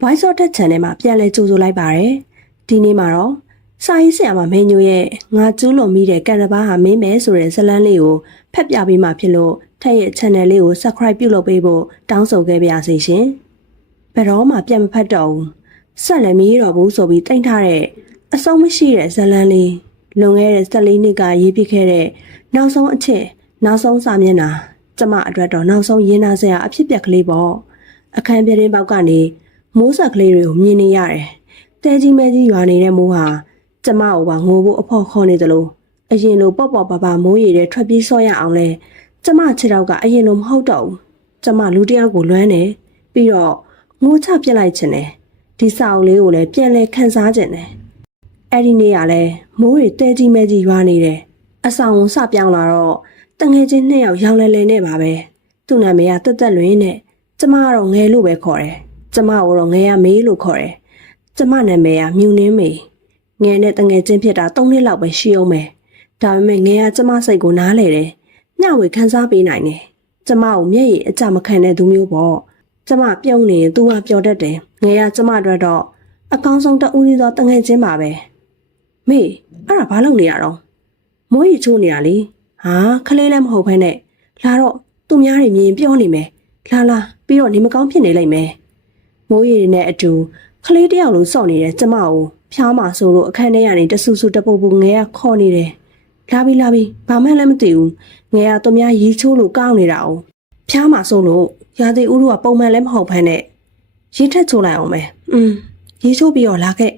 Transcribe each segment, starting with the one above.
Voice of the Channel မှာပြန်လည်ကြိုဆိုလိုက်ပါရယ်ဒီနေ့မှာတော့စာရေးဆရာမမင်းညိုရဲ့ငါကျူးလွန်မိတဲ့ကံတစ်ပါးဟာမင်းပဲဆိုတဲ့ဇာတ်လမ်းလေးကိုဖတ်ပြပေးမှဖြစ်လို့ထက်ရဲ့ channel လေးကို subscribe ပြုလုပ်ပေးဖို့တောင်းဆိုခဲ့ပါရစေရှင်ဘယ်တော့မှပြန်မဖတ်တော့ဘူးဆက်လည်းမရတော့ဘူးဆိုပြီးတိတ်ထားတဲ့အဆုံးမရှိတဲ့ဇာတ်လမ်းလေးလွန်ခဲ့တဲ့14နှစ်ကရေးပြခဲ့တဲ့နောက်ဆုံးအချက်နောက်ဆုံးစာမျက်နှာကျမအတွက်တော့နောက်ဆုံးရင်းနှီးစရာအဖြစ်ပြက်ကလေးပေါ့အခန်းပြတင်းပေါက်ကနေမိုးဆက်ကလေးတွေကိုမြင်နေရတယ်တဲကြီးမဲကြီးရွာနေတဲ့မိုးဟာကျမကိုပါငိုဖို့အဖို့ခေါ်နေသလိုအရင်လိုပေါ့ပေါ့ပါပါမိုးရည်တဲ့ထွက်ပြေးဆော့ရအောင်လဲကျမခြေထောက်ကအရင်လိုမဟုတ်တော့ဘူးကျမလူတစ်ယောက်ကိုလွမ်းနေပြီးတော့ငိုချပြစ်လိုက်ချင်တယ်ဒီစာအုပ်လေးကိုလည်းပြန်လဲခန်းစားချင်တယ်အဲ့ဒီနေ့ကလည်းမိုးတွေတဲကြီးမဲကြီးရွာနေတယ်အဆောင်ကိုစပြောင်းလာတော့တငယ်ချင်းနှစ်ယောက်ရောက်လဲလဲနေပါပဲသူ့နာမည်ကတက်တက်လွင်နဲ့ကျမကတော့ငယ်လို့ပဲခေါ်တယ်ကျမကိုတော့ငယ်ရမေးလို့ခေါ်တယ်ကျမနာမည်ကမြူနှင်းမေငယ်နဲ့တငယ်ချင်းဖြစ်တာ3နှစ်လောက်ပဲရှိအောင်မယ်ဒါပေမဲ့ငယ်ကကျမစိတ်ကိုနားလေတယ်မျှဝေခန်းစားပေးနိုင်တယ်ကျမကိုမျက်ရည်အကြမခံတဲ့သူမျိုးပေါ့ကျမပြုံးနေရင်သူကပျော်တတ်တယ်ငယ်ကကျမအတွက်တော့အကောင်းဆုံးတဦးလေးသောတငယ်ချင်းပါပဲမေအဲ့ဒါဘာလုပ်နေရတော့မိုးရီချိုးနေရလေဟာခလေးလည်းမဟုတ်ဘဲနဲ့လာတော့သူများတွေမြင်ပြောနေမယ်လာပြီးတော့နေမကောင်းဖြစ်နေလိမ့်မယ်မိုးရီတွေနဲ့အတူခလေးတယောက်လိုစော့နေတဲ့ကျမကိုဖျားမှာဆိုလို့အခန်းထဲကနေတဆူဆူတပုတ်ပုတ်ငယ်ကခေါ်နေတယ်လာပြီဘာမှလည်းမသိဘူးငယ်ကသူများရီချိုးလို့ကောင်းနေတာ哦ဖျားမှာဆိုလို့ရာသီဥတုကပုံမှန်လည်းမဟုတ်ဘဲနဲ့ရီထက်ချိုးလိုက်အောင်မယ်ရီချိုးပြီးတော့လာခဲ့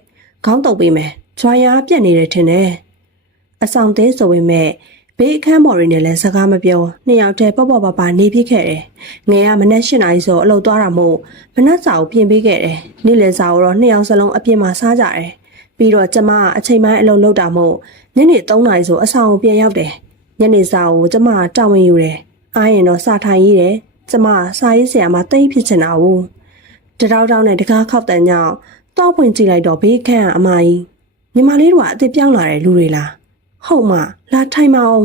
ခေါင်းတုပ်ပေးမယ်ဂျွာယာပြက်နေတယ်ထင်တယ်အဆောင်သေးဆိုပေမဲ့ဘေးအခန်းပေါ်ရင်းနဲ့လည်းစကားမပြောနှစ်ယောက်တည်းပေါ့ပါနေပြခဲ့တယ်ငယ်ကမနက်8 နာရီဆိုအလုပ်သွားတာမို့မနက်စာကိုပြင်ပေးခဲ့တယ်နေ့လယ်စာကိုတော့နှစ်ယောက်စလုံးအပြင်မှာစားကြတယ်ပြီးတော့ကျမကအချိန်ပိုင်းအလုပ်လုပ်တာမို့ညနေ3 နာရီဆိုအဆောင်ကိုပြန်ရောက်တယ်ညနေစာကိုကျမတာဝန်ယူတယ်အားရင်တော့စာထိုင်ရေးတယ်ကျမစာရေးဆရာမတိတ်ဖြစ်ချင်တာဘူးတတောက်နဲ့တကားခောက်တန်ကြောင့်တော့ပွင့်ကြည့်လိုက်တော့ဘေးခန်းအမကြီးညီမလေးတို့ကအစ်စ်ပြောင်းလာတဲ့လူတွေလားဟုတ်မှလာထိုင်မအောင်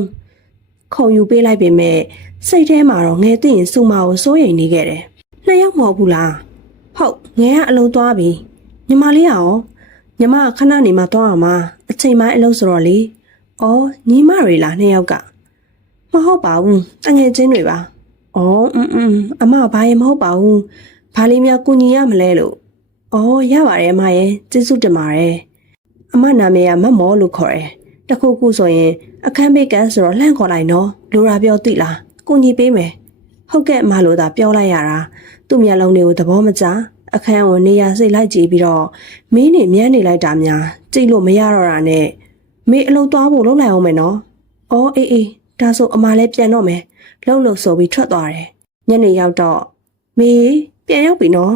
ခုံယူပေးလိုက်ပေမဲ့စိတ်ထဲမှာတော့ငယ်သိရင်စူမာကိုစိုးရိမ်နေခဲ့တယ်နှစ်ယောက်မဟုတ်ဘူးလားဟုတ်ငယ်ကအလုံးသွားပြီညီမလေးရောညီမခဏနေမှသွားအောင်မအချိန်ပိုင်းအလုပ်ဆိုတော့လေအော်ညီမတွေလားနှစ်ယောက်ကမဟုတ်ပါဘူးတငယ်ချင်းတွေပါအော်အမဘာရင်မဟုတ်ပါဘူးဘာလေးများကူညီရမလဲလို့အော်ရပါတယ်အမရဲ့ကျေးဇူးတင်ပါတယ်အမနာမည်ကမမောလို့ခေါ်တယ်တခုခုဆိုရင်အခန်းဘေးကန်ဆိုတော့လှန့်ခေါ်လိုက်နော်လိုရာပြောသိလားကိုညီပေးမယ်ဟုတ်ကဲ့မလို့သာပြောလိုက်ရတာသူ့မျက်လုံးတွေကိုသဘောမကျအခန်းကိုနေရာစိတ်လိုက်ကြည့်ပြီးတော့မင်းနေမြန်းနေလိုက်တာများကြည့်လို့မရတော့တာနဲ့မေးအလုံးသွားဖို့လုပ်လိုက်အောင်မယ်နော်အော်အေးဒါဆိုအမလည်းပြန်တော့မယ်လှုပ်ဆိုပြီးထွက်သွားတယ်ညနေရောက်တော့မေးပြန်ရောက်ပြီနော်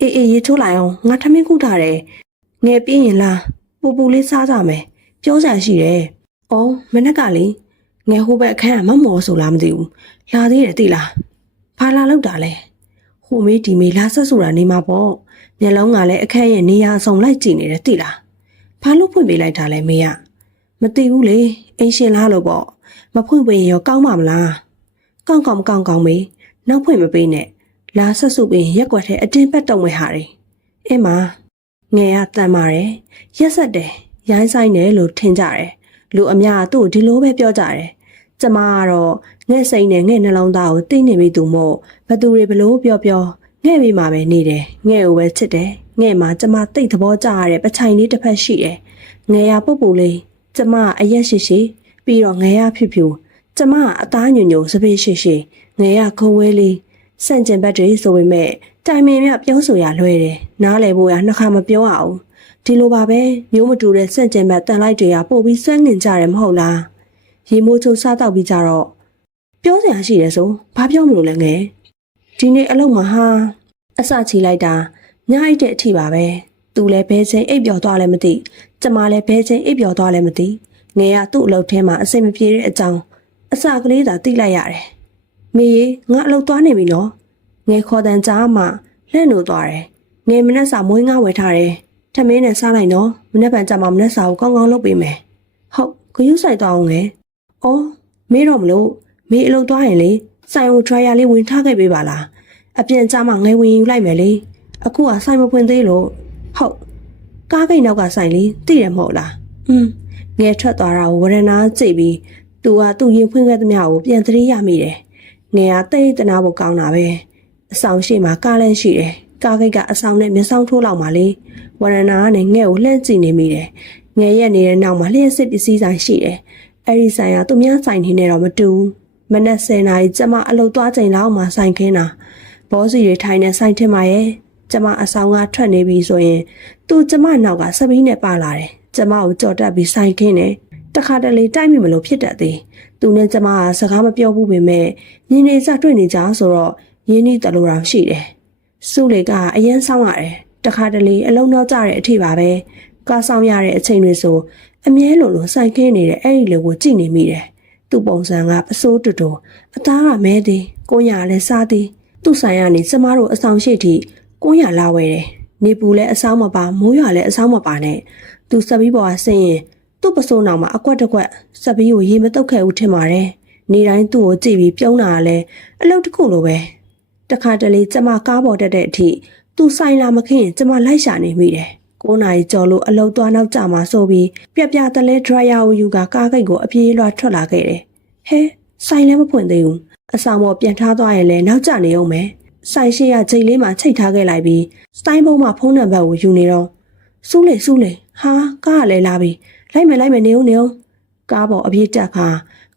အေးရေချိုးလိုက်အောင်ငါထမင်းခုထားတယ်ငယ်ပြင်းရင်လားပူလေးစားကြမယ်ပြောစရာရှိတယ်။အော်မနက်ကလေငယ်ဟိုဘက်အခန်းကမမော်ဆိုလားမသိဘူး။လာသေးတယ်သိလား။ဘာလာလောက်တာလဲ။ဟိုမေးဒီမေးလာဆက်ဆိုတာနေမှာပေါ့။မျက်လုံးကလည်းအခန်းရဲ့နေရာဆောင်လိုက်ကြည့်နေတယ်သိလား။ဘာလို့ဖွင့်ပေးလိုက်တာလဲမေးက။မသိဘူးလေအင်းရှင်လားလို့ပေါ့။မဖွင့်ပေးရင်ရောကောင်းပါမလား။ကောင်းမေးနောက်ဖွင့်မပေးနဲ့။လာဆက်စုပေးရင်ရက်ွက်ထဲအတင်းပတ်တုံမဲ့ဟာတွေ။အင်းမငယ်ကတန်ပါတယ်။ရက်ဆက်တယ်။ရိုင်းဆိုင်တယ်လို့ထင်ကြတယ်လူအများသူ့ဒီလိုပဲပြောကြတယ်ကျမကတော့ငဲ့စိမ့်နဲ့ငဲ့နှလုံးသားကိုသိနေပြီသူမို့ဘသူတွေဘလို့ပြောငဲ့မိမှာပဲနေတယ်ငဲ့ကိုပဲချစ်တယ်ငဲ့မှာကျမတိတ်သဘောကျရတဲ့ပချိုင်လေးတစ်ဖက်ရှိတယ်ငဲ့ရပုတ်ပူလေးကျမအရက်ရှိပြီးတော့ငဲ့ရဖြူကျမအသားညွစပည့်ရှိငဲ့ရခုံဝဲလေးစန့်ကျင်ဘက်တွေဆိုပေမဲ့တိုင်မင်မြပြောဆိုရလွဲတယ်နားလည်ဖို့ရနှစ်ခါမပြောရအောင်ဒီလိုပါပဲမျိုးမတူတဲ့စန့်ကျင်ဘက်တန်လိုက်တွေကပို့ပြီးဆွဲငင်ကြတယ်မဟုတ်လားရေမိုးချိုးစားတော့ပြီးကြတော့ပြောစရာရှိတယ်ဆိုဘာပြောမလို့လဲငယ်ဒီနေ့အလုပ်မှာဟာအစချီလိုက်တာညအိတ်တဲ့အထိပါပဲသူလည်းဘဲချင်းအိပ်ပျော်သွားလည်းမသိကျမလည်းဘဲချင်းအိပ်ပျော်သွားလည်းမသိငယ်ကသူ့အလုပ်ထဲမှာအစိမ့်မပြေတဲ့အကြောင်းအစကလေးသာသိလိုက်ရတယ်မေငါအလုပ်သွားနေပြီနော်ငယ်ခေါ်တန်ကြားမှလှည့်နိုးသွားတယ်ငယ်မနဲ့စာမွေးငါဝယ်ထားတယ်ထမင်းနဲ့စားလိုက်နော်မနေ့ကကြမှာမနေ့စာကိုကောင်းကောင်းလုပ်ပေးမယ်ဟုတ်ဂရုစိုက်သွားအောင်ငယ်အော်မေးတော့မလို့မေးအလုပ်သွားရင်လေဆိုင်ကို dryer လေးဝင်ထားခဲ့ပေးပါလားအပြင်ကြမှာငယ်ဝင်ယူလိုက်မယ်လေ အခုကဆိုင်မဖွင့်သေးလို့ဟုတ်ကားကိတ်နောက်ကဆိုင်လေးသိရမဟုတ်လားငယ်ထွက်သွားတာကိုဝရဏကြည့်ပြီးသူကသူ့ရင်ဖွင့်ခဲ့သမျှကိုပြန်သတိရမိတယ်ငယ်ကတိတ်တနာဖို့ကောင်းတာပဲအဆောင်ရှိမှာကားလန်းရှိတယ်ကားကိတ်ကအဆောင်နဲ့မျက်စောင်းထိုးလောက်မှလေဝရဏကနေငဲ့ကိုလှမ်းကြည့်နေမိတယ်ငယ်ရက်နေတဲ့နောက်မှာလျှက်စစ်ပစ္စည်းဆိုင်ရှိတယ်အဲ့ဒီဆိုင်ကသူများဆိုင်နေတော့မတူဘူးမနက်10:00နာရီကျမအလုပ်သွားချိန်လောက်မှဆိုင်ခင်းတာဘောစီတွေထိုင်နေဆိုင်ထင်ပါရဲ့ကျမအဆောင်ကထွက်နေပြီဆိုရင်သူကျမနောက်ကစပီးနဲ့ပါလာတယ်ကျမကိုကြော်တက်ပြီးဆိုင်ခင်းတယ်တခါတလေတိုက်မိမလို့ဖြစ်တတ်သေးသူနဲ့ကျမကစကားမပြောဘူးပေမဲ့မြင်နေစတွေ့နေကြဆိုတော့ရင်းနှီးတလို့တောင်ရှိတယ်စုလေကအရင်ဆောင်ရတယ်တခါတလေအလုံးနောက်ကြတဲ့အထိပါပဲကားဆောင်ရတဲ့အချိန်တွေဆိုအမြဲလိုဆိုင်ခင်းနေတဲ့အဲ့ဒီလူကိုကြည့်နေမိတယ်သူ့ပုံစံကပစိုးတူတူအသားကမဲသည်ကိုညာလည်းစားသည်သူ့ဆိုင်ကနေကျမတို့အဆောင်ရှိထိကိုညာလာဝဲတယ်နေပူလည်းအဆောင်မပါမိုးရွာလည်းအဆောင်မပါနဲ့သူစပီးပေါ်ကဆင်းရင်သူ့ပစိုးနောက်မှာအကွက်တကွက်စပီးကိုရေမတုတ်ခဲ့ဘူးထင်ပါတယ်နေတိုင်းသူ့ကိုကြည့်ပြီးပြုံးတာလည်းအလုပ်တစ်ခုလိုပဲတခါတလေကျမကားပေါ်တက်တဲ့အထိသူဆိုင်လာမခင်းရင်ကျမလိုက်ရှာနေမိတယ်9 နာရီကျော်လို့အလုပ်သွားနောက်ကျမှဆိုပြီးပြပြတလဲဒရိုင်ယာကိုယူကာကားကိတ်ကိုအပြေးလွှတ်ထွက်လာခဲ့တယ်ဟဲဆိုင်လည်းမဖွင့်သေးဘူးအဆောင်ပေါ်ပြန်ထားသွားရင်လည်းနောက်ကျနေအောင်မယ်ဆိုင်ရှိရချိန်လေးမှာချိတ်ထားခဲ့လိုက်ပြီးစတိုင်းဘုံမှာဖုန်းနံပါတ်ကိုယူနေတော့စူးလေဟာကားကလည်းလာပြီလိုက်မယ်နေအောင်ကားပေါ်အပြေးတက်ခါ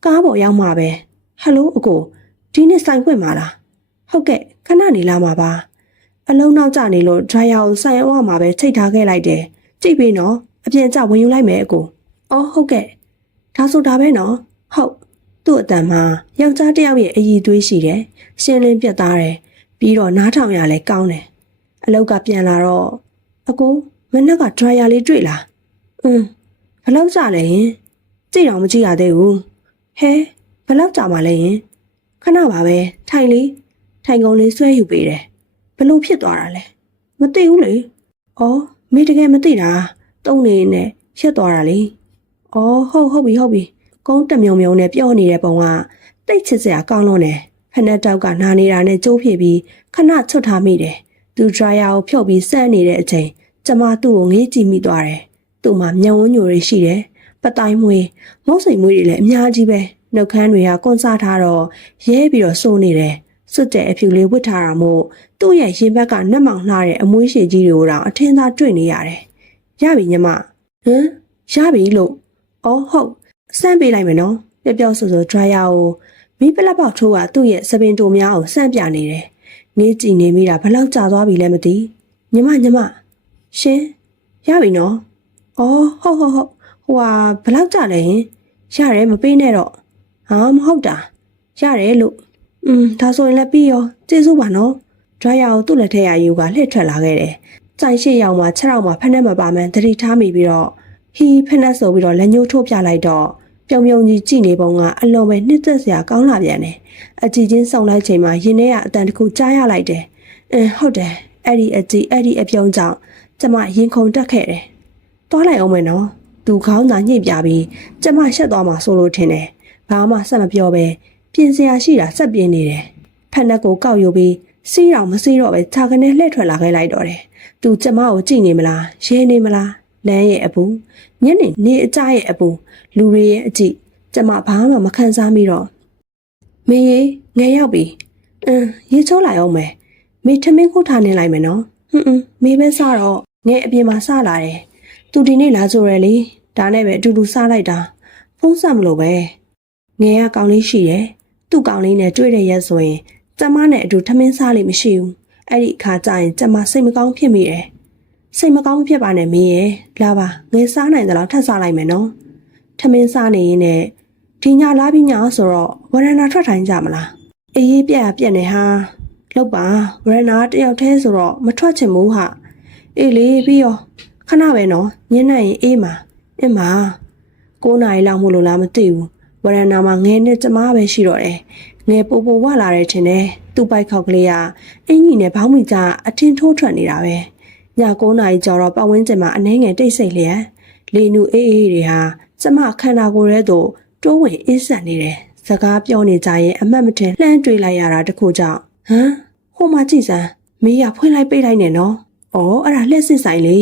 ကားပေါ်ရောက်မှာပဲဟယ်လိုအကိုဒီနေ့ဆိုင်ဖွင့်မှာလားဟုတ်ကဲ့ခဏနေလာမှာပါအလုံးနောက်ကျနေလို့ဒရိုင်ယာကိုဆိုင်အောင်မှာပဲချိတ်ထားခဲ့လိုက်တယ်ကြည့်ပြီးနော်အပြင်ကျဝင်ယူလိုက်မယ်အကိုအော်ဟုတ်ကဲ့ဒါဆိုဒါပဲနော်ဟုတ်သူ့အတန်မှာယောက်ျားတစ်ယောက်ရဲ့အည်သွေးရှိတယ်ရှင်းလင်းပြတ်သားတယ်ပြီးတော့နားထောင်ရလဲကောင်းတယ်အလောက်ကပြန်လာတော့အကိုမနက်ကဒရိုင်ယာလေးတွေ့လားဘယ်လောက်ကြာလဲယင်ကြည့်တော့မကြည့်ရသေးဘူးဟဲဘယ်လောက်ကြာမှလဲယင်ခဏပါပဲထိုင်ကုန်လေးဆွဲယူပေးတယ်ဘလို့ဖြစ်သွားတာလဲမသိဘူးလေအော်မေတကယ်မသိတာတုံးနေနဲ့ရက်သွားတာလေအော်ဟုတ်ပြီကုန်းတမြုံနဲ့ပြောနေတဲ့ပုံကတိတ်ချစ်စရာကောင်းလို့နဲ့ဖက်နှက်တောက်ကနာနေတာနဲ့ကြိုးဖြစ်ပြီးခဏချွတ်ထားမိတယ်သူဒရိုင်ယာကိုဖြုတ်ပြီးစမ်းနေတဲ့အချိန်ကျမသူ့ကိုငေးကြည့်မိသွားတယ်သူ့မှာမျက်ဝန်းညိုတွေရှိတယ်ပတိုင်းမွေးမုတ်စိမ်မွေးတွေလည်းအများကြီးပဲနှုတ်ခမ်းတွေကကွန်ဆာထားတော့ရဲပြီးတော့စိုးနေတယ်စွတ်တဲ့အဖြူလေးဝတ်ထားတာမို့သူ့ရဲ့ရင်ဘက်ကနှက်မောင်နှားတဲ့အမွှေးရှည်ကြီးတွေကိုတော့အထင်းသားတွေ့နေရတယ်ရပြီညီမရပြီလို့အော်ဟုတ်စမ်းပေးလိုက်မယ်နော်ပြောဆိုဒရိုင်ယာကိုမီးပလက်ပေါက်ထိုးကသူ့ရဲ့စပင်တိုများကိုစမ်းပြနေတယ်နေကြည့်နေမိတာဘလောက်ကြာသွားပြီလဲမသိညီမရှင်ရပြီနော်အော်ဟုတ်ဟိုဟာဘလောက်ကြာလဲရတယ်မပေးနဲ့တော့ဟာမဟုတ်တာရတယ်လို့ဒါဆိုရင်လည်းပြီးရောကျေးဇူးပါနော်ဒရိုင်ယာကိုသူ့လက်ထက်ရယူကလှည့်ထွက်လာခဲ့တယ်ကြိုင်ရှိရောက်မှ6ရောက်မှဖက်နှက်မပါမှန်းသတိထားမိပြီးတော့ဖက်နှက်ဆိုပြီးတော့လက်ညှိုးထိုးပြလိုက်တော့ပြုံကြီးကြည့်နေပုံကအလွန်ပဲနှစ်သက်စရာကောင်းလာပြန်တယ်အကြည့်ချင်းဆောင်လိုက်ချိန်မှာရင်ထဲကအတန်တစ်ခုကြားရလိုက်တယ်ဟုတ်တယ်အဲ့ဒီအကြည့်အဲ့ဒီအပြုံကြောင့်ကျမရင်ခုန်တက်ခဲ့တယ်သွားလိုက်အောင်မယ်နော်သူခေါင်းသာညှိပြပြီးကျမရှက်သွားမှဆိုလို့ထင်တယ်ဘာမှဆက်မပြောပဲပြင်စရာရှိတာဆက်ပြင်းနေတယ်ဖက်နှက်ကိုကောက်ယူပြီးစီးတော့မစီးတော့ပဲခြာကနေလှည့်ထွက်လာခဲ့လိုက်တော့တယ်သူကျမကိုကြည့်နေမလားရဲနေမလားလမ်းရဲ့အပူညနေအကြရဲ့အပူလူတွေရဲ့အကြည့်ကျမဘာမှမခံစားမိတော့မေငယ်ရောက်ပြီရေချိုးလိုက်အောင်မယ်မေထမင်းခုတ်ထားနေလိုက်မယ်နော်မေပဲစားတော့ငယ်အပြင်မှာစားလာတယ်သူဒီနေ့လာကြရလေဒါနဲ့ပဲအတူတူစားလိုက်တာဖုံးဆက်မလို့ပဲငယ်ကကောင်းလေးရှိတယ်သူ့ကောင်းလေးနဲ့တွေ့တဲ့ရက်ဆိုရင်ကျမနဲ့အတူထမင်းစားလိမ့်မရှိဘူးအဲ့ဒီအခါကျရင်ကျမစိတ်မကောင်းဖြစ်မိတယ်စိတ်မကောင်းဖြစ်ပါနဲ့မင်းရဲ့လာပါငယ်စားနိုင်တယ်လို့ထပ်စားလိုက်မယ်နော်ထမင်းစားနေရင်နဲ့ဒီညလာပြီးညဆိုတော့ဝရဏထွက်ထိုင်ကြမလားအေးပြက်နေဟာလောက်ပါဝရဏတယောက်တည်းဆိုတော့မထွက်ချင်ဘူးဟာအေးလေပြီးရောခဏပဲနော်ညနေရင်အေးမှာ9 နာရီလောက်မို့လို့လားမသိဘူးဝရဏမှာငယ်နဲ့ကျမပဲရှိတော့တယ်ငယ်ပိုဝလာတယ်ထင်တယ်သူ့ပိုက်ခေါက်ကလေးကအင်ကြီးနဲ့ဘောင်းမိကြအထင်ထိုးထွက်နေတာပဲည9 နာရီကျော်တော့ပတ်ဝန်းကျင်မှာအနှဲငယ်တိတ်ဆိတ်လျက်လေနူအေးတွေဟာကျမခန္ဓာကိုယ်ထဲသို့တိုးဝင်အေးဆက်နေတယ်စကားပြောနေကြရင်အမှတ်မထင်လှမ်းတွေးလိုက်ရတာတခုကြောင့်ဟိုမှာကြည့်စမ်း မီးရဖွင့်လိုက်ပိတ်လိုက်နဲ့နော်။အော်အဲ့ဒါလက်စစ်ဆိုင်လေ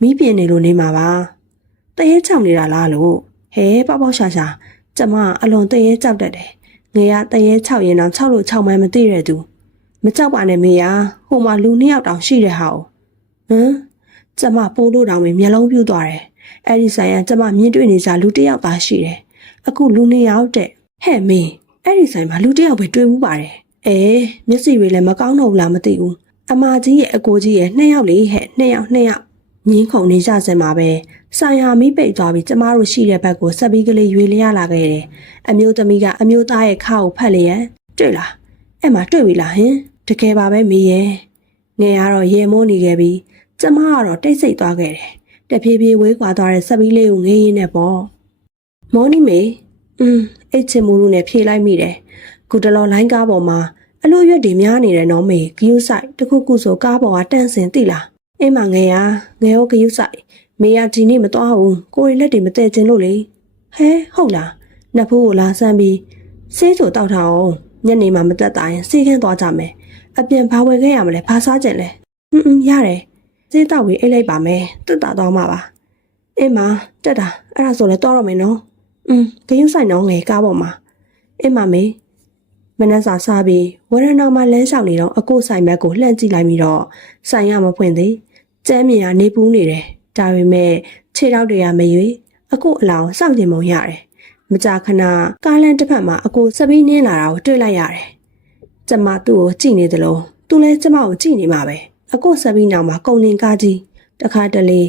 မီးပြင်းနေလို့နေမှာပါ။တရေချောင်နေတာလားလို့ဟဲပေါက်ပေါက်ရှာရှာကျမအလွန်တရေကြောက်တတ်တယ်။ငယ်ရတရေချောက်ရင်တော့6လို့6မှန်းမသိတဲ့သူမကြောက်ပါနဲ့မေရဟိုမှာလူ2ယောက်တောင်ရှိတဲ့ဟာ။ဟမ်ကျမပိုးလို့တောင်မျက်လုံးပြူးသွားတယ်။အဲ့ဒီဆိုင်ကကျမမြင်တွေ့နေကြလူ1ယောက်သားရှိတယ်။အခုလူ2ယောက်တဲ့ဟဲ့မေအဲ့ဒီဆိုင်မှာလူ1ယောက်ပဲတွေ့ဘူးပါတယ်။မျက်စိတွေလည်းမကောင်းတော့ဘူးလားမသိဘူး။အမကြီးရဲ့အကိုကြီးရဲ့2ယောက်လေဟဲ့2ယောက်ငင်းခုန်နေကြစင်မှာပဲဆိုင်ဟာမိပိတ်သွားပြီးကျမတို့ရှိတဲ့ဘက်ကိုဆက်ပြီးကလေးရွေလျလာခဲ့တယ်။အမျိုးသမီးကအမျိုးသားရဲ့ခါကိုဖတ်လျက်တွေ့လားအဲ့မှာတွေ့ပြီလားဟင်တကယ်ပါပဲမေရဲ့ငယ်ကတော့ရေမိုးနေခဲ့ပြီးကျမကတော့တိတ်ဆိတ်သွားခဲ့တယ်။တဖြည်းဖြည်းဝေးကွာသွားတဲ့ဆက်ပြီးလေးကိုငေးရင်းနဲ့ပေါ့မောနီမေအိတ်ချင်မူလို့နဲ့ဖြေလိုက်မိတယ်။ခုတလောလိုင်းကားပေါ်မှာအလို့ရွက်တွေများနေတယ်နော်မေဂယူးဆိုင်တခုခုဆိုကားပေါ်ကတန့်စင်သိလားအိမ်မှာငယ်ရောဂယူးဆိုင်မေကဒီနေ့မသွားဘူးကိုရီလက်တွေမတည့်ချင်လို့လေဟဲဟုတ်လားနှစ်ဖူးကိုလာဆန်းပြီးဆေးချိုတောက်ထားအောင်ညနေမှမတက်တာရင်ဆေးခန်းသွားကြမယ်အပြင်ဘာဝယ်ခဲ့ရမလဲဘာစားကြလဲရတယ်ဆေးတောက်ပြီးအိတ်လိုက်ပါမယ်တက်တာသွားမှာပါအိမ်မှာတက်တာအဲ့ဒါဆိုလဲသွားတော့မယ်နော်ဂယူးဆိုင်တော့ငယ်ကားပေါ်မှာအိမ်မှာမေမနက်စာစားပြီးဝရဏမှာလမ်းလျှောက်နေတော့အကိုဆိုင်ဘက်ကိုလှမ်းကြည့်လိုက်ပြီးတော့ဆိုင်ရမဖွင့်သေးကျမ်းမြင်ကနေပူးနေတယ်ဒါပေမဲ့ခြေထောက်တွေကမရွေအကိုအလောင်းစောင့်ကျင်ပုံရတယ်မကြာခဏကားလမ်းတစ်ဖက်မှာအကိုစပီးနင်းလာတာကိုတွေ့လိုက်ရတယ်ကျမသူ့ကိုကြည့်နေတယ်လို့သူလည်းကျမကိုကြည့်နေမှာပဲအကိုစပီးနောက်မှာကုံနေကားကြီးတခါတလေ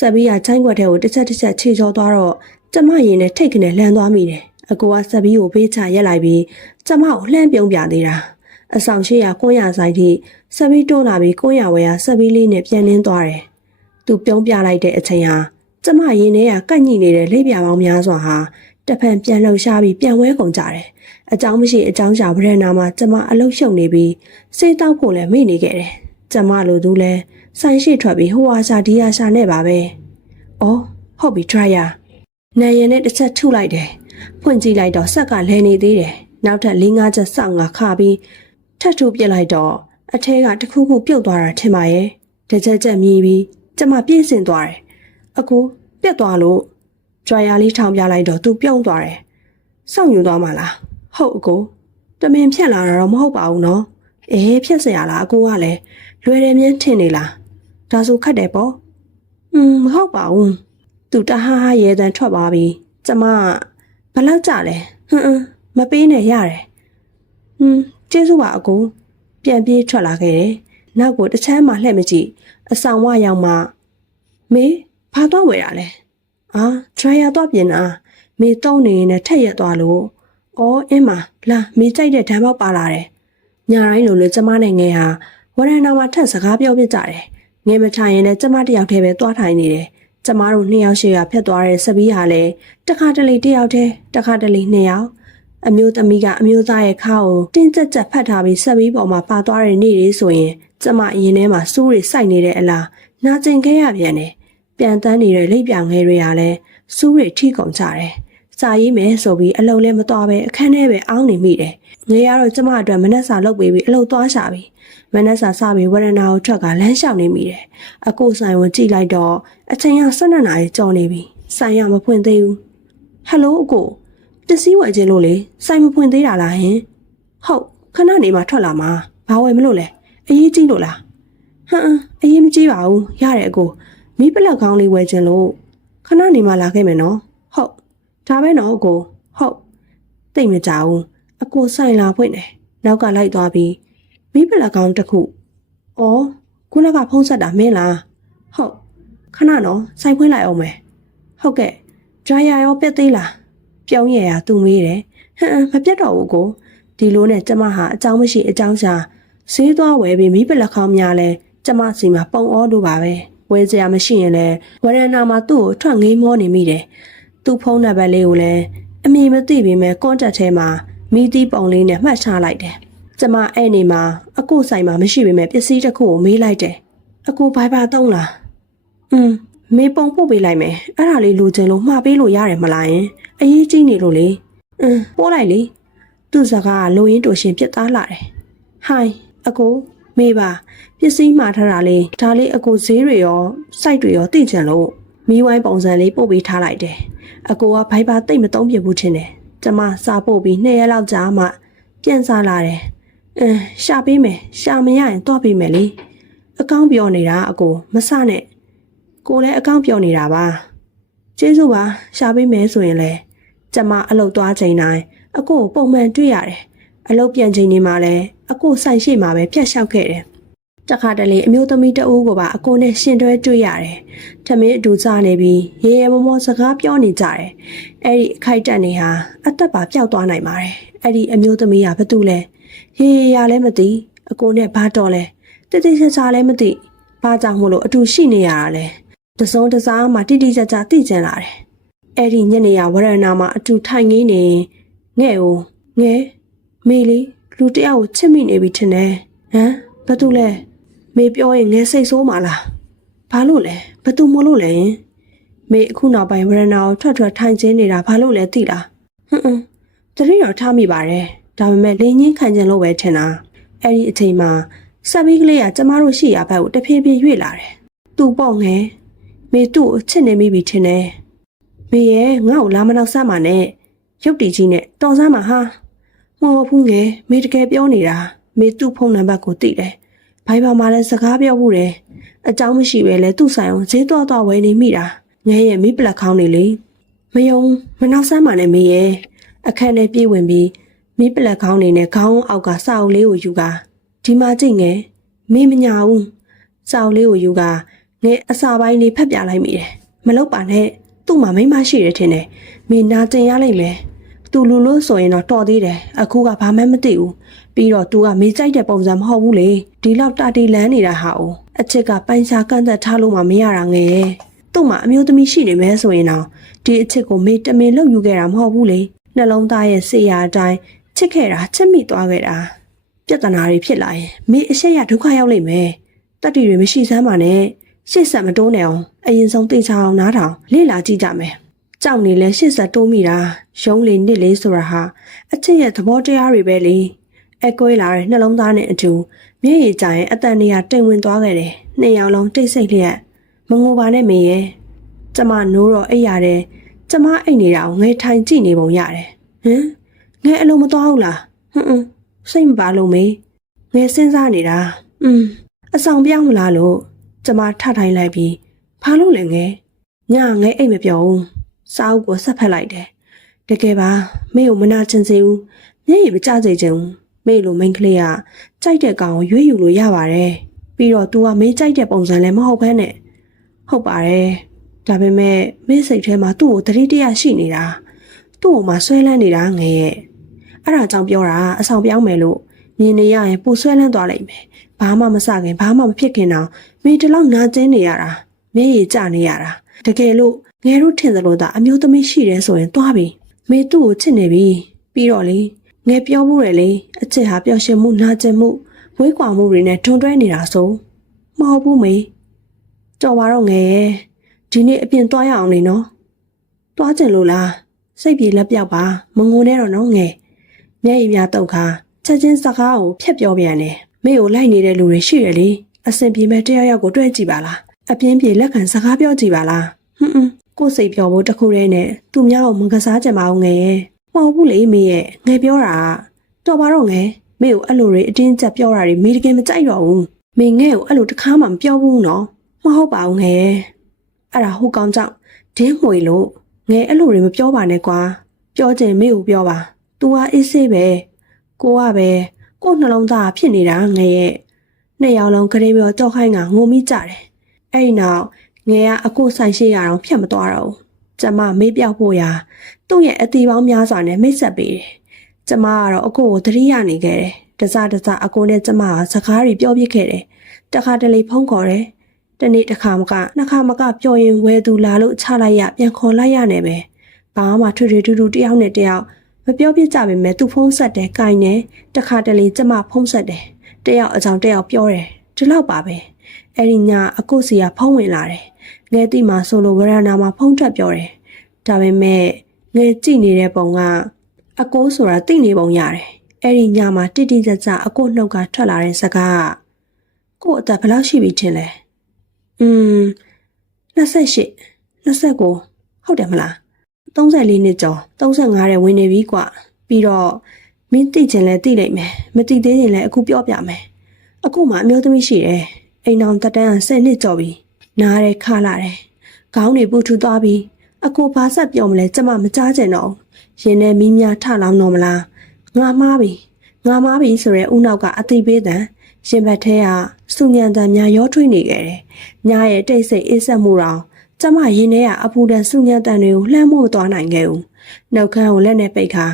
စပီးကချိုင်းခွက်ထဲကိုတစ်ချက်ခြေချောသွားတော့ကျမရင်နဲ့ထိတ်ကနေလှမ်းသွားမိတယ်အကိုကစပီးကိုဘေးချရက်လိုက်ပြီးကျမကိုလှမ်းပြုံးပြသေးတာအဆောင်ရှိရာကွန်းရဆိုင်ထိစပီးတွန်းလာပြီးကွန်းရဝဲကစပီးလေးနဲ့ပြန်လင်းသွားတယ်သူပြုံးပြလိုက်တဲ့အချိန်ဟာကျမရင်ထဲကကန့်ညိနေတဲ့လေးပြာပေါင်းများစွာဟာတစ်ဖက်ပြန်လှုပ်ရှားပြီးပြန်ဝဲကုန်ကြတယ်အကြောင်းမရှိအကြောင်းရှာဗရန်နာမှာကျမအလုတ်ရှုံနေပြီးစေးတောက်ဖို့လည်းမေ့နေခဲ့တယ်ကျမလိုသူလည်းဆိုင်ရှိထွက်ပြီးဟိုဟာရှာဒီဟာရှာနဲ့ပါပဲအော်ဟုတ်ပြီ try ရနိုင်ရင်နဲ့တစ်ချက်ထုလိုက်တယ်ဖွင့်ကြည့်လိုက်တော့ဆက်ကလဲနေသေးတယ်နောက်ထပ်၄-၅ချက်စောင့်ငါခါပြီးထပ်ထုပစ်လိုက်တော့အထဲကတခုခုပြုတ်သွားတာထင်ပါရဲ့တစ်ချက်မြည်ပြီးကျမပြင်းစင်သွားတယ်အကူပြက်သွားလို့ဒရိုင်ယာလေးထောင်ပြလိုက်တော့သူပြုံးသွားတယ်စောင့်ယူသွားမှလားဟုတ်အကူတမင်ဖြက်လာတာတော့မဟုတ်ပါဘူးနော်ဖြက်เสียရလားအကူကလည်းလွယ်တယ်မြင်းထင်နေလားဒါဆိုခတ်တယ်ပေါ့မဟုတ်ပါဘူးသူတဟားဟားရဲတန်းထွက်သွားပြီးကျမဘလောက်ကြလဲမပေးနဲ့ရတယ်ကျေးဇူးပါအကူပြန်ပြေးထွက်လာခဲ့တယ်နောက်ကိုတစ်ချမ်းမှလှည့်မကြည့်အဆောင်ဝရောက်မှမေဘာတော့ဝယ်ရလဲဒရိုင်ယာတော့ပြင်တာမေတုံးနေနဲ့ထက်ရက်သွားလို့အင်းမလာမေကြိုက်တဲ့ဓာတ်ပေါက်ပါလာတယ်ညာတိုင်းလိုလေကျမနဲ့ငယ်ဟာဝရဏမှာထက်စကားပြောပြကြတယ်ငယ်မထိုင်ရင်လည်းကျမတယောက်တည်းပဲသွားထိုင်နေတယ်ကျမတို့2ယောက်ရှိရဖြတ်သွားတဲ့စပီးဟာလည်းတခါတလေ1ယောက်တည်းတခါတလေ2ယောက်အမျိုးသမီးကအမျိုးသားရဲ့ခါကိုတင်းကျပ်ဖတ်ထားပြီးစပီးပေါ်မှာပါသွားတဲ့နေ့လေးဆိုရင်ကျမအရင်ထဲမှာစူးတွေစိုက်နေတဲ့အလားနာကျင်ခဲ့ရပြန်တယ်ပြန်တန်းနေတဲ့လိပ်ပြငယ်တွေကလည်းစူးတွေထိကုန်ကြတယ်စာရေးမယ်ဆိုပြီးအလုပ်လည်းမသွားပဲအခန်းထဲပဲအောင်းနေမိတယ်ငယ်ကတော့ကျမအတွက်မနက်စာလုပ်ပေးပြီးအလုပ်သွားရှာပြီးမနက်စာစပြီးဝရဏကိုထွက်ကလမ်းလျှောက်နေမိတယ်အကိုဆိုင်ကိုကြည့်လိုက်တော့အချိန်က12နာရီကျော်နေပြီဆိုင်ရမဖွင့်သေးဘူးဟယ်လိုအကိုပစ္စည်းဝယ်ခြင်းလို့လေဆိုင်မဖွင့်သေးတာလားဟင်ဟုတ်ခဏနေမှထွက်လာမှာဘာဝယ်မလို့လဲအရေးကြီးလို့လားအရေးမကြီးပါဘူးရတယ်အကိုမီးပလက်ကောင်းလေးဝယ်ခြင်းလို့ခဏနေမှလာခဲ့မယ်နော်ဟုတ်ဒါပဲနော်အကိုဟုတ်တိတ်မကြဘူးအကိုဆိုင်လာဖွင့်တယ်နောက်ကလိုက်သွားပြီးမီးပလက်ကောင်းတစ်ခုခုနကဖုံးဆက်တာမင်းလားဟုတ်ခဏနော်ဆိုင်ဖွင့်လိုက်အောင်မယ်ဟုတ်ကဲ့ဒရိုင်ယာရောပြက်သေးလားပြောင်းရရသူမေးတယ်မပြတ်တော့ဘူးကိုဒီလိုနဲ့ကျမဟာအကြောင်းမရှိအကြောင်းရှာဈေးသွားဝယ်ပြီးမီးပလက်ကောင်းများလဲကျမစီမှာပုံအောတို့ပါပဲဝယ်စရာမရှိရင်လည်းဝရဏမှာသူ့ကိုထွက်ငေးမောနေမိတယ်သူ့ဖုန်းနံပါတ်လေးကိုလည်းအမည်မသိပေမဲ့ကွန်တက်ထဲမှာမီးတီးပုံလေးနဲ့မှတ်ထားလိုက်တယ်ကျမအဲ့နေမှာအကိုဆိုင်မှာမရှိပေမဲ့ပစ္စည်းတစ်ခုကိုမေးလိုက်တယ်အကိုဘိုင်ဘာသုံးလားမေပုံပို့ပေးလိုက်မယ်အဲ့ဒါလေးလိုချင်လို့မှားပေးလို့ရတယ်မလားယင်အရေးကြီးနေလို့လေပို့လိုက်လေသူ့စကားကလိုရင်းတူရှင်ပြစ်သားလာတယ်ဟိုင်းအကို မေပါပစ္စည်းမှာထားတာလေဒါလေးအကိုဈေးတွေရောစိုက်တွေရောသိချင်လို့မီးဝိုင်းပုံစံလေးပို့ပေးထားလိုက်တယ်အကိုကဘိုက်ပါတိတ်မသုံးပြဘူးထင်တယ်ကျမစာပို့ပြီး2 ရက်လောက်ကြာမှပြန်စားလာတယ်ရှာပေးမယ်ရှာမရရင်တွားပေးမယ်လေအကောင့်ပြောနေတာအကိုမစနဲ့ကိုလည်းအကောင့်ပြောနေတာပါကျေးဇူးပါရှာပေးမယ်ဆိုရင်လေကျမအလုပ်သွားချိန်တိုင်းအကိုကိုပုံမှန်တွေ့ရတယ်အလုပ်ပြန်ချိန်နေမှာလဲအကိုဆိုင်ရှိမှာပဲပြတ်လျှောက်ခဲ့တယ်တခါတလေအမျိုးသမီးတဦးကိုပါအကိုနဲ့ရှင်တွဲတွေ့ရတယ်ထမင်းအတူစားနေပြီးရေရေမောမောစကားပြောနေကြတယ်အဲ့ဒီအခိုက်တက်နေဟာအသက်ပါပျောက်သွားနိုင်ပါတယ်အဲ့ဒီအမျိုးသမီးကဘာတူလဲရေရေရလည်းမသိအကိုနဲ့ဘာတော်လဲတိတိကျကျလည်းမသိဘာကြောင့်မို့လို့အတူရှိနေရတာလဲတစုံတစားမှတိတိကျကျသိကျင်လာတယ်အဲ့ဒီညနေရဝရဏမှာအတူထိုင်နေနေငဲ့ဦးငဲမေလေးလူတယောက်ကိုချစ်မိနေပြီထင်တယ်ဘာတူလဲမေပြောရင်ငဲစိတ်ဆိုးမှာလားဘာလို့လဲဘာတူမလို့လဲမေအခုနောက်ပိုင်းဝရဏကိုထွက်ထိုင်ချင်းနေတာဘာလို့လဲသိလားတတိတော်ထားမိပါတယ်ဒါပေမဲ့လင်းချင်းခံကျင်လို့ပဲထင်တာအဲ့ဒီအချိန်မှာဆက်ပြီးကလေးကကျမတို့ရှိရာဘက်ကိုတဖြည်းဖြည်းရွေ့လာတယ်သူ့ပေါ့ငဲမေသူ့ကိုချစ်နေမိပြီထင်တယ်မေရဲ့ငါ့ကိုလာမနောက်ဆမ်းပါနဲ့ရုပ်တည်ကြီးနဲ့တော်စမ်းပါဟာမဟုတ်ဘူးငယ်မေတကယ်ပြောနေတာမေသူ့ဖုန်းနံပါတ်ကိုသိတယ်ဘိုင်ဘာမှာလည်းစကားပြောမှုတယ်အကြောင်းမရှိပဲလဲသူ့ဆိုင်အောင်ဈေးတော့ဝယ်နေမိတာငယ်ရဲ့မိပလက်ခေါင်းနေလေမယုံမနောက်ဆမ်းပါနဲ့မေရဲ့အခက်နဲ့ပြေးဝင်ပြီးမိပလက်ခေါင်းနေနဲ့ခေါင်းအောက်ကစာအုပ်လေးကိုယူကာဒီမှာကြည့်ငယ်မေမညာဘူးစာအုပ်လေးကိုယူကာငယ်အစာပိုင်းလေးဖက်ပြလိုက်မိတယ်မလုပ်ပါနဲ့သူ့မှာမိမရှိတယ်ထင်တယ်မေနာကျင်ရလိုက်မယ်သူလူလို့ဆိုရင်တော့တော်သေးတယ်အခုကဘာမှမသိဘူးပြီးတော့ तू ကမေးကြိုက်တဲ့ပုံစံမဟုတ်ဘူးလေဒီလောက်တာတီလန်းနေတာဟာ哦အချစ်ကပိုင်စာကန့်သက်ထားလို့မှမရတာငယ်သူ့မှာအမျိုးသမီးရှိနေမဲဆိုရင်တော့ဒီအချစ်ကိုမေးတမင်လုပ်ယူခဲ့တာမဟုတ်ဘူးလေနှလုံးသားရဲ့စေရာအတိုင်းချစ်ခဲ့တာချစ်မိသွားခဲ့တာပြဿနာတွေဖြစ်လာရင်မေးအရှက်ရဒုက္ခရောက်လိမ့်မယ်တတိတွေမရှိစမ်းပါနဲ့ရှေ့ဆက်မတိုးနဲ့အောင်အရင်ဆုံးသိချအောင်နားထောင်လေ့လာကြည့်ကြမယ်ကြောက်နေလဲရှေ့ဆက်တိုးမိတာရုံးလေနစ်လေးဆိုတာဟာအချစ်ရဲ့သဘောတရားတွေပဲလေအကွဲလာတဲ့နှလုံးသားနဲ့အတူမျက်ရည်ကျရင်အတန်နေရတိမ်ဝင်သွားခဲ့တယ်နှစ်ယောက်လုံးတိတ်ဆိတ်လျက်မငိုပါနဲ့မေရဲ့ကျမနိုးတော့အိပ်ရတယ်ကျမအိပ်နေတာကိုငဲထိုင်ကြည့်နေပုံရတယ်ငဲအလုံးမသွားဘူးလားစိတ်မပါလို့မေငဲစဉ်းစားနေတာအဆောင်ပြောင်းမလားလို့ကျမထထိုင်လိုက်ပြီးဘာလို့လဲငဲညငဲအိပ်မပြောဘူးစာအုပ်ကိုဆက်ဖက်လိုက်တယ်တကယ်ပါမေကိုမနာချင်စေဘူးမျက်ရည်မကျစေချင်ဘူးမေလိုမိန်းကလေးကကြိုက်တဲ့ကောင်ကိုရွေးယူလို့ရပါတယ်ပြီးတော့ तू ကမေးကြိုက်တဲ့ပုံစံလည်းမဟုတ်ဘဲနဲ့ဟုတ်ပါတယ်ဒါပေမဲ့မေစိတ်ထဲမှာသူ့ကိုတတိတရရှိနေတာသူ့ကိုမှဆွဲလန်းနေတာငယ်ရဲ့အဲ့ဒါကြောင့်ပြောတာအဆောင်ပြောင်းမယ်လို့မြင်နေရရင်ပိုဆွဲလန်းသွားလိမ့်မယ်ဘာမှမစခင်ဘာမှမဖြစ်ခင်တော့မေတလောက်နာကျင်းနေရတာမျက်ရည်ကျနေရတာတကယ်လို့ငယ်တို့ထင်သလိုသာအမျိုးသမီးရှိတယ်ဆိုရင်တွားပြီမေသူ့ကိုချစ်နေပြီပြီးတော့လေငယ်ပြောမှုတယ်လေအချစ်ဟာပျော်ရွှင်မှုနာကျင်မှုဝေးကွာမှုတွေနဲ့ထွန်းတွဲနေတာဆိုမဟုတ်ဘူးမေတော်ပါတော့ငယ်ရဲ့ဒီနေ့အပြင်တွားရအောင်လေနော်တွားကြင်လို့လားစိတ်ပြေလက်ပြောက်ပါမငိုနဲ့တော့နော်ငယ်မျက်ရည်များတုတ်ခါချက်ချင်းစကားကိုဖျက်ပြောပြန်တယ်မေကိုလိုက်နေတဲ့လူတွေရှိတယ်လေအစင်ပြေမဲ့တယောက်ယောက်ကိုတွေ့ကြည့်ပါလားအပြင်းပြေလက်ခံစကားပြောကြည့်ပါလားကိုယ်စိတ်ပြောဖို့တခုတည်းနဲ့သူများကိုမကစားကြပါအောင်ငယ်ရဲ့မဟုတ်ဘူးလေမေရဲ့ငယ်ပြောတာတော်ပါတော့ငယ်မေကိုအဲ့လိုတွေအတင်းကျပ်ပြောတာတွေမေတကယ်မကြိုက်တော့ဘူးမေငယ်ကိုအဲ့လိုတစ်ခါမှမပြောဘူးနော်မဟုတ်ပါဘူးငယ်အဲ့ဒါဟိုကောင်ကြောင့်ဒင်းမွေလို့ငယ်အဲ့လိုတွေမပြောပါနဲ့ကွာပြောချင်မေကိုပြောပါ तू ကအေးဆေးပဲကိုကပဲကို့နှလုံးသားဖြစ်နေတာငယ်ရဲ့နှစ်ယောက်လုံးကလေးပြောကြောက်ခိုင်းကငိုမိကြတယ်အဲ့ဒီနောက်ငယ်ကအကိုဆိုင်ရှိရအောင်ဖြတ်မသွားတော့ဘူးကျမမေးပြောက်ဖို့ရာသူ့ရဲ့အတီပေါင်းများစွာနဲ့မိတ်ဆက်ပေးတယ်ကျမကတော့အကိုကိုသတိရနေခဲ့တယ်တစားအကိုနဲ့ကျမကစကားတွေပြောပြခဲ့တယ်တခါတလေဖုန်းခေါ်တယ်တနေ့တစ်ခါမကနှစ်ခါမကပြောရင်ဝဲသူလာလို့ချလိုက်ရပြန်ခေါ်လိုက်ရနေပဲဘာမှထွေထွေထူးထူးတယောက်နဲ့တယောက်မပြောပြကြပါနဲ့သူဖုန်းဆက်တယ်၊ကိုင်တယ်တခါတလေကျမဖုန်းဆက်တယ်တယောက်အကြောင်းတယောက်ပြောတယ်ဒီလောက်ပါပဲအဲ့ဒီညအကိုစီကဖုန်းဝင်လာတယ်ငယ်တိမှာဆိုလိုဝရဏမှာဖုန်းထွက်ပြောတယ်ဒါပေမဲ့ငယ်ကြည့်နေတဲ့ပုံကအကိုဆိုတာသိနေပုံရတယ်အဲ့ဒီညမှာတိတိကျကျအကိုနှုတ်ကထွက်လာတဲ့စကား ကို့အသက်ဘယ်လောက်ရှိပြီထင်လဲ28 29ဟုတ်တယ်မလား34နှစ်ကျော်35တဲ့ဝင်နေပြီကွာပြီးတော့မင်းသိချင်လဲသိလိုက်မယ်မသိသေးရင်လည်းအခုပြောပြမယ်အခုမှအမျိုးသမီးရှိတယ်အိမ်အောင်တက်တန်း10နှစ်ကျော်ပြီနားရဲခါလာတယ်ခေါင်းတွေပူထူသွားပြီအခုဘာဆက်ပြောမလဲကျမမကြားချင်တော့ရင်ထဲမီးများထလောင်တော့မလားငါမားပြီဆိုရဲဦးနောက်ကအသိပေးတဲ့ရှင်ဘက်ထဲကစုညံတန်များရောထွေးနေခဲ့တယ်။ညာရဲ့တိတ်ဆိတ်အေးဆက်မှုတော်ကျမရင်ထဲကအပူတန်စုညံတန်တွေကိုလှမ်းမို့သွားနိုင်ခဲ့ဦး။နှုတ်ခမ်းကိုလက်နဲ့ပိတ်ခါ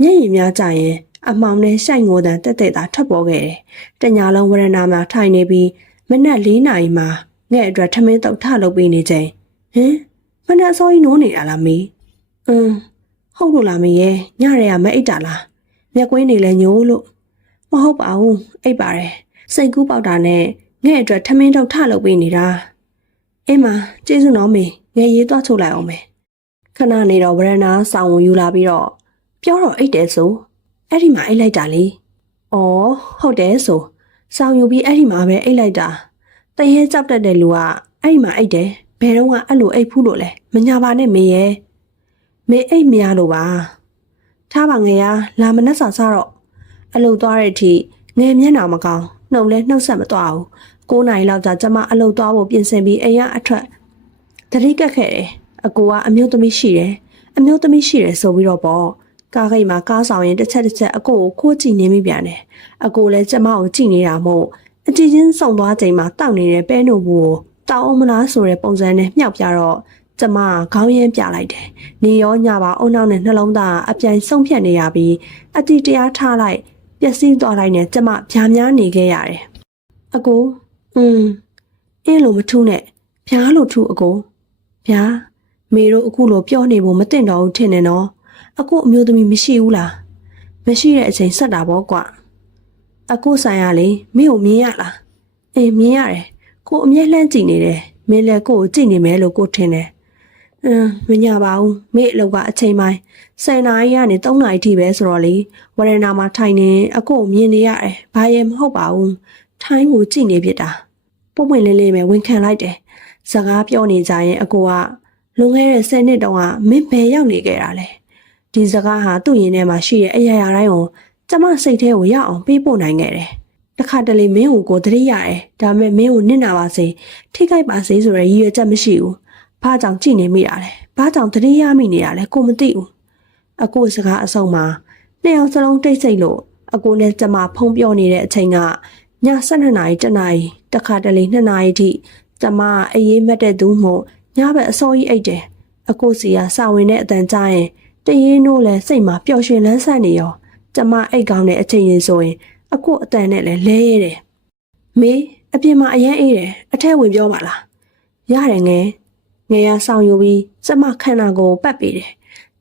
မျက်ရည်များကျရင်အမှောင်နဲ့ရှိုက်ငိုတန်တက်တက်သာထွက်ပေါ်ခဲ့တယ်။တညာလုံးဝရဏမှာထိုင်နေပြီးမနက်4 နာရီမှာငဲ့အတွက်ထမင်းတုပ်ထလုပ်ပေးနေချိန်မနက်စောကြီးနိုးနေတာလားမီးဟုတ်လို့လားမီးရဲ့ညရဲကမအိတ်တာလားမျက်ကွင်းနေလဲညိုးလို့မဟုတ်ပါဘူးအိတ်ပါတယ်စိတ်ကူးပေါက်တာနဲ့ငဲ့အတွက်ထမင်းတုပ်ထလုပ်ပေးနေတာအင်းမကျေးဇူးတော်မေငယ်ရေးသွားချုပ်လိုက်အောင်မေခဏနေတော့ဝရဏဆောင်းဝင်ယူလာပြီးတော့ပြောတော့အိတ်တယ်ဆိုအဲ့ဒီမှာအိတ်လိုက်တာလေအော်ဟုတ်တယ်ဆိုဆောင်းယူပြီးအဲ့ဒီမှာပဲအိတ်လိုက်တာတရေကြောက်တတ်တဲ့လူကအဲ့ဒီမှာအိတ်တယ်ဘယ်တော့ကအဲ့လိုအိတ်ဖူးလို့လဲမညာပါနဲ့မေရဲ့မေအိတ်မရလို့ပါထားပါငယ်ရလာမနှက်စာစားတော့အလုပ်သွားတဲ့အထိငယ်မျက်နှာမကောင်းနှုတ်လဲနှုတ်ဆက်မသွားဘူး9 နာရီလောက်ကြာကျမအလုပ်သွားဖို့ပြင်ဆင်ပြီးအိမ်ကအထွက်တတိကက်ခဲ့တယ်အကိုကအမျိုးသမီးရှိတယ်ဆိုပြီးတော့ပေါ့ကားဂိတ်မှာကားဆောင်ရင်တစ်ချက်အကိုကိုခိုးကြည့်နေမိပြန်တယ်အကိုလည်းကျမကိုကြည့်နေတာမို့အကြည့်ချင်းစုံသွားချိန်မှာတောက်နေတဲ့ပဲနို့ဘူးကိုတောက်အောင်မလားဆိုတဲ့ပုံစံနဲ့မြှောက်ပြတော့ကျမခေါင်းရင်းပြလိုက်တယ်နေရောညပါအုံနောက်နဲ့နှလုံးသားအပြိုင်ဆုံးဖြတ်နေရပြီးအတိတရားထားလိုက်ပျက်စီးသွားလိုက်နဲ့ကျမဖြာများနေခဲ့ရတယ်အကိုအင်းလို့မထူးနဲ့ဖြားလို့ထူးအကိုဖြားမေတို့အခုလိုပြောနေဖို့မတင်တော့ဘူးထင်တယ်နော်အကိုအမျိုးသမီးမရှိဘူးလားမရှိတဲ့အချိန်ဆက်တာပေါ့ကွာအကိုဆိုင်ရလေမင်းကိုမြင်ရလားအေးမြင်ရတယ်ကိုအမြဲလှမ်းကြည့်နေတယ်မင်းလည်းကိုကိုကြည့်နေမယ်လို့ကိုထင်တယ်မညာပါဘူးမေ့အလုပ်ကအချိန်ပိုင်း10 နာရီကနေ3 နာရီထိပဲဆိုတော့လေဝရဏမှာထိုင်နေအကိုမြင်နေရတယ်ဘာရဲမဟုတ်ပါဘူးထိုင်းကိုကြည့်နေဖြစ်တာပုံပွင့်လေးလေးပဲဝင်ခံလိုက်တယ်စကားပြောနေကြရင်အကိုကလွန်ခဲ့တဲ့10 နှစ်တုန်းကမင်းဘယ်ရောက်နေခဲ့တာလဲဒီစကားဟာသူ့ရင်ထဲမှာရှိတဲ့အရာရာတိုင်းကိုကျမစိတ်ထဲကိုရောက်အောင်ပေးပို့နိုင်ခဲ့တယ်တခါတလေမင်းကိုသတိရတယ်ဒါပေမဲ့မင်းကိုနစ်နာပါစေထိခိုက်ပါစေဆိုတဲ့ရည်ရွယ်ချက်မရှိဘူးဘာကြောင့်ကြည့်နေမိတာလဲဘာကြောင့်သတိရမိနေတာလဲကိုမသိဘူးအကိုစကားအဆုံးမှာနှစ်ယောက်စလုံးတိတ်ဆိတ်လို့အကိုနဲ့ကျမဖုံးပြောနေတဲ့အချိန်ကည12 နာရီ1 နာရီတခါတလေ2 နာရီထိကျမအေးမက်တဲ့သူမို့ညဘက်အစောကြီးအိတ်တယ်အကိုစီကစာဝင်တဲ့အတန်ကြားရင်တရေနိုးလဲစိတ်မှာပျော်ရွှင်လန်းဆန်းနေရောကျမအိတ်ကောင်းတဲ့အချိန်ရင်ဆိုရင်အကိုအတန်နဲ့လဲရဲရဲတယ်မေအပြင်မှာအရန်အေးတယ်အထက်ဝင်ပြောပါလားရတယ်ငယ်ရဆောင်ယူပြီးကျမခန္ဓာကိုယ်ပတ်ပေးတယ်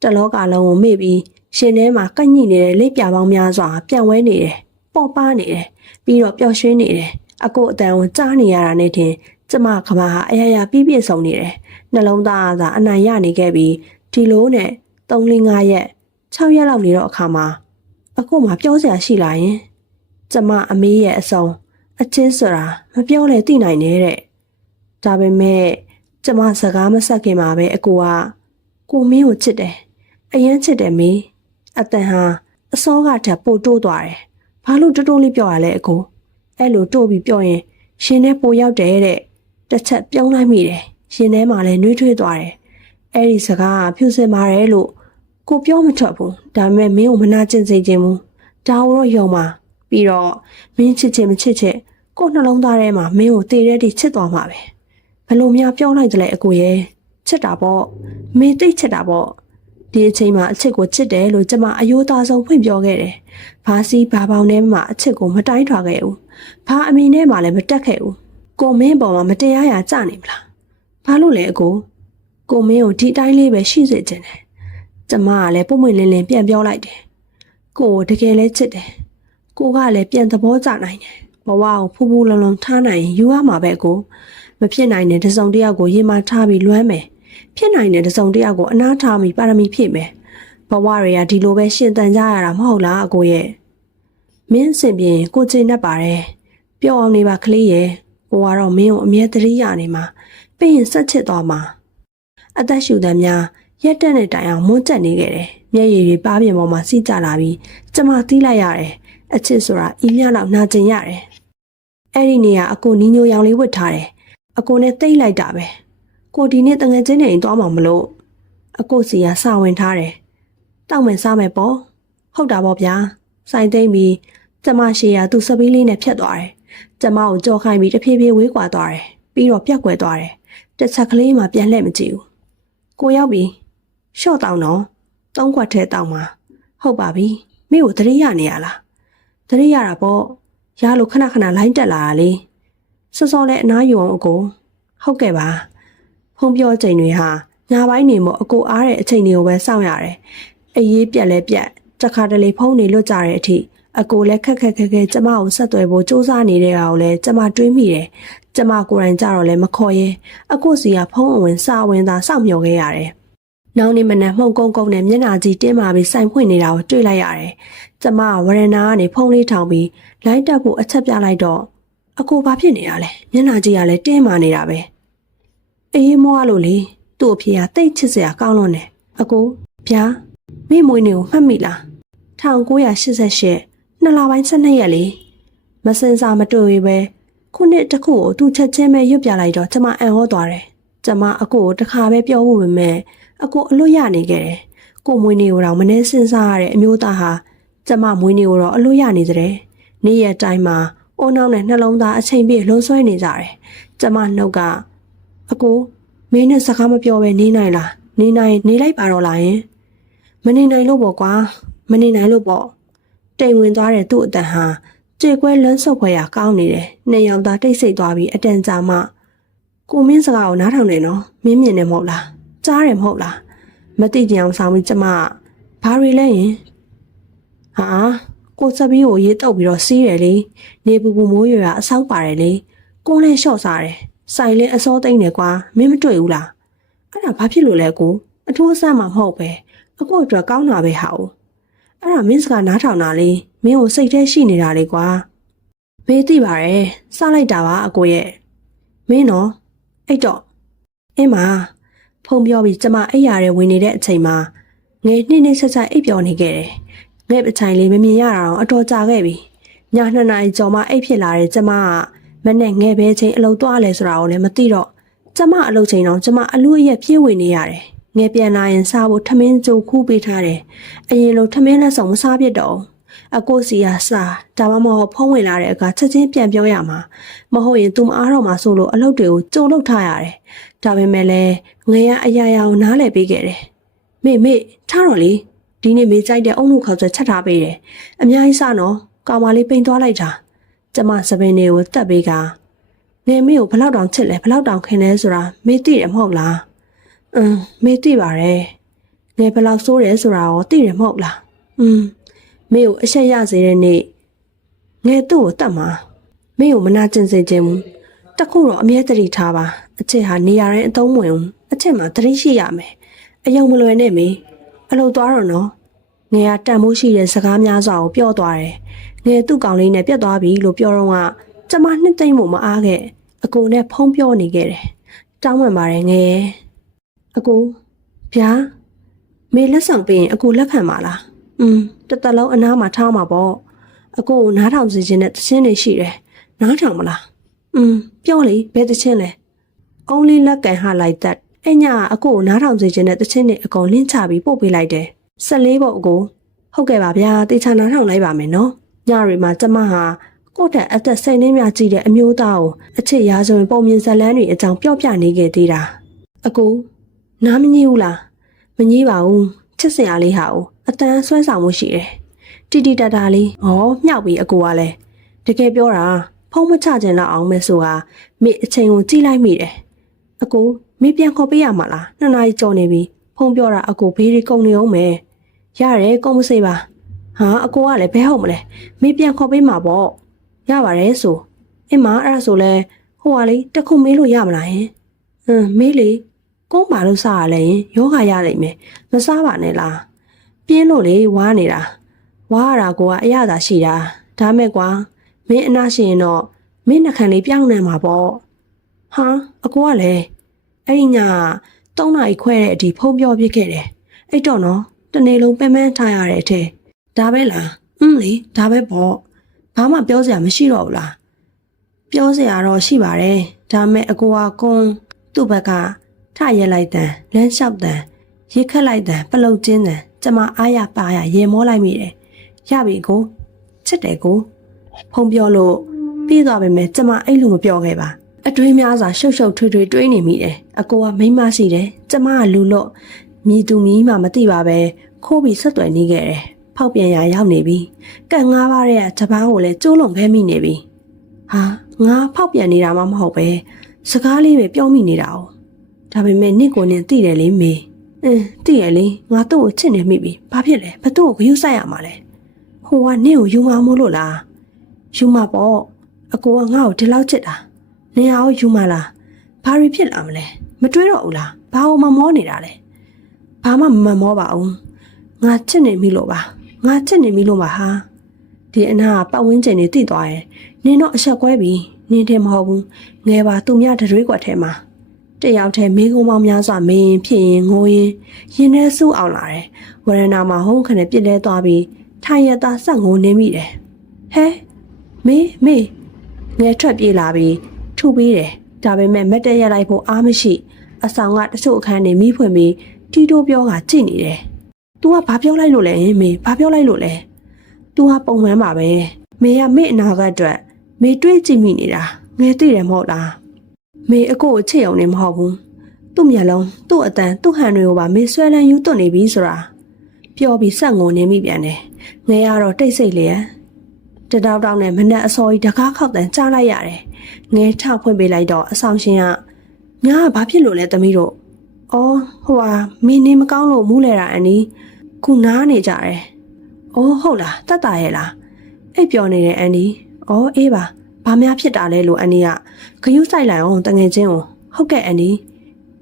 တလောကလုံးကိုမေ့ပြီးရှင်ထဲမှာကန့်ညိနေတဲ့လက်ပြပေါင်းများစွာပြန်ဝဲနေတယ်ပေါ်ပါနေတယ်ပြီးတော့ပျော်ရွှင်နေတယ်အကိုအတန်ကိုကြားနေရတာနဲ့တင်ကျမကဘာဟာအရာရာပြည့်ပြည့်စုံနေတယ်နှလုံးသားအသာအနိုင်ရနေခဲ့ပြီးဒီလိုနဲ့3-5 ရက်6 ရက်လောက်နေတော့အခါမှာအခုမှပြောစရာရှိလာရင်ကျမအမေရဲ့အဆုံးအချင်းဆိုတာမပြောလဲသိနိုင်နေတဲ့ဒါပေမဲ့ကျမစကားမဆက်ခင်မှာပဲအကိုကကိုမင်းကိုချစ်တယ်အရင်ချစ်တယ်မေအတန်ဟာအစောကထပ်ပိုတိုးသွားတယ်ဘာလို့တိုးလေးပြောရလဲအကိုအဲ့လိုတိုးပြီးပြောရင်ရှင်ထဲပိုရောက်တယ်တဲ့တစ်ချက်ပြုံးလိုက်မိတယ်ရှင်ထဲမှာလည်းနှွေးထွေးသွားတယ်အဲ့ဒီစကားကဖြူစင်ပါတယ်လို့ကိုပြောမထွက်ဘူးဒါပေမဲ့မင်းကိုမနာကျင်စေခြင်းဘူးဒါတော့ယုံပါပြီးတော့မင်းချစ်ချင်မချစ်ချစ်ကိုနှလုံးသားထဲမှာမင်းကိုတည်တဲ့တိချစ်သွားမှာပဲဘလို့များပြောလိုက်ကြလဲအကိုရဲ့ချစ်တာပေါ့မင်းသိချစ်တာပေါ့ဒီအချိန်မှာအချစ်ကိုချစ်တယ်လို့ကျမအယိုးသားဆုံးဖွင့်ပြောခဲ့တယ်ဘာစီဘာပေါင်းထဲမှာအချစ်ကိုမတိုင်းထွာခဲ့ဘူးဘာအမီနဲ့မှလည်းမတက်ခဲ့ဘူးကိုမင်းပေါ်မှာမတရားရာကြနေမလားဘာလို့လဲအကိုမင်းကိုဒီတိုင်းလေးပဲရှိစေချင်တယ်ကျမကလည်းပုံမှန်လင်းလင်းပြန်ပြောလိုက်တယ်ကိုတကယ်လဲချစ်တယ်ကိုကလည်းပြန်သဘောကျနိုင်တယ်ဘဝကိုဖူးဖူးလုံလုံထားနိုင်ရင်ယူရမှာပဲကိုမဖြစ်နိုင်တဲ့တစုံတစ်ယောက်ကိုရင်မထားပြီးလွမ်းမယ်ဖြစ်နိုင်တဲ့တစုံတစ်ယောက်ကိုအနားထားပြီးပါရမီဖြည့်မယ်ဘဝတွေကဒီလိုပဲရှင်သန်ကြရတာမဟုတ်လားအကိုရဲ့မင်းစင်ပြင်ကိုချင်တတ်ပါတယ်ပ ပြောအောင်နေပါကလေးရဲ့ကိုကတော့မင်းကိုအမြဲတမ်းရနေမှာပြီးရင်ဆက်ချစ်သွားမှာအသက်ရှူတဲ့များရက်တက်တဲ့တိုင်အောင်မွန်းကျက်နေခဲ့တယ်မျက်ရည်တွေပါးပြင်ပေါ်မှာစီးကျလာပြီးကျမသီးလိုက်ရတယ်အချစ်ဆိုတာဤမြလောက်နာကျင်ရတယ်အဲ့ဒီနေရာအကိုနီးညိုရောင်လေးဝတ်ထားတယ်အကိုနဲ့တိတ်လိုက်တာပဲကိုဒီနေ့တငယ်ချင်းနေရင်သွားမှာမလို့အကိုစီကစာဝင်ထားတယ်တောက်မယ်စားမယ်ပေါ့ဟုတ်တာပေါ့ဗျာဆိုင်သိမ့်ပြီးကျမရှိရသူစပီးလေးနဲ့ဖြတ်သွားတယ်ကျမကိုကြော်ခိုင်းပြီးတဖြည်းဖြည်းဝေးကွာသွားတယ်ပြီးတော့ပြက်ကွယ်သွားတယ်တစ်ချက်ကလေးမှပြန်လှည့်မကြည့်ဘူးကိုရောက်ပြီရှော့တောင်းတော့သုံးခွက်ထဲတောင်းမှာဟုတ်ပါပြီမိကိုသတိရနေရလားသတိရတာပေါ့ရလို့ခဏခဏလိုင်းတက်လာတာလေစောစောနဲ့အနားယူအောင်အကိုဟုတ်ကဲ့ပါဖုံးပြောချိန်တွေဟာညာပိုင်းနေမို့အကိုအားတဲ့အချိန်တွေကိုပဲစောင့်ရတယ်အေးရေးပြက်လဲပြက်တခါတလေဖုံးနေလွတ်ကြတဲ့အထိအကိုလည်းခက်ကျမကိုဆက်သွယ်ဖို့စူးစမ်းနေတဲ့ကောင်လည်းကျမတွေးမိတယ်ကျမကိုယ်တိုင်ကြတော့လည်းမခေါ်ရဲအကိုစီကဖုံးအဝင်စာဝင်သာစောင့်မျှော်ခဲ့ရတယ်နောက်နေ့မနက်မှုန်ကုန်းနဲ့မျက်နှာကြီးတင်းမာပြီးစိုင်ဖွင့်နေတာကိုတွေ့လိုက်ရတယ်ကျမကဝရဏာကနေဖုံးလေးထောင်ပြီးလိုက်တက်ဖို့အချက်ပြလိုက်တော့အကိုဘာဖြစ်နေတာလဲမျက်နှာကြီးကလည်းတင်းမာနေတာပဲအေးမောလို့လေသူ့အဖေကတိတ်ချစ်စရာကောင်းလွန်းတယ်အကိုဗျာမိမွေးနေကိုမှတ်မိလား1988နှစ်လပိုင်း12ရက်လေမစင်စာမတွေ့ရပဲခုနှစ်တစ်ခုကိုသူချက်ချင်းပဲရွတ်ပြလိုက်တော့ကျမအံ့ဩသွားတယ်ကျမအကိုကိုတခါပဲပြောဖို့ပဲမဲ့အကိုအလွတ်ရနေခဲ့တယ်ကိုမွေးနေကိုတော့မနှဲစင်စားရတဲ့အမျိုးသားဟာကျမမွေးနေကိုတော့အလွတ်ရနေတဲ့နေ့ရက်တိုင်းမှာအိုးနှောင်းနဲ့နှလုံးသားအချိန်ပြည့်လှုံ့ဆွဲနေကြတယ်ကျမနှုတ်ကအကိုမင်းနဲ့စကားမပြောဘဲနေနိုင်လားနေနိုင်နေလိုက်ပါတော့လားယင်မနေနိုင်လို့ပေါ့ကွာမနေနိုင်လို့ပေါ့တိမ်ဝင်သွားတဲ့သူ့အတန်ဟာကြေကွဲလန်းဆုပ်ဖွယ်ရာကောင်းနေတယ်နှစ်ယောက်သားတိတ်ဆိတ်သွားပြီးအတန်ကြာမှကိုမင်းစကားကိုနားထောင်နေနော်မင်းမြင်နေမဟုတ်လားကြားတယ်မဟုတ်လားမသိကြအောင်ဆောင်ပြီးကျမဘာတွေလဲယင်ဟာကိုစပီးကိုရေးတုပ်ပြီးတော့စီးတယ်လေနေပူပူမိုးရွာအဆောက်ပါတယ်လေကိုလည်းလျှော့စားတယ်ဆိုင်လေးအစောသိမ့်တယ်ကွာမင်းမတွေ့ဘူးလားအဲ့ဒါဘာဖြစ်လို့လဲကိုအထူးအဆန်းမှမဟုတ်ပဲအကိုအတွက်ကောင်းတာပဲဟာဦးအဲ့ဒါမင်းစကားနားထောင်တာလေမင်းကိုစိတ်ထဲရှိနေတာလေကွာမေးသိပါရဲ့စလိုက်တာပါအကိုရဲ့မင်းနော်အဲ့တော့အင်းမဖုံပြောပြီးကျမအိပ်ရတဲ့ဝင်နေတဲ့အချိန်မှာငယ်နှိမ့်နှိမ့်ဆက်ဆက်အိပ်ပျော်နေခဲ့တယ်ငဲ့ပချိုင်လေးမမြင်ရတာတော့အတော်ကြာခဲ့ပြီည2 နာရီကျော်မှအိပ်ဖြစ်လာတဲ့ကျမကမနဲ့ငဲ့ပဲချိန်အလုပ်သွားလဲဆိုတာကိုလည်းမသိတော့ကျမအလုပ်ချိန်တော့ကျမအလူအရက်ပြေးဝင်နေရတယ်ငယ်ပြန်လာရင်စားဖို့ထမင်းကြိုခူးပေးထားတယ်အရင်လိုထမင်းလက်ဆောင်မစားပြစ်တော့အကိုစီကစားဒါမှမဟုတ်ဖုံးဝင်လာတဲ့အခါချက်ချင်းပြန်ပြောရမှာမဟုတ်ရင်သူမအားတော့မှဆိုလို့အလုပ်တွေကိုကြိုလုပ်ထားရတယ်ဒါပေမဲ့လည်းငယ်ကအရာရာကိုနားလည်ပေးခဲ့တယ်မေထားတော့လေဒီနေ့မေကြိုက်တဲ့အုံလို့ခေါ်ချက်ချက်ထားပေးတယ်အများကြီးစနော်ကောင်မလေးပိန်သွားလိုက်တာကျမစပင်းတွေကိုတက်ပေးကငယ်မေကိုဘလောက်တောင်ချစ်လဲဘလောက်တောင်ခင်လဲဆိုတာမေသိတယ်မဟုတ်လားမေသိပါတယ်ငယ်ဘလောက်ဆိုးတယ်ဆိုတာရောသိတယ်မဟုတ်လားမေကိုအဆက်ရစေတဲ့နေ့ငယ်သူ့ကိုတတ်မှာမေကိုမနာကျင်စေခြင်းဘူးတခုတော့အမြဲတည်းထားပါအချစ်ဟာနေရာတိုင်းအသုံးဝင်ဘူးအချစ်မှာတတိရှိရမယ်အယုံမလွယ်နဲ့မေအလုပ်သွားတော့နော်ငယ်ကတန်မိုးရှိတဲ့စကားများစွာကိုပြောသွားတယ်ငယ်သူ့ကောင်လေးနဲ့ပြတ်သွားပြီလို့ပြောတော့ကကျမနှစ်သိမ့်ဖို့မအားခဲ့အကိုနဲ့ဖုံးပြောနေခဲ့တယ်တောင်းပန်ပါတယ်ငယ်အကိုဗျာမေလက်ဆောင်ပေးရင်အကိုလက်ခံပါလားတသက်လုံးအနားမှာထားမှာပေါ့အကိုကိုနားထောင်စီခြင်းနဲ့တခြင်းတွေရှိတယ်နားထောင်မလားပြောလေဘယ်တခြင်းလဲ only လက်ကန်ဟာလိုက်that အဲ့ညအကိုကိုနားထောင်စီခြင်းနဲ့တခြင်းတွေအကုန်လင်းချပြီးပို့ပေးလိုက်တယ်14ပေါ့အကိုဟုတ်ကဲ့ပါဗျာတေချာနားထောင်လိုက်ပါမယ်နော်ညတွေမှာကျမဟာကိုယ့်ထက်အသက်10နှစ်များကြီးတဲ့အမျိုးသားကိုအချစ်ရာဇဝင်ပုံမြင်ဇာတ်လမ်းတွေအကြောင်းပြောပြနေခဲ့သေးတာအကိုနားမငြိဘူးလားမငြိပါဘူးချစ်စရာလေးဟာအတန်းဆွဲဆောင်မှုရှိတယ်တီတီတတာလေးမြောက်ပြီးအကိုကလည်းတကယ်ပြောတာဖုံးမချခြင်းတော့အောင်မဲဆိုတာမိအချိန်ကိုကြည့်လိုက်မိတယ်အကိုမိပြန်ခေါ်ပေးရမှာလား2 နာရီကျော်နေပြီဖုံးပြောတာအကိုဘေးရီကုန်နေအောင်မယ်ရတယ်ကုန်မစေပါဟာအကိုကလည်းဘဲဟုတ်မလဲမိပြန်ခေါ်ပေးမှာပေါ့ရပါတယ်ဆိုအင်းမအဲ့ဒါဆိုလဲဟိုကလေတခုမေးလို့ရမလားဟင်မေးလေကုန်းပါလို့စားရလဲရင်ယောဂရလိမ့်မယ်မစားပါနဲ့လားပြင်းလို့လေဝါနေတာဝါရတာကအရသာရှိတာဒါမဲ့ကွာမင်းအနာရှိရင်တော့ မင်းနှခမ်းလေးပြောင်းနေမှာပေါ့ဟာအကိုကလည်းအဲ့ဒီည3 နာရီခွဲတဲ့အထိဖုံးပြောပြခဲ့တယ်အဲ့တော့နော်တနေ့လုံးပန်းပန်းထားရတဲ့အထဲဒါပဲလားလေဒါပဲပေါ့ဘာမှပြောစရာမရှိတော့ဘူးလားပြောစရာတော့ရှိပါတယ်ဒါမဲ့အကိုကကွန်းသူ့ဘက်ကထရက်လိုက်တန်လမ်းလျှောက်တန်ရစ်ခတ်လိုက်တန်ပလုတ်ကျင်းတန်ကျမအားရပါရရေမောလိုက်မိတယ်ရပြီကိုချစ်တယ်ကိုဖုံးပြောလို့ပြီးသွားပြီမဲ့ကျမအဲ့လိုမပြောခဲ့ပါအတွင်းများစွာရှုပ်ရှုပ်ထွေးထွေးတွေးနေမိတယ်အကိုကမိန်းမရှိတယ်ကျမကလူလို့မြည်သူမြည်မှမသိပါပဲခိုးပြီးဆက်သွယ်နေခဲ့တယ်ဖောက်ပြန်ရရောက်နေပြီကန့်၅ပါးရဲ့တပားကိုလည်းကျိုးလုံးခဲမိနေပြီဟာငါဖောက်ပြန်နေတာမှမဟုတ်ပဲစကားလေးပဲပြောမိနေတာ哦ဒါပေမဲ့နင့်ကိုနင်သိတယ်လေမေသိရလေငါတို့ကိုချစ်နေမိပြီဘာဖြစ်လဲဘသူ့ကိုဂရုစိုက်ရမှာလဲဟိုကနင့်ကိုယူမမို့လို့လားယူမပေါ့အကိုကငါ့ကိုဒီလောက်ချစ်တာနေရာကိုယူမလားဘာတွေဖြစ်လာမလဲမတွေးတော့ဘူးလားဘာလို့မမောနေတာလဲဘာမှမမောပါဘူးငါချစ်နေမိလို့ပါငါချစ်နေမိလို့ပါဟာဒီအနာပတ်ဝန်းကျင်နေတိသွားရဲ့နင်တော့အဆက်ကွဲပြီနင်တယ်မဟုတ်ဘူးငယ်ပါသူများတွေးကွက်ထဲမှာတယောက်တည်းမိကုံပေါင်းများစွာမင်းဖြစ်ရင်ငိုရင်ရင်ထဲဆူအောင်လာတယ်ဝရဏမှာဟုံးခနဲ့ပြစ်လဲသွားပြီးထိုင်ရတာဆက်ငိုနေမိတယ်ဟဲမေငယ်ထွက်ပြေးလာပြီးထူပေးတယ်ဒါပေမဲ့မတ်တက်ရလိုက်ဖို့အားမရှိအဆောင်ကတချို့အခန်းနေမိဖွင့်ပြီးတီတိုးပြောကကြည့်နေတယ်။ "तू ကဘာပြောလိုက်လို့လဲမေဘာပြောလိုက်လို့လဲ။ तू ကပုံမှန်ပါပဲ။မေကမေ့အနာဂတ်အတွက်မေတွေးကြည့်မိနေတာငယ်သိတယ်မဟုတ်လား။မေအကိုကိုချစ်အောင်နေမဟုတ်ဘူး။သူ့မျက်လုံးသူ့အတန်သူ့ဟန်တွေကိုပါမေဆွဲလန်းယူသွတ်နေပြီဆိုတာပြောပြီးဆက်ငုံနေမိပြန်တယ်။ငယ်ရတော့တိတ်ဆိတ်လျက်တတောက်တောက်နဲ့မနဲ့အစောကြီးတကားခောက်တန်ကြားလိုက်ရတယ်။ငယ်ထဖွင့်ပေးလိုက်တော့အဆောင်ရှင်ကငါကဘာဖြစ်လို့လဲသမီးတို့။အော်ဟိုဟာမင်းနေမကောင်းလို့မူးလဲတာအနီးခုနားနေကြတယ်။အော်ဟုတ်လားတတ်တာရဲ့လား။အိပ်ပျော်နေတဲ့အန်ဒီ။အော်အေးပါဘာများဖြစ်တာလဲလို့အန်ဒီကဂယုစိုက်လိုက်အောင်တငယ်ချင်းကိုဟုတ်ကဲ့အန်ဒီ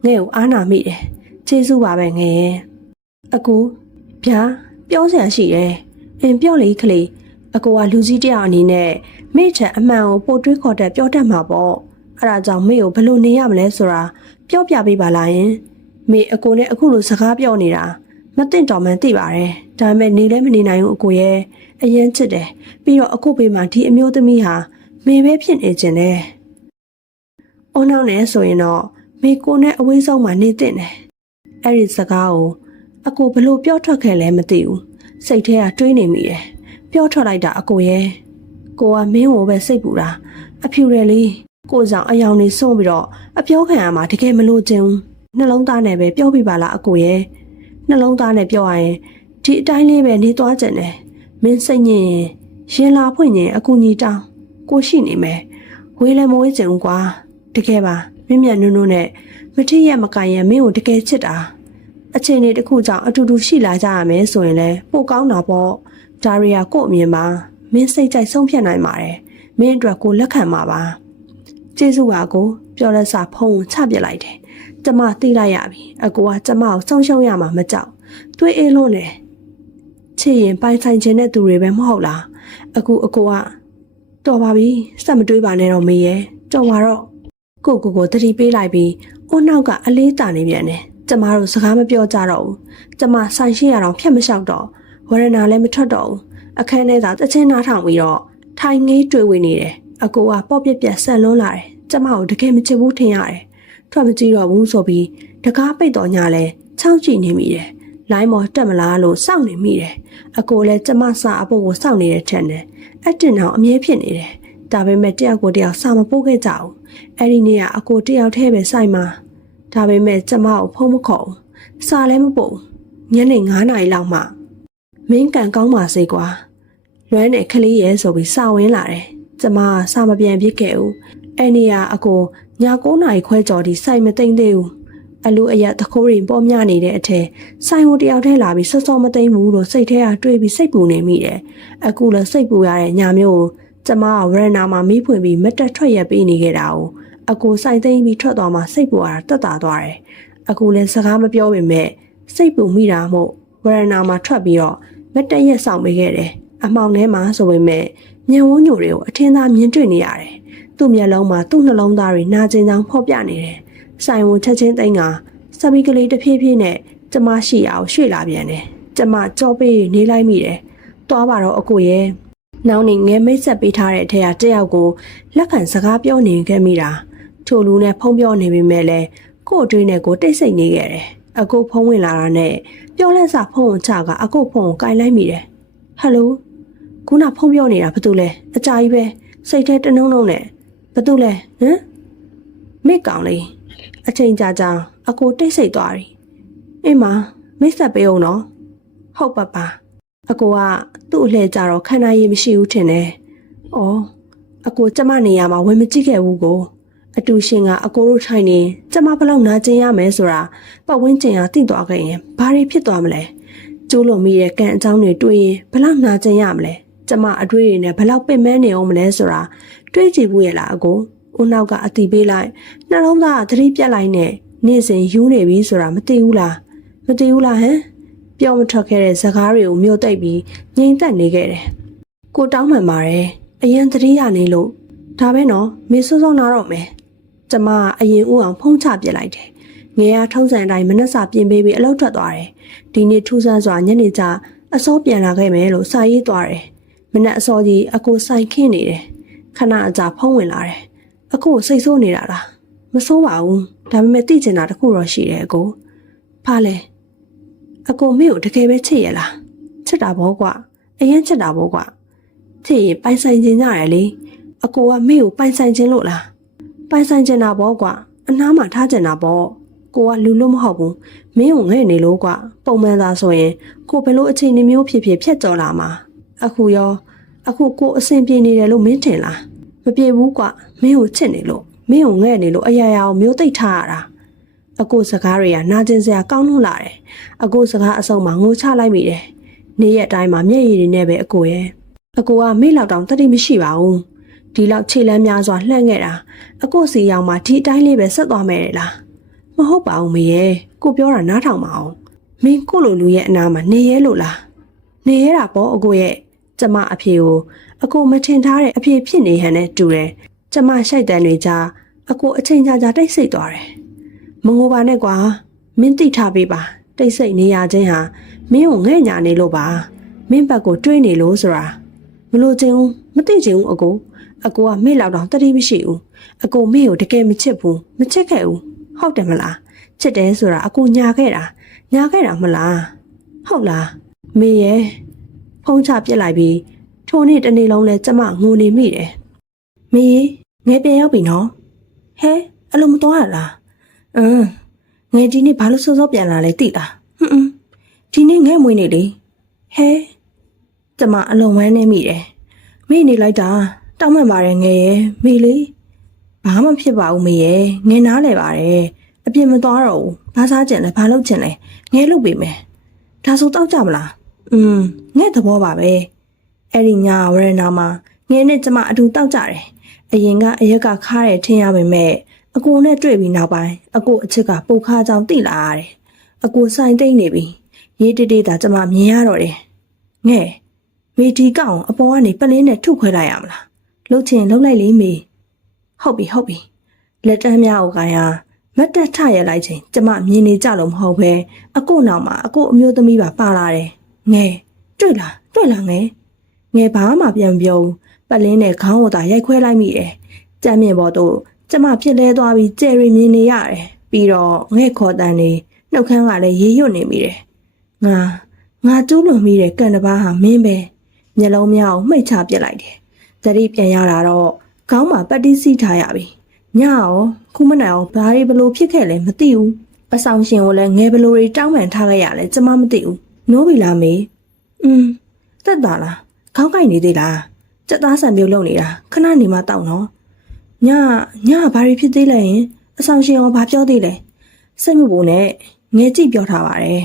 ငဲ့ကိုအားနာမိတယ်။ကျေးဇူးပါပဲငယ်ရဲ့။အကူဗျာပြောစရာရှိတယ်။အင်းပြောလေခလေးအကိုကလူကြီးတယောက်အနေနဲ့မိချံအမှန်ကိုပို့တွေးခေါ်တဲ့ပြောတတ်မှာပေါ့အဲ့ဒါကြောင့်မေကိုဘယ်လိုနေရမလဲဆိုတာပြောပြပေးပါလားယင်မေအကိုနဲ့အခုလိုစကားပြောနေတာမသိတော်မှန်းသိပါတယ်ဒါပေမဲ့နေလည်းမနေနိုင်ဘူးအကိုရဲ့အရင်ချစ်တယ်ပြီးတော့အခုပေးမှဒီအမျိုးသမီးဟာမေပဲဖြစ်နေခြင်းတယ်အုံနောက်နဲ့ဆိုရင်တော့မေကိုနဲ့အဝေးဆုံးမှနေတင်တယ်အဲ့ဒီစကားကိုအကိုဘယ်လိုပြောထွက်ခဲ့လဲမသိဘူးစိတ်ထဲကတွေးနေမိတယ်ပြောထွက်လိုက်တာအကိုရဲ့ကိုကမင်းကိုပဲစိတ်ပူတာအဖြူတယ်လေကိုဆောင်အယောင်နေဆုံးပြီးတော့အပြောခံရမှာတကယ်မလို့ခြင်းနှလုံးသားနဲ့ပဲပြောပြပါလားအကိုရဲ့နှလုံးသားနဲ့ပြောရရင်ဒီအတိုင်းလေးပဲနေသွားကြတယ်မင်းစိတ်ညစ်ရင်လာဖွင့်ရင်အကူညီတောင်းကိုရှိနေမယ်ဝေးလည်းမဝေးခြင်းကွာတကယ်ပါမြင့်မြတ်နုံနုံနဲ့မထည့်ရမကန်ရမင်းကိုတကယ်ချစ်တာအချိန်လေးတစ်ခုကြောင့်အတူတူရှိလာကြရမယ်ဆိုရင်လည်းပိုကောင်းတာပေါ့ဒါရီယာကို့အမြင်ပါမင်းစိတ်ကြိုက်ဆုံးဖြတ်နိုင်ပါတယ်မင်းအတွက်ကိုလက်ခံပါပါကျေးဇူးပါကိုပြောလက်စာဖုံးချပြလိုက်တယ်ကျမသိလိုက်ရပြီအကိုကကျမကိုဆုံးရှုံးရမှာမကြောက်တွေးအေးလို့နေချစ်ရင်ပိုင်ဆိုင်ခြင်းတဲ့သူတွေပဲမဟုတ်လားအခုအကိုကတော်ပါပြီစက်မတွေးပါနဲ့တော့မေရဲ့တော်ပါတော့ကိုတတိပေးလိုက်ပြီးအိုးနောက်ကအလေးတာနေပြန်တယ်ကျမတို့စကားမပြောကြတော့ဘူးကျမဆိုင်ရှိရအောင်ဖြတ်မလျှောက်တော့ဝရဏလည်းမထွက်တော့ဘူးအခန်းထဲသာတချင်းနားထောင်ပြီးတော့ထိုင်ငေးတွေ့ဝင်နေတယ်အကိုကပေါ့ပြက်ပြက်ဆက်လွန်းလာတယ်ကျမကိုတကယ်မချစ်ဘူးထင်ရတယ်ထွက်မကြည့်တော့ဘူးဆိုပြီးတကားပိတ်တော်ညာလဲချောင်းကြည့်နေမိတယ်လိုင်းမော်တက်မလားလို့စောင့်နေမိတယ်အကိုလည်းကျမစာအဖို့ကိုစောင့်နေတဲ့ထက်နဲ့အတင်အောင်အမြဲဖြစ်နေတယ်ဒါပေမဲ့တယောက်ကိုတယောက်စာမပို့ခဲ့ကြဘူးအဲ့ဒီနေ့ကအကိုတယောက်တည်းပဲစိုက်မှာဒါပေမဲ့ကျမကိုဖုံးမခေါ်ဘူးစာလည်းမပို့ညနေ9 နာရီလောက်မှမင်းကန်ကောင်းပါစေကွာလွမ်းနဲ့ခလေးရဲဆိုပြီးစာဝင်လာတယ်ကျမစာမပြန်ပြစ်ခဲ့ဘူးအဲ့နေ့ကအကိုည9 နာရီခွဲကျော်ဒီစိုက်မသိမ့်သေးဘူးအလူအရက်တခိုးရင်ပေါ်မြနေတဲ့အထက်ဆိုင်ဟိုတယောက်တည်းလာပြီးစောစောမသိမ့်ဘူးလို့စိတ်ထဲကတွေးပြီးစိတ်ပူနေမိတယ်အခုလည်းစိတ်ပူရတဲ့ညမျိုးကိုကျမကဝရဏမှာမီးဖွင့်ပြီးမတက်ထွက်ရပေးနေခဲ့တာကိုအကိုစိုက်သိမ့်ပြီးထွက်သွားမှစိတ်ပူရတာတက်တာသွားတယ်အခုလည်းစကားမပြောပေမဲ့စိတ်ပူမိတာမို့ဝရဏမှာထွက်ပြီးတော့မတက်ရက်ဆောင်ပေးခဲ့တယ်အမောင်ထဲမှာဆိုပေမဲ့ညံဝန်းညိုတွေကိုအထင်းသားမြင်တွေ့နေရတယ်သူ သူ့မျက်လုံးမှာသူ့နှလုံးသားတွေနာကျင်ကြောင်းဖော်ပြနေတယ်ဆိုင်ဝန်ချက်ချင်းသိန်းကစပီကလေးတစ်ဖြည်းဖြည်းနဲ့ကျမရှိအောင်ရွှေ့လာပြန်တယ်ကျမကြောပေးနေလိုက်မိတယ်သွားပါတော့အကိုရဲ့နောက်နေ့ငယ်မိတ်ဆက်ပေးထားတဲ့အထက်ကတယောက်ကိုလက်ခံစကားပြောနေခဲ့မိတာထိုလူနဲ့ဖုန်းပြောနေပေမဲ့လည်းကို့အတွင်းနဲ့ကိုတိတ်ဆိတ်နေခဲ့တယ်အကိုဖုန်းဝင်လာတာနဲ့ပြောလက်စာဖုန်းကိုချကအကိုဖုန်းကိုကင်လိုက်မိတယ်ဟယ်လိုခုနဖုန်းပြောနေတာဘာတူလဲအကြာကြီးပဲစိတ်ထဲတနှုံနှုံနဲ့ဘာတူလဲဟမ်မိကောင်လေးအချိန်ကြာကြာအကိုတိတ်ဆိတ်သွားပြီအေးမမိတ်ဆက်ပေးအောင်နော်ဟုတ်ပါပါအကိုကသူ့အလှည့်ကြတော့ခန္ဓာရည်မရှိဘူးထင်တယ်။အော်အကိုကျမနေရာမှာဝင်မကြည့်ခဲ့ဘူးကိုအတူရှင်ကအကိုတို့ထိုင်နေကျမဘလောက်နာကျင်ရမယ်ဆိုတာပတ်ဝန်းကျင်ကသိသွားခဲ့ရင်ဘာတွေဖြစ်သွားမလဲ။ကျိုးလွန်မိတဲ့ကံအကြောင်းတွေတွေးရင်ဘလောက်နာကျင်ရမလဲ။ကျမအတွေးတွေနဲ့ဘလောက်ပင်ပန်းနေအောင်မလဲဆိုတာတွေးကြည့်ဘူးရဲ့လားအကို။ဦးနောက်ကအတီးပေးလိုက်နှလုံးသားကသတိပြတ်လိုက်နဲ့နေ့စဉ်ယူနေပြီဆိုတာမသိဘူးလား။မသိဘူးလားဟမ်။ပြောမထွက်ခဲ့တဲ့စကားတွေကိုမျိုးသိပ်ပြီးငြိမ်သက်နေခဲ့တယ်။ကိုတောင်းမှန်ပါတယ်။အရင်သတိရနေလို့ဒါပဲနော်မေစိုးစောနာတော့မယ်။ကျမအရင်ဦးအောင်ဖုံးချပြစ်လိုက်တယ်။ငယ်ရထုံးစံအတိုင်းမနှက်စာပြင်ပေးပြီးအလုပ်ထွက်သွားတယ်။ဒီနေ့ထူးဆန်းစွာညနေကျအစောပြန်လာခဲ့မယ်လို့စာရေးသွားတယ်။မနက်အစောကြီးအကိုဆိုင်ခင်းနေတယ်။ခဏအကြာဖုံးဝင်လာတယ်။အကိုစိတ်ဆိုးနေတာလား။မဆိုးပါဘူး။ဒါပေမဲ့သိချင်တာတခုတော့ရှိတယ်အကို။ဖားလဲ။အကိုမေကိုတကယ်ပဲချစ်ရလားချစ်တာဘောကွာအရင်ချစ်တာဘောကွာချစ်ရင်ပိုင်ဆိုင်ခြင်းကြရလေအကိုကမေကိုပိုင်ဆိုင်ခြင်းလို့လားပိုင်ဆိုင်ခြင်းတာဘောကွာအနားမှာထားခြင်းတာဘောကိုကလူလို့မဟုတ်ဘူးမင်းကိုငဲ့နေလို့ကွာပုံမှန်သာဆိုရင်ကိုဘယ်လိုအခြေအနေမျိုးဖြစ်ဖြစ်ဖြတ်ကျော်လာမှာအခုကိုအဆင်ပြေနေတယ်လို့မင်းထင်လားမပြေဘူးကွာမင်းကိုချစ်နေလို့မင်းကိုငဲ့နေလို့အရာရာကိုမျိုးသိပ်ထားရတာအကိုစကားတွေကနာကျင်စရာကောင်းလို့လာတယ်အကိုစကားအစုံမှာငိုချလိုက်မိတယ်နေ့ရက်တိုင်းမှာမျက်ရည်တွေနဲ့ပဲအကိုရဲ့အကိုကမေ့လောက်တောင်တတိမရှိပါဘူးဒီလောက်ခြေလမ်းများစွာလှမ်းခဲ့တာအကိုစီရောက်မှဒီအတိုင်းလေးပဲဆက်သွားမယ်လားမဟုတ်ပါဘူးမေရဲ့ကိုပြောတာနားထောင်ပါအောင်မင်းကိုလိုလူရဲ့အနာမှာနေရဲလို့လားနေရဲတာပေါ့အကိုရဲ့ကျမအဖေကိုအကိုမထင်ထားတဲ့အဖေဖြစ်နေဟန်နဲ့တူတယ်ကျမရှိုက်တန်တွေကြားအကိုအချိန်ကြာကြာတိတ်ဆိတ်သွားတယ်မငိုပါနဲ့ကွာမင်းသိထားပေးပါတိတ်ဆိတ်နေရခြင်းဟာမင်းကိုငဲ့ညာနေလို့ပါမင်းဘက်ကိုတွေးနေလို့ဆိုတာမလို့ချင်းဦးမသိချင်ဦးအကိုကမေ့လောက်တော့တတိမရှိဘူးအကိုမေ့ကိုတကယ်မချစ်ဘူးမချစ်ခဲ့ဘူးဟုတ်တယ်မလားချစ်တယ်ဆိုတာအကိုညာခဲ့တာမလားဟုတ်လားမေရဲ့ဖုံးချပြစ်လိုက်ပြီးထိုနေ့တနေ့လုံးလဲကျမငိုနေမိတယ်မေငယ်ပြန်ရောက်ပြီနော်ဟဲအလုံးမသွားရလားငယ်ဒီနေ့ဘာလို့စောစောပြန်လာလဲသိလားဒီနေ့ငဲ့မွေးနေလေဟဲကျမအလုံးဝမ်းနေမိတယ်မေ့နေလိုက်တာတောင်းမှန်ပါတယ်ငယ်ရဲ့မေလေးဘာမှဖြစ်ပါဘူးမေရဲ့ငယ်နားလဲပါတယ်အပြင်မသွားတော့ဘူးဘာစားကျင်လဲဘာလုပ်ကျင်လဲငယ်လုပ်ပေးမယ်ဒါဆိုတောက်ကြမလားငဲ့သဘောပါပဲအဲ့ဒီညဝရဏမှာငယ်နဲ့ကျမအတူတောက်ကြတယ်အရင်ကအရက်ကခါတယ်ထင်ရပေမဲ့အကိုနဲ့တွေ့ပြီးနောက်ပိုင်းအကိုအချစ်ကပုတ်ခါကြောင်တိလာရတယ်အကိုဆိုင်တိတ်နေပြီရေးတေးတေးသာကျမမြင်ရတော့တယ်ငဲ့မေဒီကောင်အပေါ်ကနေပလင်းနဲ့ထုခွဲလိုက်ရမလားလှုပ်ချင်လှုပ်လိုက်လေမေဟုတ်ပြီလက်တန်းများကိုခိုင်းဟာမတ်တက်ထရလိုက်ချင်းကျမမြင်နေကြလို့မဟုတ်ပဲအကိုနောက်မှာအကိုအမျိုးသမီးပါလာတယ်ငဲတွေ့လားငဲဘာမှပြန်ပြောပလင်းနဲ့ခေါင်းကိုသာရိုက်ခွဲလိုက်မိတယ်ကြမ်းမြင်ပေါ်တော့ကျမဖြစ်လဲသွားပြီးကြယ်ရီမြင်နေရတယ်ပြီးတော့ငဲခေါ်တန်နေနှုတ်ခမ်းကလည်းရေရွတ်နေမိတယ်ငါကျူးလွန်မိတဲ့ကံတစ်ပါးဟာမင်းပဲမျက်လုံးများကိုမှိတ်ချပြစ်လိုက်တယ်သတိပြန်ရတာတော့ခေါင်းမှာပတ်တိစီထားရပြီညရောခုမနိုင်အောင်ဘာတွေဘလို့ဖြစ်ခဲ့လဲမသိဘူးအဆောင်ရှင်ကိုလည်းငယ်ဘလို့တွေတောင်းပန်ထားခဲ့ရလဲကျမမသိဘူးနိုးပြီလားမေတက်တာလားခေါင်းကိုက်နေသေးလားစက်သားဆံပြုတ်လုံနေတာခဏနေမှတောက်နော်ညဘာတွေဖြစ်သေးလဲရင်အဆောင်ရှင်ကဘာပြောသေးလဲစိတ်မပူနဲ့ငယ်ကြည့်ပြောထားပါတယ်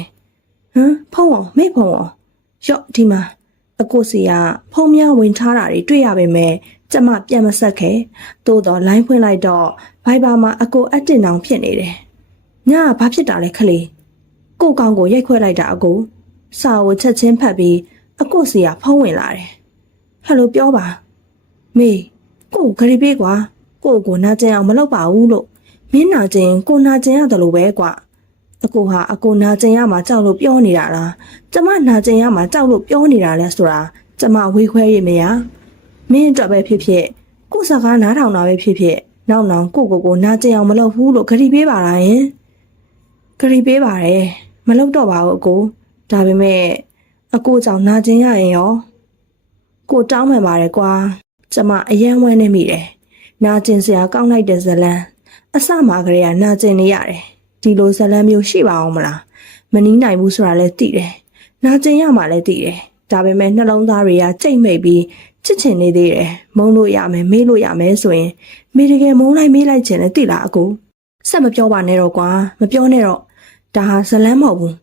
ဖုံးအောင်မေ့ဖုံးအောင်ရော့ဒီမှာအကိုစီကဖုံးများဝင်ထားတာတွေတွေ့ရပေမဲ့ကျမပြန်မဆက်ခဲ့သို့တော့လိုင်းဖွင့်လိုက်တော့ဘိုင်ဘာမှာအကိုအတင်တောင်ဖြစ်နေတယ်ညကဘာဖြစ်တာလဲခလေးကိုကောင်ကိုရိုက်ခွဲလိုက်တာအကိုစာကိုချက်ချင်းဖတ်ပြီးအကိုစီကဖုံးဝင်လာတယ်ဟယ်လိုပြောပါမေကိုဂရီပေးကွာ ကိုနာကျင်အောင်မလုပ်ပါဘူးလို့မင်းနာကျင်ကိုနာကျင်ရတယ်လို့ပဲကွာအကိုဟာအကိုနာကျင်ရမှာကြောက်လို့ပြောနေတာလားကျမနာကျင်ရမှာကြောက်လို့ပြောနေတာလဲဆိုတာကျမဝေခွဲရမရမင်းအတွက်ပဲဖြစ်ဖြစ်ကိုစကားနားထောင်တာပဲဖြစ်ဖြစ်နောက်ကိုနာကျင်အောင်မလုပ်ဘူးလို့ဂရီပေးပါလားယင်ဂရီပေးပါတယ်မလုပ်တော့ပါဘူးအကိုဒါပေမဲ့အကိုကြောင့်နာကျင်ရရင်ရောကိုတောင်းမှန်ပါတယ်ကွာကျမအယံဝမ်းနေမိတယ်နာကျင်စရာကောင်းလိုက်တဲ့ဇလန်းအစမှာကလေးကနာကျင်နေရတယ်ဒီလိုဇလန်းမျိုးရှိပါအောင်မလားမနီးနိုင်ဘူးဆိုတာလည်းသိတယ်နာကျင်ရမှလည်းသိတယ်ဒါပေမဲ့နှလုံးသားတွေကကြိတ်မိတ်ပြီးချစ်ချင်နေသေးတယ်မုန်းလို့ရမယ်မေးလို့ရမယ်ဆိုရင်မိတကယ်မုန်းလိုက်မေးလိုက်ချင်တယ်သိလားအကိုဆက်မပြောပါနဲ့တော့ကွာမပြောနဲ့တော့ဒါဟာဇလန်းမဟုတ်ဘူး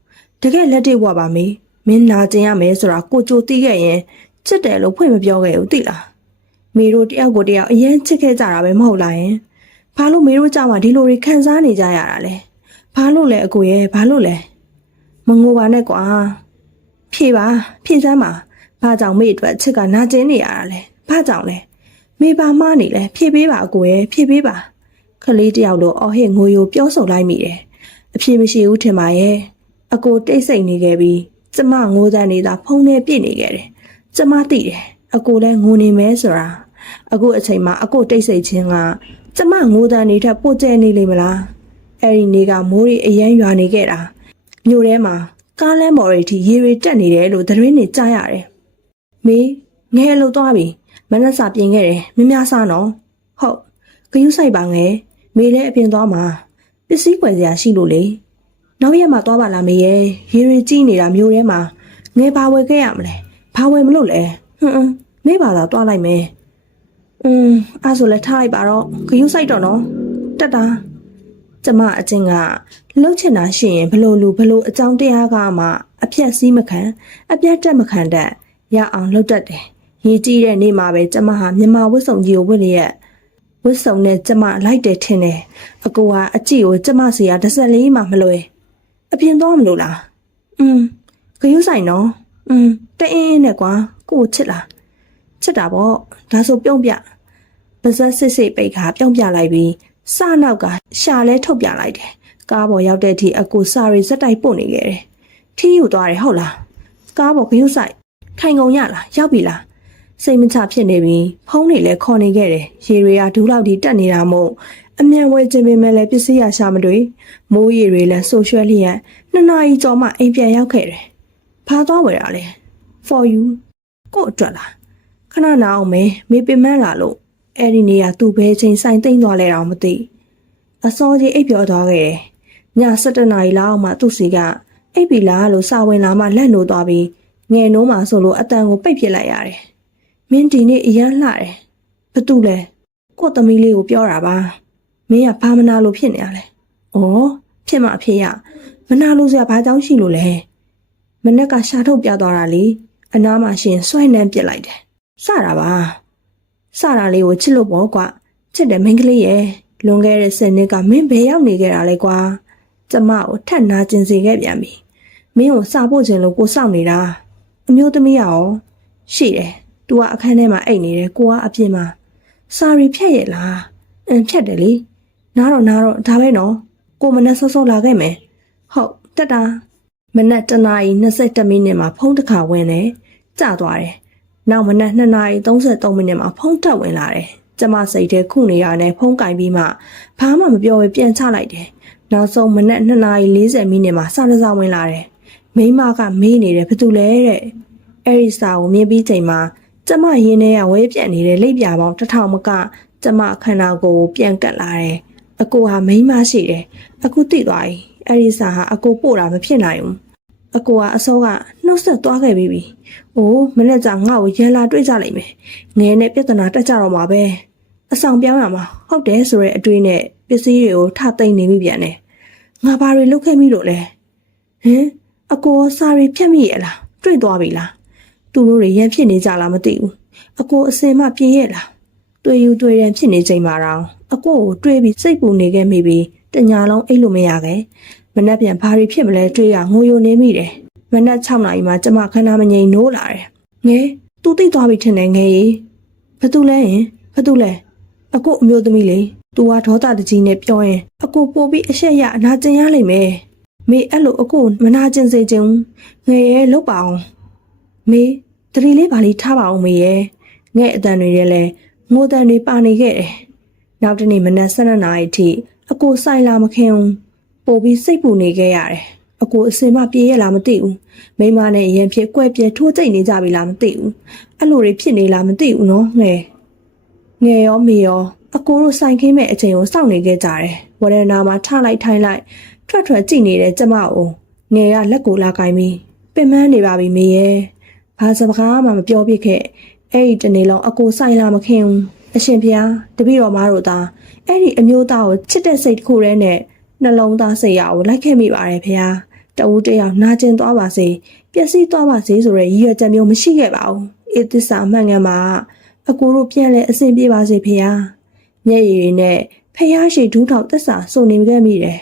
တကယ်လက်တွေ့ဘွားပါမေးမင်းနာကျင်ရမယ်ဆိုတာကိုကြိုသိခဲ့ရင်ချစ်တယ်လို့ဖွင့်မပြောခဲ့ဘူးသိလားမေတို့တယောက်ကိုတယောက်အရင်ချစ်ခဲ့ကြတာပဲမဟုတ်လားယင်ဘာလို့မေတို့ကြောင့်မှဒီလိုတွေခံစားနေကြရတာလဲဘာလို့လဲအကိုရဲ့ဘာလို့လဲမငိုပါနဲ့ကွာဖြေစမ်းပါဘာကြောင့်မေအတွက်ချစ်ကနာကျင်နေရတာလဲဘာကြောင့်လဲမေပါမနေလဲဖြေပေးပါအကိုရဲ့ဖြေပေးပါခလေးတယောက်လိုအော်ဟစ်ငိုယိုပြောဆိုလိုက်မိတယ်အဖြေမရှိဘူးထင်ပါရဲ့အကိုတိတ်ဆိတ်နေခဲ့ပြီးကျမငိုတဲ့နေတာဖုံးထဲပြစ်နေခဲ့တယ်ကျမသိတယ်အကိုလည်းငိုနေမဲဆိုတာအခုအချိန်မှာအကိုတိတ်ဆိတ်ခြင်းကကျမငိုတဲ့နေထက်ပိုကျဲနေလိမ့်မလားအဲ့ဒီနေ့ကမိုးရီအရန်ရွာနေခဲ့တာမြို့ထဲမှာကားလမ်းပေါ်တွေထိရေတွေတက်နေတယ်လို့သတင်းတွေကြားရတယ်မေးငဲလို့သွားပြီမနှက်စာပြင်ခဲ့တယ်မများစားနော်ဟုတ်ဂယုဆိုင်ပါငယ်မေလည်းအပြင်သွားမှာပစ္စည်းကွယ်စရာရှိလို့လေနောက်ရက်မှသွားပါလားမေရဲ့ရေတွေကြီးနေတာမြို့ထဲမှာငယ်ဘာဝယ်ခဲ့ရမလဲဘာဝယ်မလို့လဲမေးပါသာသွားလိုက်မယ်အဲ့ဆိုလည်းထားလိုက်ပါတော့ဂယုဆိုင်တော့နော်တက်တာကျမအချင်းကလှုပ်ချင်တာရှိရင်ဘလို့လူဘလို့အကြောင်းတရားကမှအပြတ်စည်းမခံအပြတ်တက်မခံတတ်ရအောင်လှုပ်တတ်တယ်ရေကြီးတဲ့နေ့မှာပဲကျမဟာမြန်မာဝတ်စုံကြီးကိုဝတ်လျက်ဝတ်စုံနဲ့ကျမလိုက်တယ်ထင်တယ်အကိုကအကြည့်ကိုကျမစီကတစ်ဆက်လေးမှမလွယ်အပြင်သွားမလို့လားဂယုဆိုင်နော်တအင်းနဲ့ကွာကိုချစ်လားချစ်တာပေါ့ဒါဆိုပြုံးပြပါဇက်စစ်စစ်ပိတ်ခါပြုံးပြလိုက်ပြီးစနောက်ကရှာလဲထုတ်ပြလိုက်တယ်ကားပေါ်ရောက်တဲ့အထိအကိုစာရီစက်တိုက်ပို့နေခဲ့တယ်ထီးယူသွားတယ်ဟုတ်လားကားပေါ်ဂယုဆိုင်ထိုင်ကုန်ရလားရောက်ပြီလားစိတ်မချဖြစ်နေပြီဖုံးနေလဲခေါ်နေခဲ့တယ်ရေတွေကဒူးလောက်ထိတက်နေတာမို့အမြန်ဝဲခြင်းပင်မဲ့လဲပစ္စည်းရရှာမတွေ့မိုးရေတွေလဲဆိုရွှဲလျက်2 နာရီကျော်မှအိမ်ပြန်ရောက်ခဲ့တယ်ဖားသွားဝယ်တာလဲ for you ကို့အတွက်လားခဏနာအောင်မေပင်မန်းလာလို့အဲ့ဒီနေရာသူ့ဘဲချင်းဆိုင်သိမ့်သွားလဲတော့မသိအစောကြီးအိပ်ပျော်သွားခဲ့တယ်ည7 နာရီလောက်မှသူ့စီကအိပ်ပြီလားလို့စာဝင်လာမှလက်နိုးသွားပြီးငယ်နိုးမှဆိုလို့အတန်ကိုပိတ်ပစ်လိုက်ရတယ်မင်းဒီနေ့အရန်လှတယ်ဘာတူလဲကို့သမီးလေးကိုပြောတာပါမင်းကဘာမနာလို့ဖြစ်နေရလဲဩဖြစ်မှဖြစ်ရမနာလို့စရာဘာကြောင့်ရှိလို့လဲမနက်ကရှာထုတ်ပြသွားတာလေအနားမှာရှင်စွဲနှမ်းပစ်လိုက်တယ်စတာပါစတာလေးကိုချစ်လို့ပေါ့ကွာချစ်တယ်မင်းကလေးရဲ့လွန်ခဲ့တဲ့10 နှစ်ကမင်းဘယ်ရောက်နေခဲ့တာလဲကွာကျမကိုထက်နာကျင်စေခဲ့ပြန်ပြီမင်းကိုစာဖို့ခြင်းလို့ကိုစောင့်နေတာအမျိုးသမီးရောရှိတယ်။ तू ကအခန်းထဲမှာအိတ်နေတယ်ကိုကအပြင်မှာစာရီဖြတ်ရဲ့လားဖြတ်တယ်လေနားတော့ဒါပဲနော်ကိုမနဲ့စောစောလာခဲ့မယ်ဟုတ်တက်တာမနက်1 နာရီ 22 မိနစ်မှာဖုန်းတစ်ခါဝင်တယ်ကျသွားတယ်နောက်မနက်2 နာရီ 33 မိနစ်မှာဖုန်းတက်ဝင်လာတယ်ကျမစိတ်ထဲခုနေရတဲ့ဖုန်းကင်ပြီးမှဘာမှမပြောဘဲပြန်ချလိုက်တယ်နောက်ဆုံးမနက်2 နာရီ 40 မိနစ်မှာစာရစာဝင်လာတယ်မိမကမေးနေတယ်ဘာတူလဲတဲ့အဲ့ဒီစာကိုမြင်ပြီးချိန်မှာကျမရင်းထဲကဝဲပြက်နေတဲ့လိပ်ပြာပေါင်း1000မကကျမခန္ဓာကိုယ်ကိုပြန်ကတ်လာတယ်အကိုဟာမိန်းမရှိတယ်အခုသိသွားပြီအဲ့ဒီစာဟာအကိုပို့တာမဖြစ်နိုင်ဘူးအကိုကအစောကနှုတ်ဆက်သွားခဲ့ပြီ။အိုးမနေ့ကငါ့ကိုရန်လာတွေ့ကြလိမ့်မယ်။ငယ်နဲ့ပြဿနာတက်ကြတော့မှာပဲ။အဆောင်ပြောင်းရမှာဟုတ်တယ်ဆိုတဲ့အတွေးနဲ့ပစ္စည်းတွေကိုထသိမ့်နေမိပြန်တယ်။ငါဘာတွေလုပ်ခဲ့မိလို့လဲ။ဟင်အကိုစာရီဖြတ်မိရဲ့လား။တွေ့သွားပြီလား။သူတို့တွေရန်ဖြစ်နေကြလားမသိဘူး။အကိုအစင်မပြေရဲ့လား။တွေ့ယူတွေ့ရန်ဖြစ်နေချိန်မှာတော့အကိုကိုတွေးပြီးစိတ်ပူနေခဲ့မိပြီးတညာလုံးအိတ်လို့မရခဲ့။မနှက်ပြန်ဘာတွေဖြစ်မလဲတွေးရငိုယိုနေမိတယ်။မနက်6 နာရီမှာကျမခန္ဓာမငြိမ်နိုးလာတယ်။ငယ်သူသိသွားပြီထင်တယ်ငယ်ကြီး။ဘာတူလဲယင်ဘာတူလဲ အခုအမျိုးသမီးလေသူကဒေါသတကြီးနဲ့ပြောရင်အခုပို့ပြီးအရှက်ရအနာကျင်ရလိမ့်မယ်မေအဲ့လိုအခုမနာကျင်စေချင်ငယ်ရဲလောက်ပါအောင်မေတတိလေးပါလေးထားပါအောင်မေရဲ့ငဲ့အတန်တွေရဲ့လဲငိုတန်တွေပါနေခဲ့တယ်နောက်တနေ့မနက်7:00 နာရီထိအခုဆိုင်လာမခင်ဘူးပို့ပြီးစိတ်ပူနေခဲ့ရတယ်အခုအစင်မပြေးရလားမသိဘူးမိမနဲ့ရင်ဖြစ်ကွဲပြဲထိုးကျိတ်နေကြပြီလားမသိဘူးအဲ့လိုတွေဖြစ်နေလားမသိဘူးနော်ငယ်ရောမေရောအကိုတို့ဆိုင်ခင်းမဲ့အချိန်ကိုစောင့်နေခဲ့ကြတယ်ဝရဏမှာထလိုက်ထိုင်လိုက်ထွက်ကြည့်နေတဲ့ကျမကိုငယ်ကလက်ကိုလာကင်ပြီးပင်မနေပါပြီမေရဲ့ဘာစကားမှမပြောပြခဲ့အဲ့ဒီတနေ့လုံးအကိုဆိုင်လာမခင်ဘူးအရှင်ဖျားတပည့်တော်မတို့သားအဲ့ဒီအမျိုးသားကိုချစ်တဲ့စိတ်တစ်ခုတည်းနဲ့နှလုံးသားစိတ်ရကိုလိုက်ခဲ့မိပါတယ်ဖျားတဦးတယောက်နာကျင်သွားပါစေပျက်စီးသွားပါစေဆိုတဲ့ရည်ရွယ်ချက်မျိုးမရှိခဲ့ပါဘူးအေးသစ္စာအမှန်ကန်မှာအကိုတို့ပြန်လဲအဆင်ပြေပါစေဖျားမျက်ရည်တွေနဲ့ဖျားရှိဒူးထောက်သစ္စာစုံနေခဲ့မိတယ်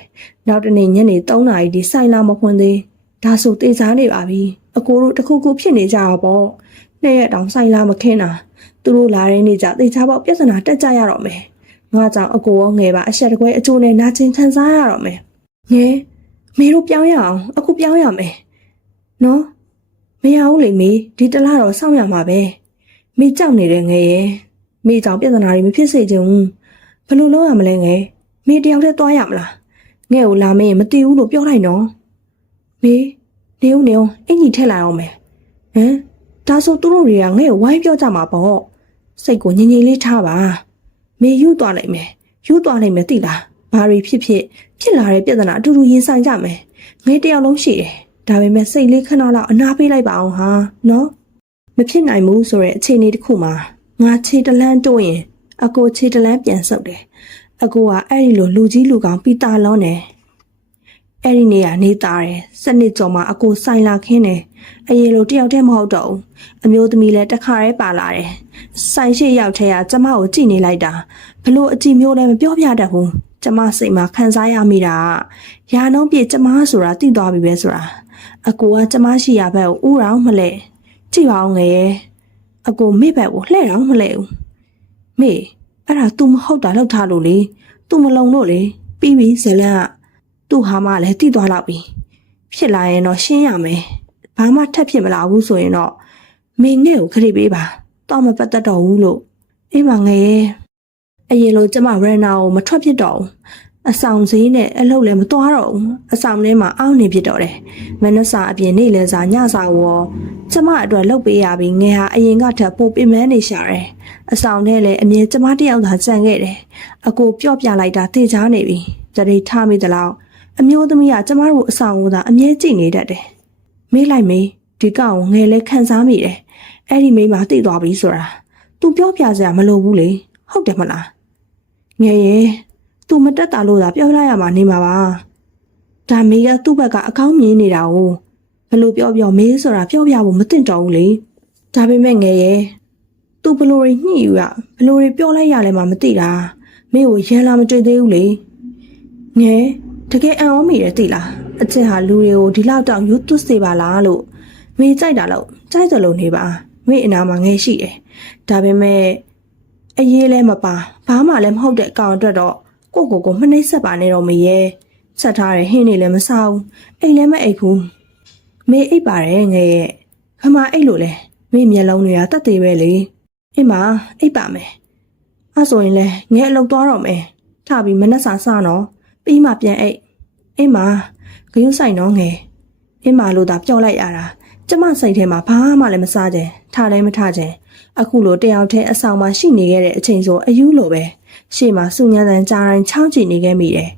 နောက်တနေ့ညနေ3 နာရီဒီဆိုင်လာမဖွင့်သေးဒါဆိုတေးစားနေပါပြီအကိုတို့တခုခုဖြစ်နေကြတော့ပေါ့နှစ်ရက်တောင်ဆိုင်လာမခင်းတာသူတို့လာတဲ့နေ့ကျတေးစားပေါက်ပြဿနာတက်ကြရတော့မယ်ငါကြောင့်အကိုရောငယ်ပါအဆက်တကွဲအကျိုးနဲ့နာကျင်ခံစားရတော့မယ်ငယ်မေတို့ပြောင်းရအောင်အခုပြောင်းရမယ်နော်မရဘူးလေမေဒီတလားတော့စောင့်ရမှာပဲမေကြောက်နေတဲ့ငယ်ရဲ့မေကြောင့်ပြဿနာတွေမဖြစ်စေချင်ဘူးဘယ်လိုလုပ်ရမလဲငယ်မေတယောက်တည်းသွားရမလားငယ်ကိုလာမင်းမသိဘူးလို့ပြောလိုက်နော်မေနေဦးအင်ကြီးထက်လိုက်အောင်မယ်ဟမ်ဒါဆိုသူတို့တွေကငယ်ကိုဝိုင်းပြောကြမှာပေါ့စိတ်ကိုငြိမ်ငြိမ်လေးထားပါမေယူသွားလိုက်မယ်သိလားဘာတွေဖြစ်လာတဲ့ပြဿနာအတူတူရင်ဆိုင်ကြမယ်ငယ်တယောက်လုံးရှိတယ်ဒါပေမဲ့စိတ်လေးခဏလောက်အနာပေးလိုက်ပါအောင်ဟာနော်မဖြစ်နိုင်ဘူးဆိုတဲ့အခြေအနေတစ်ခုမှာငါခြေတလန်းတိုးရင်အကိုခြေတလန်းပြန်ဆုပ်တယ်အကိုကအဲ့ဒီလိုလူကြီးလူကောင်ပြီးတာလုံးတယ်အဲ့ဒီနေရာနေသားတယ်စနစ်ကျော်မှာအကိုဆိုင်လာခင်းတယ်အရင်လိုတယောက်တည်းမဟုတ်တော့ဘူးအမျိုးသမီးလည်းတခါတည်းပါလာတယ်ဆိုင်ရှိရောက်ထဲကကျမကိုကြည့်နေလိုက်တာဘလို့အကြည့်မျိုးလည်းမပြောပြတတ်ဘူးကျမစိတ်မှာခံစားရမိတာရာနှုံးပြကျမဆိုတာသိသွားပြီပဲဆိုတာအကိုကကျမရှိရဘက်ကိုဥရောင်းမလဲကြည့်ပါအောင်ငယ်ရဲ့အကိုမိဘက်ကိုလှဲ့တော့မလဲဘူးမေအဲ့ဒါ तू မဟုတ်တာလောက်ထားလို့လေ तू မလုံလို့လေပြီးပြီဇလန်ကသူ့ဟာမလည်းတိသွားတော့ပြီဖြစ်လာရင်တော့ရှင်းရမယ်ဘာမှထပ်ဖြစ်မလာဘူးဆိုရင်တော့မင်းငဲ့ကိုခရီးပေးပါတော့မပတ်သက်တော့ဘူးလို့အေးပါငယ်ရဲ့အရင်လိုကျမရန်နာကိုမထွက်ဖြစ်တော့ဘူးအဆောင်စည်းနဲ့အလုပ်လည်းမသွားတော့ဘူးအဆောင်ထဲမှာအောင်းနေဖြစ်တော့တယ်မနက်စာအပြင်နေ့လယ်စာညစာကိုကျမအတွက်လုပ်ပေးရပြီးငယ်ဟာအရင်ကထပ်ပိုပင်မနေရှာတယ်အဆောင်ထဲလည်းအမြဲကျမတယောက်သာကြံခဲ့တယ်အကိုပြော့ပြလိုက်တာသိချာနေပြီတတိထားမိသလောက်အမျိုးသမီးကကျမတို့အဆောင်ကိုသာအမြဲကြည့်နေတတ်တယ်မေးလိုက်မေးဒီကောင်ကိုငယ်လည်းခံစားမိတယ်အဲ့ဒီမိန်းမသိသွားပြီဆိုတာ तू ပြောပြစရာမလိုဘူးလေဟုတ်တယ်မလားငယ်ရဲ့သူမတက်တာလို့သာပြောလိုက်ရမှာနေမှာပါဒါမေကသူ့ဘက်ကအကောင်းမြင်နေတာကိုဘလို့ပြောမေးဆိုတာပြောပြဖို့မသင့်တော်ဘူးလေဒါပေမဲ့ငယ်ရဲ့သူဘလို့ညှိယူရဘလို့ပြောလိုက်ရလဲမှမသိတာမင်းကိုရန်လာမတွေ့သေးဘူးလေငယ်တကယ်အံ့ဩမိတယ်သိလားအချစ်ဟာလူတွေကိုဒီလောက်တောင်ယူသွစေပါလားလို့မေကြိုက်တာလို့ကြိုက်တယ်လို့နေပါမေအနာမှာငယ်ရှိတယ်ဒါပေမဲ့အရေးလဲမပါဘာမှလည်းမဟုတ်တဲ့အကောင်အတွက်တော့ကိုမနှိမ့်ဆက်ပါနဲ့တော့မေရဲ့ဆက်ထားတယ်ဟင်းနေလည်းမစားဘူးအိတ်လည်းမအိတ်ဘူးမေအိတ်ပါတယ်ငယ်ရဲ့ခမအိတ်လို့လဲမေမျက်လုံးတွေကတတ်သေးပဲလေအိမ်မှာအိတ်ပါမယ်အဲ့ဆိုရင်လဲငယ်အလုပ်သွားတော့မယ်ထပြီးမနှက်စာစနော်ပြီးမှပြန်အိတ်အိမ်မှာဂရုစိုက်နော်ငယ်အိမ်မှာလို့သာပြောလိုက်ရတာကျမစိတ်ထဲမှာဘာမှလည်းမစားကြထားလည်းမထားကြအခုလိုတယောက်တည်းအဆောင်မှာရှိနေခဲ့တဲ့အချိန်ဆိုအယူလိုပဲရှေ့မှာစုညံတန်ကြားတိုင်းချောင်းချနေခဲ့မိတယ်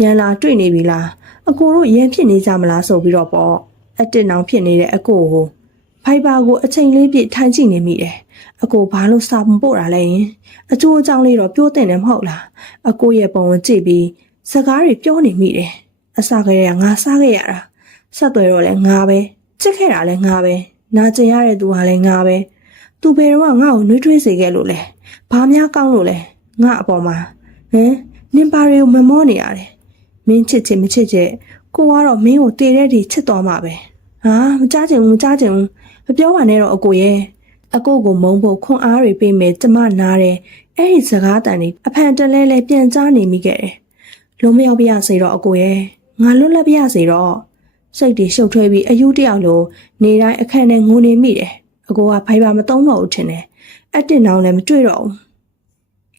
ရန်လာတွေ့နေပြီလားအကိုတို့ရန်ဖြစ်နေကြမလားဆိုပြီးတော့ပေါ့အတစ်နောင်ဖြစ်နေတဲ့အကိုကိုဖိုက်ဘာကိုအချိန်လေးပြည့်ထိုင်ကြည့်နေမိတယ်အကိုဘာလို့စာပုံပို့တာလဲရင်အကျိုးအကြောင်းလေးတော့ပြောတင်တယ်မဟုတ်လားအကိုရဲ့ပုံကိုကြည့်ပြီးစကားတွေပြောနေမိတယ်အစကတည်းကငါစားခဲ့ရတာဆက်သွယ်တော့လဲငါပဲချစ်ခဲ့တာလဲငါပဲနာကျင်ရတဲ့သူကလည်းငါပဲသူဘယ်တော့ငါ့ကိုနှွေးထွေးစေခဲ့လို့လဲဘာများကောင်းလို့လဲငါအပေါ်မှာနင်ပါတွေကိုမမောနေရတယ်မင်းချစ်ချင်မချစ်ချင်ကိုကတော့မင်းကိုတည်တဲ့ဒီချစ်တော်မှာပဲဟာမကြားချင်ဘူးမပြောပါနဲ့တော့အကိုရဲ့ အကိုကိုမုံဖို့ခွန်အားတွေပေးမယ်ကျမနားတယ်အဲ့ဒီစကားတန်တွေအဖန်တလဲလဲပြန်ကြားနေမိခဲ့တယ်လုံးမရောက်ပြရစေတော့အကိုရဲ့ငါလွတ်လပ်ပြရစေတော့စိတ်တွေရှုပ်ထွေးပြီးအယူတယောက်လိုနေတိုင်းအခက်နဲ့ငိုနေမိတယ်အကိုကဖိုင်ဘာမသုံးတော့ဘူးထင်တယ်အတစ်နောင်လည်းမတွေ့တော့ဘူး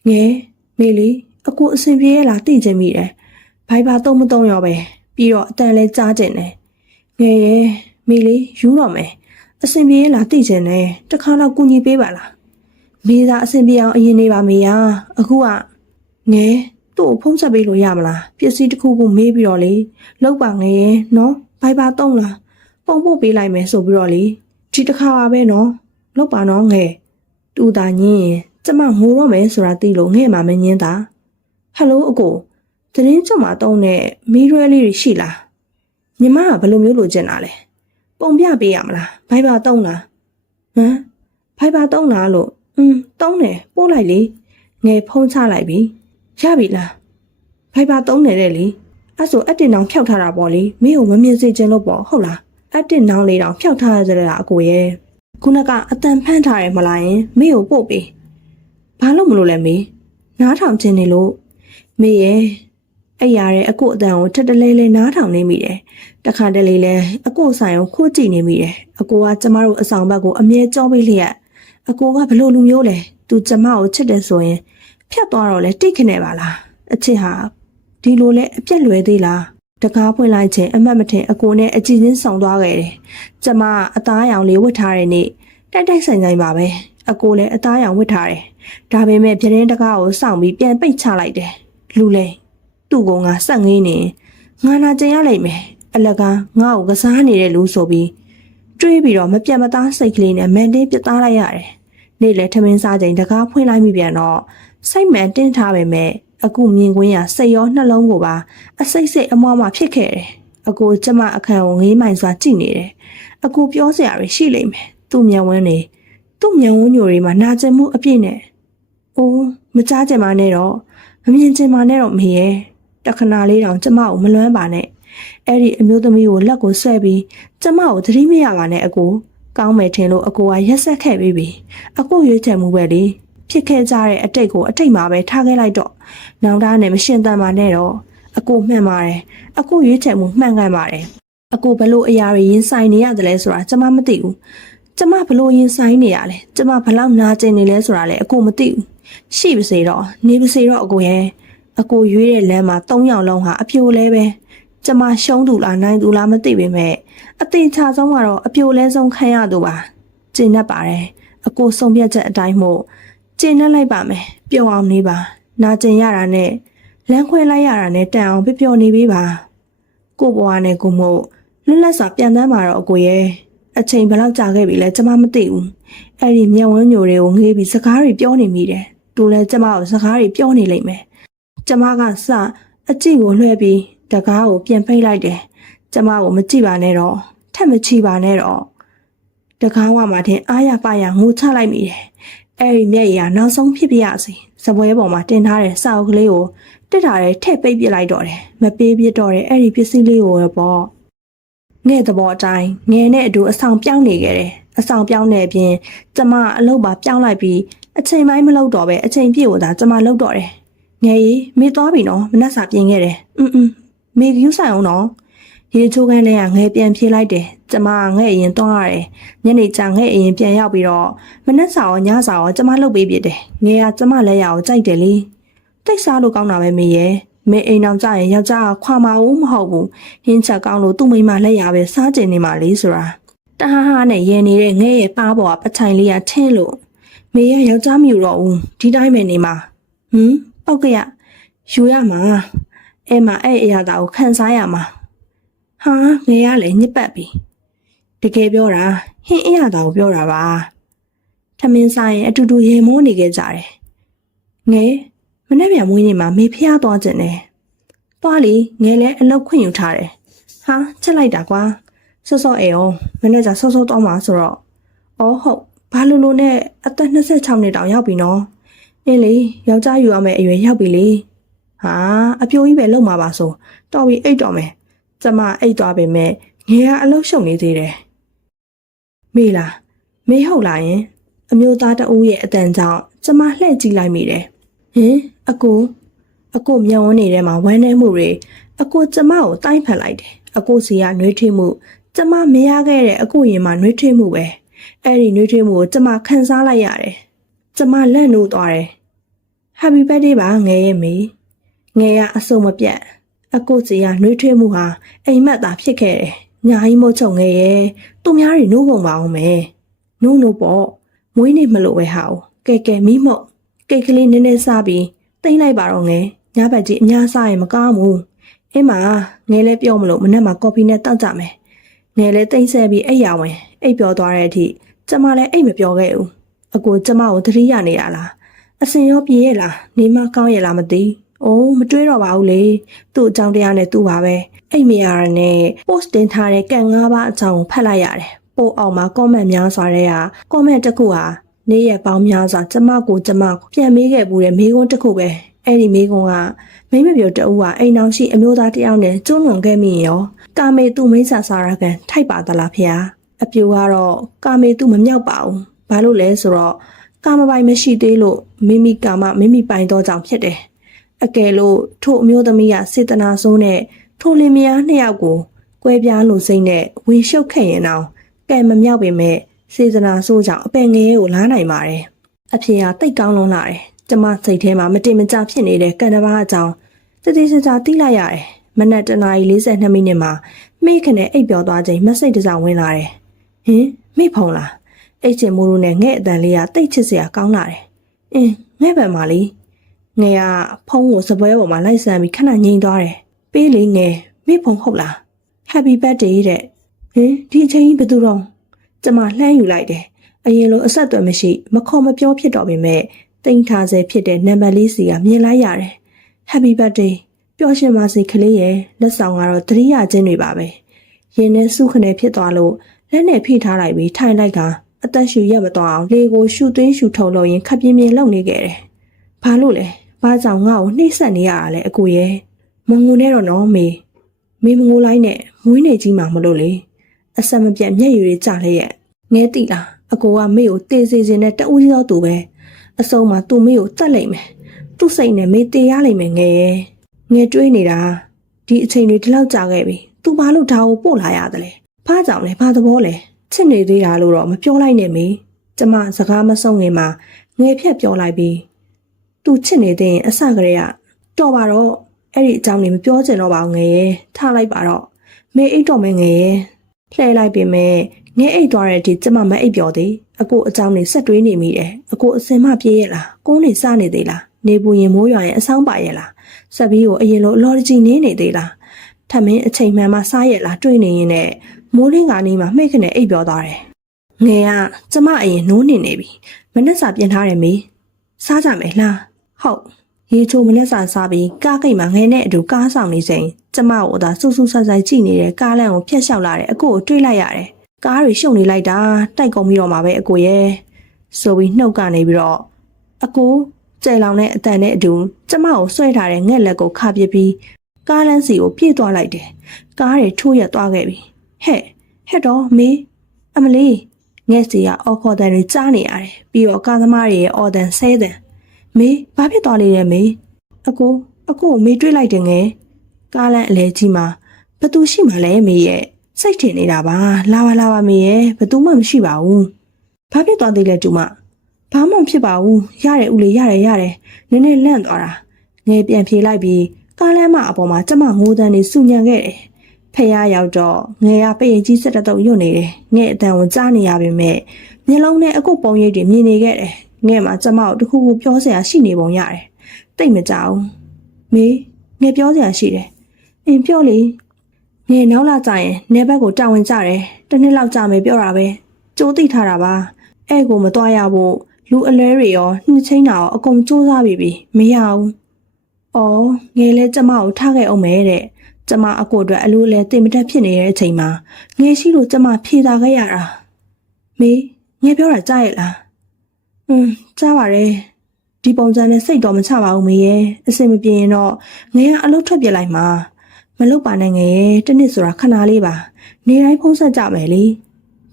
ငယ်မေလီအကိုအစင်ပြေရလားသိချင်မိတယ်ဖိုင်ဘာသုံးမသုံးရောပဲပြီးတော့အတန်လဲကြားကျင်တယ်ငယ်ရဲ့မေလီယူတော့မယ်အစင်ပြေရလားသိချင်တယ်တခါတော့ကူညီပေးပါလားမေသာအစင်ပြေအောင်အရင်နေပါမေယာအခုကငယ်သူ့ကိုဖုံးဆက်ပေးလို့ရမလားပစ္စည်းတစ်ခုခုမေးပြီးတော့လေလောက်ပါငယ်ရဲ့နော်ဖိုင်ဘာသုံးလားပုံပို့ပေးလိုက်မယ်ဆိုပြီးတော့လေဒီတစ်ခါပါပဲနော်လောက်ပါနော်ငယ်တူတာညင်းရင်ကျမငိုတော့မယ်ဆိုတာသိလို့ငဲ့မှာမငင်းတာဟယ်လိုအကိုသတင်းကြမှာတုံးတဲ့မီးရွဲလေးတွေရှိလားညီမကဘယ်လိုမျိုးလိုချင်တာလဲပုံပြပေးရမလားဘိုင်ဘာတုံးလားဟမ်ဘိုင်ဘာတုံးလားလို့တုံးတယ်ပို့လိုက်လေငယ်ဖုံးချလိုက်ပြီရပြီလားဘိုင်ဘာတုံးတယ်တဲ့လေအဲ့ဆိုအတင်တောင်ဖျောက်ထားတာပေါ့လေမင်းကိုမမြင်စေချင်လို့ပေါ့ဟုတ်လားအတင်တောင်လေးတောင်ဖျောက်ထားရကြတာအကိုရဲ့ခုနကအတန်ဖန့်ထားတယ်မလားယင်မင်းကိုပို့ပေးဘာလို့မလို့လဲမေးနားထောင်ခြင်းနေလို့မေးရဲ့အဲ့ရတဲ့အကိုအတန်ကိုထက်တလဲလဲနားထောင်နေမိတယ်တခါတလေလဲအကိုဆိုင်ကိုခိုးကြည့်နေမိတယ်အကိုကကျမတို့အဆောင်ဘက်ကိုအမြဲကြောပေးလျက်အကိုကဘလို့လူမျိုးလဲသူကျမကိုချစ်တယ်ဆိုရင်ဖြတ်သွားတော့လဲတိတ်ခနဲ့ပါလားအချစ်ဟာဒီလိုလဲအပြက်လွယ်သေးလားတကားဖွင့်လိုက်ခြင်းအမှတ်မထင်အကိုနဲ့အကြည့်ချင်းဆောင်သွားခဲ့တယ်ကျမအသားရောင်လေးဝတ်ထားတဲ့နေ့တိုက်တိုက်ဆိုင်ဆိုင်ပါပဲအကိုလည်းအသားရောင်ဝတ်ထားတယ်ဒါပေမဲ့ပြတင်းတကားကိုစောင့်ပြီးပြန်ပိတ်ချလိုက်တယ်လူလဲသူ့ကငါဆက်ငေးနေငါနာကျင်ရလိမ့်မယ်အလကားငါ့ကိုကစားနေတဲ့လူဆိုပြီးတွေးပြီးတော့မပြတ်မသားစိတ်ကလေးနဲ့မန်တင်းပြသားလိုက်ရတယ်နေ့လေထမင်းစားချိန်တကားဖွင့်လိုက်မိပြန်တော့စိတ်မှန်တင်းထားပေမဲ့အခုမြင်ကွင်းရစိတ်ရောနှလုံးကိုပါအစိတ်စိတ်အမွားမှဖြစ်ခဲ့တယ်အကိုကျမအခန့်ကိုငေးမိုင်စွာကြည့်နေတယ်အကိုပြောစရာတွေရှိလိမ့်မယ်သူ့မျက်ဝန်းတွေသူ့မျက်ဝန်းညိုတွေမှာနာကျင်မှုအပြည့်နဲ့အိုးမကြားကြပါနဲ့တော့မမြင်ချင်ပါနဲ့တော့မေရဲ့တခဏလေးတောင်ကျမကိုမလွမ်းပါနဲ့အဲ့ဒီအမျိုးသမီးကိုလက်ကိုဆွဲပြီးကျမကိုသတိမရပါနဲ့အကိုကောင်းမယ်ထင်လို့အကိုကရက်ဆက်ခဲ့ပြီးပြီအကိုရွေးချယ်မှုပဲလေဖြစ်ခဲ့ကြတဲ့အတိတ်ကိုအတိတ်မှာပဲထားခဲ့လိုက်တော့နောင်တနဲ့မရှင်သန်ပါနဲ့တော့အကိုမှန်ပါတယ်အကိုရွေးချယ်မှုမှန်ကန်ပါတယ်အကိုဘလို့အရာတွေရင်ဆိုင်နေရတယ်လဲဆိုတာကျမမသိဘူးကျမဘလို့ရင်ဆိုင်နေရလဲကျမဘလောက်နာကျင်နေလဲဆိုတာလဲအကိုမသိဘူးရှိပါစေတော့နေပါစေတော့အကိုရဲ့အကိုရွေးတဲ့လမ်းမှာ၃ယောက်လုံးဟာအပြိုလဲပဲကျမရှုံးသူလားနိုင်သူလားမသိပေမဲ့အသေးချာဆုံးကတော့အပြိုလဲဆုံးခံရသူပါကျင့်တတ်ပါတယ်အကိုဆုံးဖြတ်ချက်အတိုင်းမို့ကျင့်တတ်လိုက်ပါမယ်ပျော်အောင်နေပါနာကျင်ရတာနဲ့လမ်းခွဲလိုက်ရတာနဲ့တန်အောင်ပျော်နေပေးပါကိုဘွားနဲ့ကိုမို့လွတ်လပ်စွာပြန်တမ်းပါတော့အကိုရဲ့အချိန်ဘယ်လောက်ကြာခဲ့ပြီလဲကျမမသိဘူးအဲ့ဒီမျက်ဝန်းညိုတွေကိုငေးပြီးစကားတွေပြောနေမိတယ်သူလည်းကျမကိုစကားတွေပြောနေလိမ့်မယ်ကျမကစအကြည့်ကိုလွှဲပြီးတကားကိုပြန်ဖိတ်လိုက်တယ်ကျမကိုမကြည့်ပါနဲ့တော့ထက်မချီပါနဲ့တော့တကားဝမှာတင်အားရပါရငိုချလိုက်မိတယ်အဲ့ဒီမျက်ရည်ကနောက်ဆုံးဖြစ်ပြရစီစပွဲပေါ်မှာတင်ထားတဲ့စာအုပ်ကလေးကိုတက်ထားတဲ့ထည့်ပိတ်ပစ်လိုက်တော့တယ်မပေးပြတော့တဲ့အဲ့ဒီပစ္စည်းလေးကိုပေါ့ငဲ့သဘောအတိုင်းငဲနဲ့အတူအဆောင်ပြောင်းနေခဲ့တယ်အဆောင်ပြောင်းတဲ့အပြင်ကျမအလုပ်ပါပြောင်းလိုက်ပြီးအချိန်ပိုင်းမလုပ်တော့ပဲအချိန်ပြည့်ကိုသာကျမလုပ်တော့တယ်ငယ်ကြီးမေးသွားပြီနော်မနှက်စာပြင်ခဲ့တယ်မေယူဆိုင်အောင်နော်ရေချိုးခန်းထဲကငဲပြန်ပြေးလိုက်တယ်ကျမငဲ့အရင်သွားရတယ်ညနေကျငဲ့အရင်ပြန်ရောက်ပြီးတော့မနှက်စာရောညစာရောကျမလုပ်ပေးပြတယ်ငယ်ကကျမလက်ရအောင်ကြိုက်တယ်လေတိတ်စားလို့ကောင်းတာပဲမေရဲ့မေအိမ်အောင်ကြရင်ယောက်ျားကခွာမအောင်မဟုတ်ဘူးဟင်းချက်ကောင်းလို့သူ့မိမလက်ရပဲစားကျင်နေမှလေဆိုတာတဟားဟားနဲ့ရဲနေတဲ့ငဲ့ရဲ့ပါးပေါ်ကပချိုင်လေးကထင်းလို့မေရဲ့ယောက်ျားမြူတော့ဦးဒီတိုင်းပဲနေမှာပောက်ကရယူရမှာအဲ့မှာအဲ့အရာတာကိုခံစားရမှာဟာငယ်ရလေညစ်ပတ်ပြီတကယ်ပြောတာဟင်းအရာတာကိုပြောတာပါထမင်းစားရင်အတူတူရေမိုးနေခဲ့ကြတယ်ငယ်မနေ့ပြန်မွေးနေ့မှာမေဖျားသွားခြင်းနဲ့သွားလီငယ်လည်းအလောက်ခွင့်ယူထားတယ်ဟာချက်လိုက်တာကွာစောစောအေအောင်မနေ့ကစောစောတော့မှာဆိုတော့အော်ဟုတ်ဘာလို့လို့နဲ့အသက်26နှစ်တောင်ရောက်ပြီနော်အင်းလေယောက်ျားယူရမယ့်အရွယ်ရောက်ပြီလေဟာအပြိုကြီးပဲလုံမှာပါဆိုတော်ပြီအိတ်တော်မယ်ကျမအိတ်သွားပေမဲ့ငယ်ကအလောက်ရှုံနေသေးတယ်မေလားမေဟုတ်လားယင် အမျိုးသားတဦးရဲ့အတန်ကြောင့်ကျမလှည့်ကြည့်လိုက်မိတယ်ဟင်အကိုမျက်ဝန်းနေထဲမှာဝမ်းနည်းမှုတွေအကိုကျမကိုတိုင်းဖက်လိုက်တယ်အကိုစီကနှွေးထွေးမှုကျမမရခဲ့တဲ့အကိုရင်မှာနှွေးထွေးမှုပဲအဲ့ဒီနှွေးထွေးမှုကိုကျမခံစားလိုက်ရတယ်ကျမလန့်လို့သွားတယ် Happy birthday ပါငယ်ရဲ့မေငယ်ကအစုံမပြတ်အကိုစီကနှွေးထွေးမှုဟာအိမ်မက်သာဖြစ်ခဲ့တယ်ညာကြီးမို့ချုံငယ်ရဲ့သူများတွေနှိုးကုန်ပါအောင်မယ်နိုးပေါ့မွေးနေ့မလို့ပဲဟာကဲမိမို့ကိတ်ကလေးနည်းနည်းစားပြီးတိမ့်လိုက်ပါတော့ငယ်ညဘက်ကြီးအများစားရင်မကောင်းဘူးအင်းမငယ်လည်းပြောမလို့မနေ့မှကော်ဖီနဲ့တောက်ကြမယ်ငယ်လည်းတိမ့်ဆဲပြီးအိပ်ရဝင်အိပ်ပြောသွားတဲ့အထိကျမလည်းအိပ်မပြောခဲ့ဘူးအကိုကျမကိုသတိရနေတာလားအစင်ရောပြေးရဲ့လားနေမကောင်းရဲ့လားမသိအိုးမတွေးတော့ပါဘူးလေသူ့အကြောင်းတရားနဲ့သူ့ပါပဲအိပ်မရရနဲ့ post တင်ထားတဲ့ကန်၅ပါးအကြောင်းဖတ်လိုက်ရတယ်ပို့အောင်မှာ comment များစွာတဲ့က comment တစ်ခုဟာနေ့ရက်ပေါင်းများစွာကျမပြန်မေးခဲ့ဘူးတဲ့မေးခွန်းတစ်ခုပဲအဲ့ဒီမေးခွန်းကမိမပြောတအူးကအိမ်အောင်ရှိအမျိုးသားတယောက်နဲ့ကျွန်းလွန်ခဲ့မိရောကာမေသူ့မိစ္ဆာစာရကန်ထိုက်ပါသလားဖေဟာအပြူကတော့ကာမေသူ့မမြောက်ပါဘူးဘာလို့လဲဆိုတော့ကာမပိုင်မရှိသေးလို့မိမိကာမမိမိပိုင်တော့ကြောင့်ဖြစ်တယ်အကယ်လို့ထို့အမျိုးသမီးကစေတနာဆိုးနဲ့ထိုလင်မယားနှစ်ယောက်ကိုကွဲပြားလို့စိမ့်နဲ့ဝင်ရှုပ်ခဲ့ရင်တော့ကဲမမြောက်ပေမဲ့စေတနာဆိုးကြောင့်အပင်ငယ်ကိုလားနိုင်ပါတယ်အဖေဟာတိတ်ကောင်းလုံးလာတယ်ကျမစိတ်ထဲမှာမတင်မကျဖြစ်နေတဲ့ကန်တဘာအကြောင်းတတိစစသိလိုက်ရတယ်မနက်တနာရီ42မိနစ်မှာမိခနဲ့အိပ်ပျော်သွားချိန်မစိတ်တစားဝင်လာတယ်ဟင်မိဖုံလားအိတ်ချင်မိုးလို့နဲ့ငဲ့အတန်လေးကတိတ်ချစ်စရာကောင်းလာတယ်အင်းငဲ့ပဲမလေးငယ်ကဖုံးကိုစပွဲပေါ်မှာလိုက်ဆန်းပြီးခဏငြိမ်သွားတယ်ပေးလေးငယ်မိဖုံဟုတ်လား Happy birthday တဲ့ဟင်ဒီအချိန်ကြီးဘယ်သူတော့ကျမလှမ်းယူလိုက်တယ်အရင်လိုအဆက်အသွယ်မရှိမခေါ်မပြောဖြစ်တော့ပေမဲ့တိမ်ထားစေဖြစ်တဲ့နံပါတ်လေးစီကမြင်လိုက်ရတယ် Happy birthday ပျော်ရွှင်ပါစေကလေးရဲ့လက်ဆောင်ကတော့သတိရခြင်းတွေပါပဲရင်ထဲစုခနဲ့ဖြစ်သွားလို့လက်နဲ့ဖိထားလိုက်ပြီးထိုင်လိုက်ကအသက်ရှူရက်မသွားအောင်လေကိုရှူသွင်းရှူထုံလို့ရင်ခပ်ပြင်းပြင်းလှုပ်နေခဲ့တယ်ဘာလို့လဲဘာကြောင့်ငါ့ကိုနှိမ့်ဆက်နေရတာလဲအကိုရဲ့မငုံနဲ့တော့နော်မေမငိုလိုက်နဲ့မွေးနေကြီးမှမလို့လေအဆက်မပြတ်မျက်ရည်တွေကျလျက်ငဲတိလားအကိုကမေကိုတေးစေခြင်းနဲ့တဦးစီတော့သူပဲအစုံမှာသူ့မေကိုတတ်လိုက်မယ်သူ့စိတ်နဲ့မေတေးရလိမ့်မယ်ငဲတွေးနေတာဒီအချိန်တွေဒီလောက်ကြာခဲ့ပြီသူဘာလို့ဒါကိုပို့လာရတယ်လဲဘာကြောင့်လဲဘာသဘောလဲချစ်နေသေးတာလို့တော့မပြောလိုက်နဲ့မေကျမစကားမဆုံးခင်မှာငယ်ဖြတ်ပြောလိုက်ပြီးသူချစ်နေတဲ့အစကလေးကတော်ပါတော့အဲ့ဒီအကြောင်းတွေမပြောချင်တော့ပါဘူးငယ်ရဲ့ထားလိုက်ပါတော့မေအိတ်တော်မယ်ငယ်ရဲ့လှဲလိုက်ပြင်မဲ့ငဲအိတ်သွားတဲ့အထိကျမမအိတ်ပြောသေးအကိုအကြောင်းတွေဆက်တွေးနေမိတယ်အကိုအစင်မပြေးရဲ့လားကုန်းနေစားနေသေးလားနေပူရင်မိုးရွာရင်အဆောင်ပါရဲ့လားဆက်ပြီးကိုအရင်လိုအလော်ကြီးနေနေသေးလားထမင်းအချိန်မှန်မှစားရဲ့လားတွေးနေရင်နဲ့မိုးလင်းကနေမှမှိတ်ခနဲ့အိတ်ပြောသွားတယ်ငယ်ကကျမအရင်နိုးနေပြီမနက်စာပြင်ထားတယ်မေစားကြမယ်လားဟုတ်ရေချိုမနက်စာစားပြီးကားကိတ်မှာငယ်နဲ့အတူကားဆောင်နေချိန်ကျမကိုသာစူးစူးဆိုင်ဆိုင်ကြည့်နေတဲ့ကားလမ်းကိုဖျက်လျှောက်လာတဲ့အကိုကိုတွေးလိုက်ရတယ်ကားတွေရှုပ်နေလိုက်တာတိုက်ကုန်ပြီးတော့မှာပဲအကိုရဲ့ဆိုပြီးနှုတ်ကနေပြီးတော့အကိုကျဲလောင်တဲ့အတန်နဲ့အတူကျမကိုဆွဲထားတဲ့ငှက်လက်ကိုခါပစ်ပြီးကားလမ်းစီကိုပြေးသွားလိုက်တယ်ကားတွေထိုးရက်သွားခဲ့ပြီဟဲ့တော့မေအမလေးငှက်စီကအော်ခေါ်တဲ့တွေကြားနေရတယ်ပြီးတော့ကားသမားတွေရဲ့အော်တန်ဆဲတဲ့မေဘာဖြစ်သွားလေလဲမေအကိုကိုမေတွေးလိုက်တယ်ငယ်ကားလမ်းအလဲကြီးမှာဘသူရှိမှလဲမေရဲ့စိတ်ထင်နေတာပါလာပါမေရဲ့ဘသူမှမရှိပါဘူးဘာဖြစ်သွားသေးလဲတူမဘာမှမဖြစ်ပါဘူးရတယ်ဦးလေးရတယ်နည်းနည်းလန့်သွားတာငယ်ပြန်ဖြေလိုက်ပြီးကားလမ်းမအပေါ်မှာကျမငိုးတန်းနေစုညံခဲ့တယ်ဖះရောက်တော့ငယ်ကပရင်ကြီးစက်တုံညွတ်နေတယ်ငယ်အတန်ကိုကြားနေရပေမဲ့မျက်လုံးနဲ့အခုပုံရိပ်တွေမြင်နေခဲ့တယ်ငယ်မှာကျမတို့တခုခုပြောစရာရှိနေပုံရတယ်တိတ်မကြောက်မေငယ်ပြောစရာရှိတယ်အင်းပြောလေငယ်နောက်လာကြရင်နေဘက်ကိုတာဝန်ကြတယ်တစ်နှစ်လောက်ကြာမယ်ပြောတာပဲကြိုးသိထားတာပါအဲ့ကိုမတော်ရဖို့လူအလဲတွေရောနှစ်ချင်းတာရောအကုန်စူးစမ်းပြီမရဘူးအော်ငယ်လဲကျမကိုထားခဲ့အောင်မယ်တဲ့ကျမအကိုအတွက်အလိုလဲတင်မတက်ဖြစ်နေတဲ့အချိန်မှာငယ်ရှိလို့ကျမဖြေတာခဲ့ရတာမေငယ်ပြောတာကြားရဲ့လားကြားပါတယ်ဒီပုံစံနဲ့စိတ်တော့မချပါဘူးမေရဲ့အစင်မပြေရင်တော့ငယ်ကအလုပ်ထွက်ပြလိုက်မှာမလုပ်ပါနဲ့ငယ်ရဲ့တစ်နှစ်ဆိုတာခဏလေးပါနေတိုင်းဖုံးဆက်ကြမယ်လေ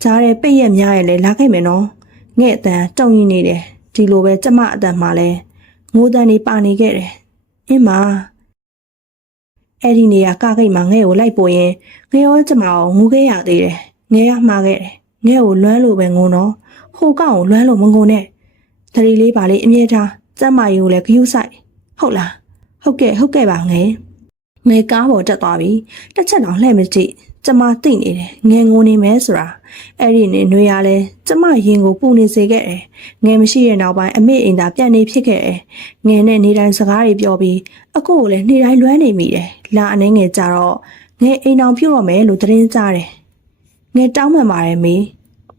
ကြားတဲ့ပိတ်ရက်များရဲ့လဲလာခဲ့မယ်နော် ငဲ့အတန်တုံရင်နေတယ်ဒီလိုပဲကျမအတန်မှလည်းငိုတန်နေပါနေခဲ့တယ်အင်းမအဲ့ဒီနေရာကကိတ်မှာငဲ့ကိုလိုက်ပို့ရင်ငဲ့ရောကျမကိုငိုခဲ့ရသေးတယ်ငဲ့ရမှားခဲ့တယ်ငဲ့ကိုလွမ်းလို့ပဲငိုတော့ဟိုကောင်ကိုလွမ်းလို့မငိုနဲ့သတိလေးပါလေးအမြဲတမ်းကျမကြီးကိုလည်းဂယုစိုက်ဟုတ်လားဟုတ်ကဲ့ပါငယ်ကားပေါ်တက်သွားပြီတစ်ချက်တော့လှည့်မကြည့်ကျမသိနေတယ်ငယ်ငိုနေမယ်ဆိုတာအဲ့ဒီနေနှွေရလဲကျမရင်ကိုပူနေစေခဲ့တယ်ငယ်မရှိတဲ့နောက်ပိုင်းအမေအိမ်သာပြန်နေဖြစ်ခဲ့တယ်ငယ်နဲ့နေတိုင်းစကားတွေပြောပြီးအကိုကိုလည်းနေတိုင်းလွမ်းနေမိတယ်လာအနေငယ်ကြတော့ငယ်အိမ်အောင်ပြုတ်တော့မယ်လို့သတင်းကြားတယ်ငယ်တောင်းပန်ပါတယ်မေ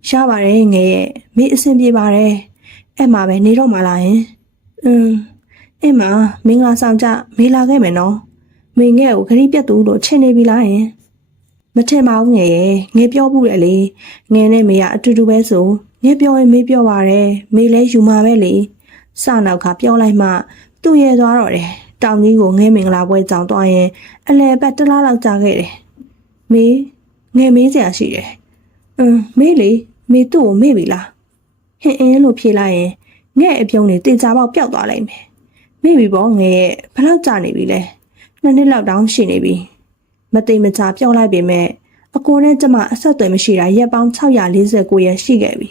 ရပါတယ်ငယ်ရဲ့မေအဆင်ပြေပါတယ်အဲ့မှာပဲနေတော့မှလာရင်အင်းမမင်္ဂလာဆောင်ကြမေးလာခဲ့မယ်နော်မေငဲ့ကိုခရီးပြတ်သူလို့ထင်နေပြီလားယင်မထင်ပါဘူးငယ်ရဲ့ငယ်ပြောဘူးလေငယ်နဲ့မေကအတူတူပဲဆိုငယ်ပြောရင်မေပြောပါတယ်မေလဲယူမှာပဲလေစနောက်ကပြောလိုက်မှသူ့ရဲ့သွားတော့တယ်တောင်ကြီးကိုငယ်မင်္ဂလာပွဲကြောင်သွားရင်အလဲပတ်တလားလောက်ကြာခဲ့တယ်မေငယ်မေးစရာရှိတယ်မေးလေမေသူ့ကိုမေ့ပြီလားဟင်းအင်းလို့ဖြေလိုက်ရင်ငဲ့အပြုံးနေတင်ကြပေါက်ပျောက်သွားလိုက်မယ်မိပြီပေါ့ငယ်ရဲ့ဘလောက်ကြာနေပြီလဲ2 နှစ်လောက်တောင်းရှိနေပြီမသိမချပြောင်းလိုက်ပေမဲ့အကိုနဲ့ကျမအဆက်အသွယ်မရှိတာရက်ပေါင်း649ရက်ရှိခဲ့ပြီ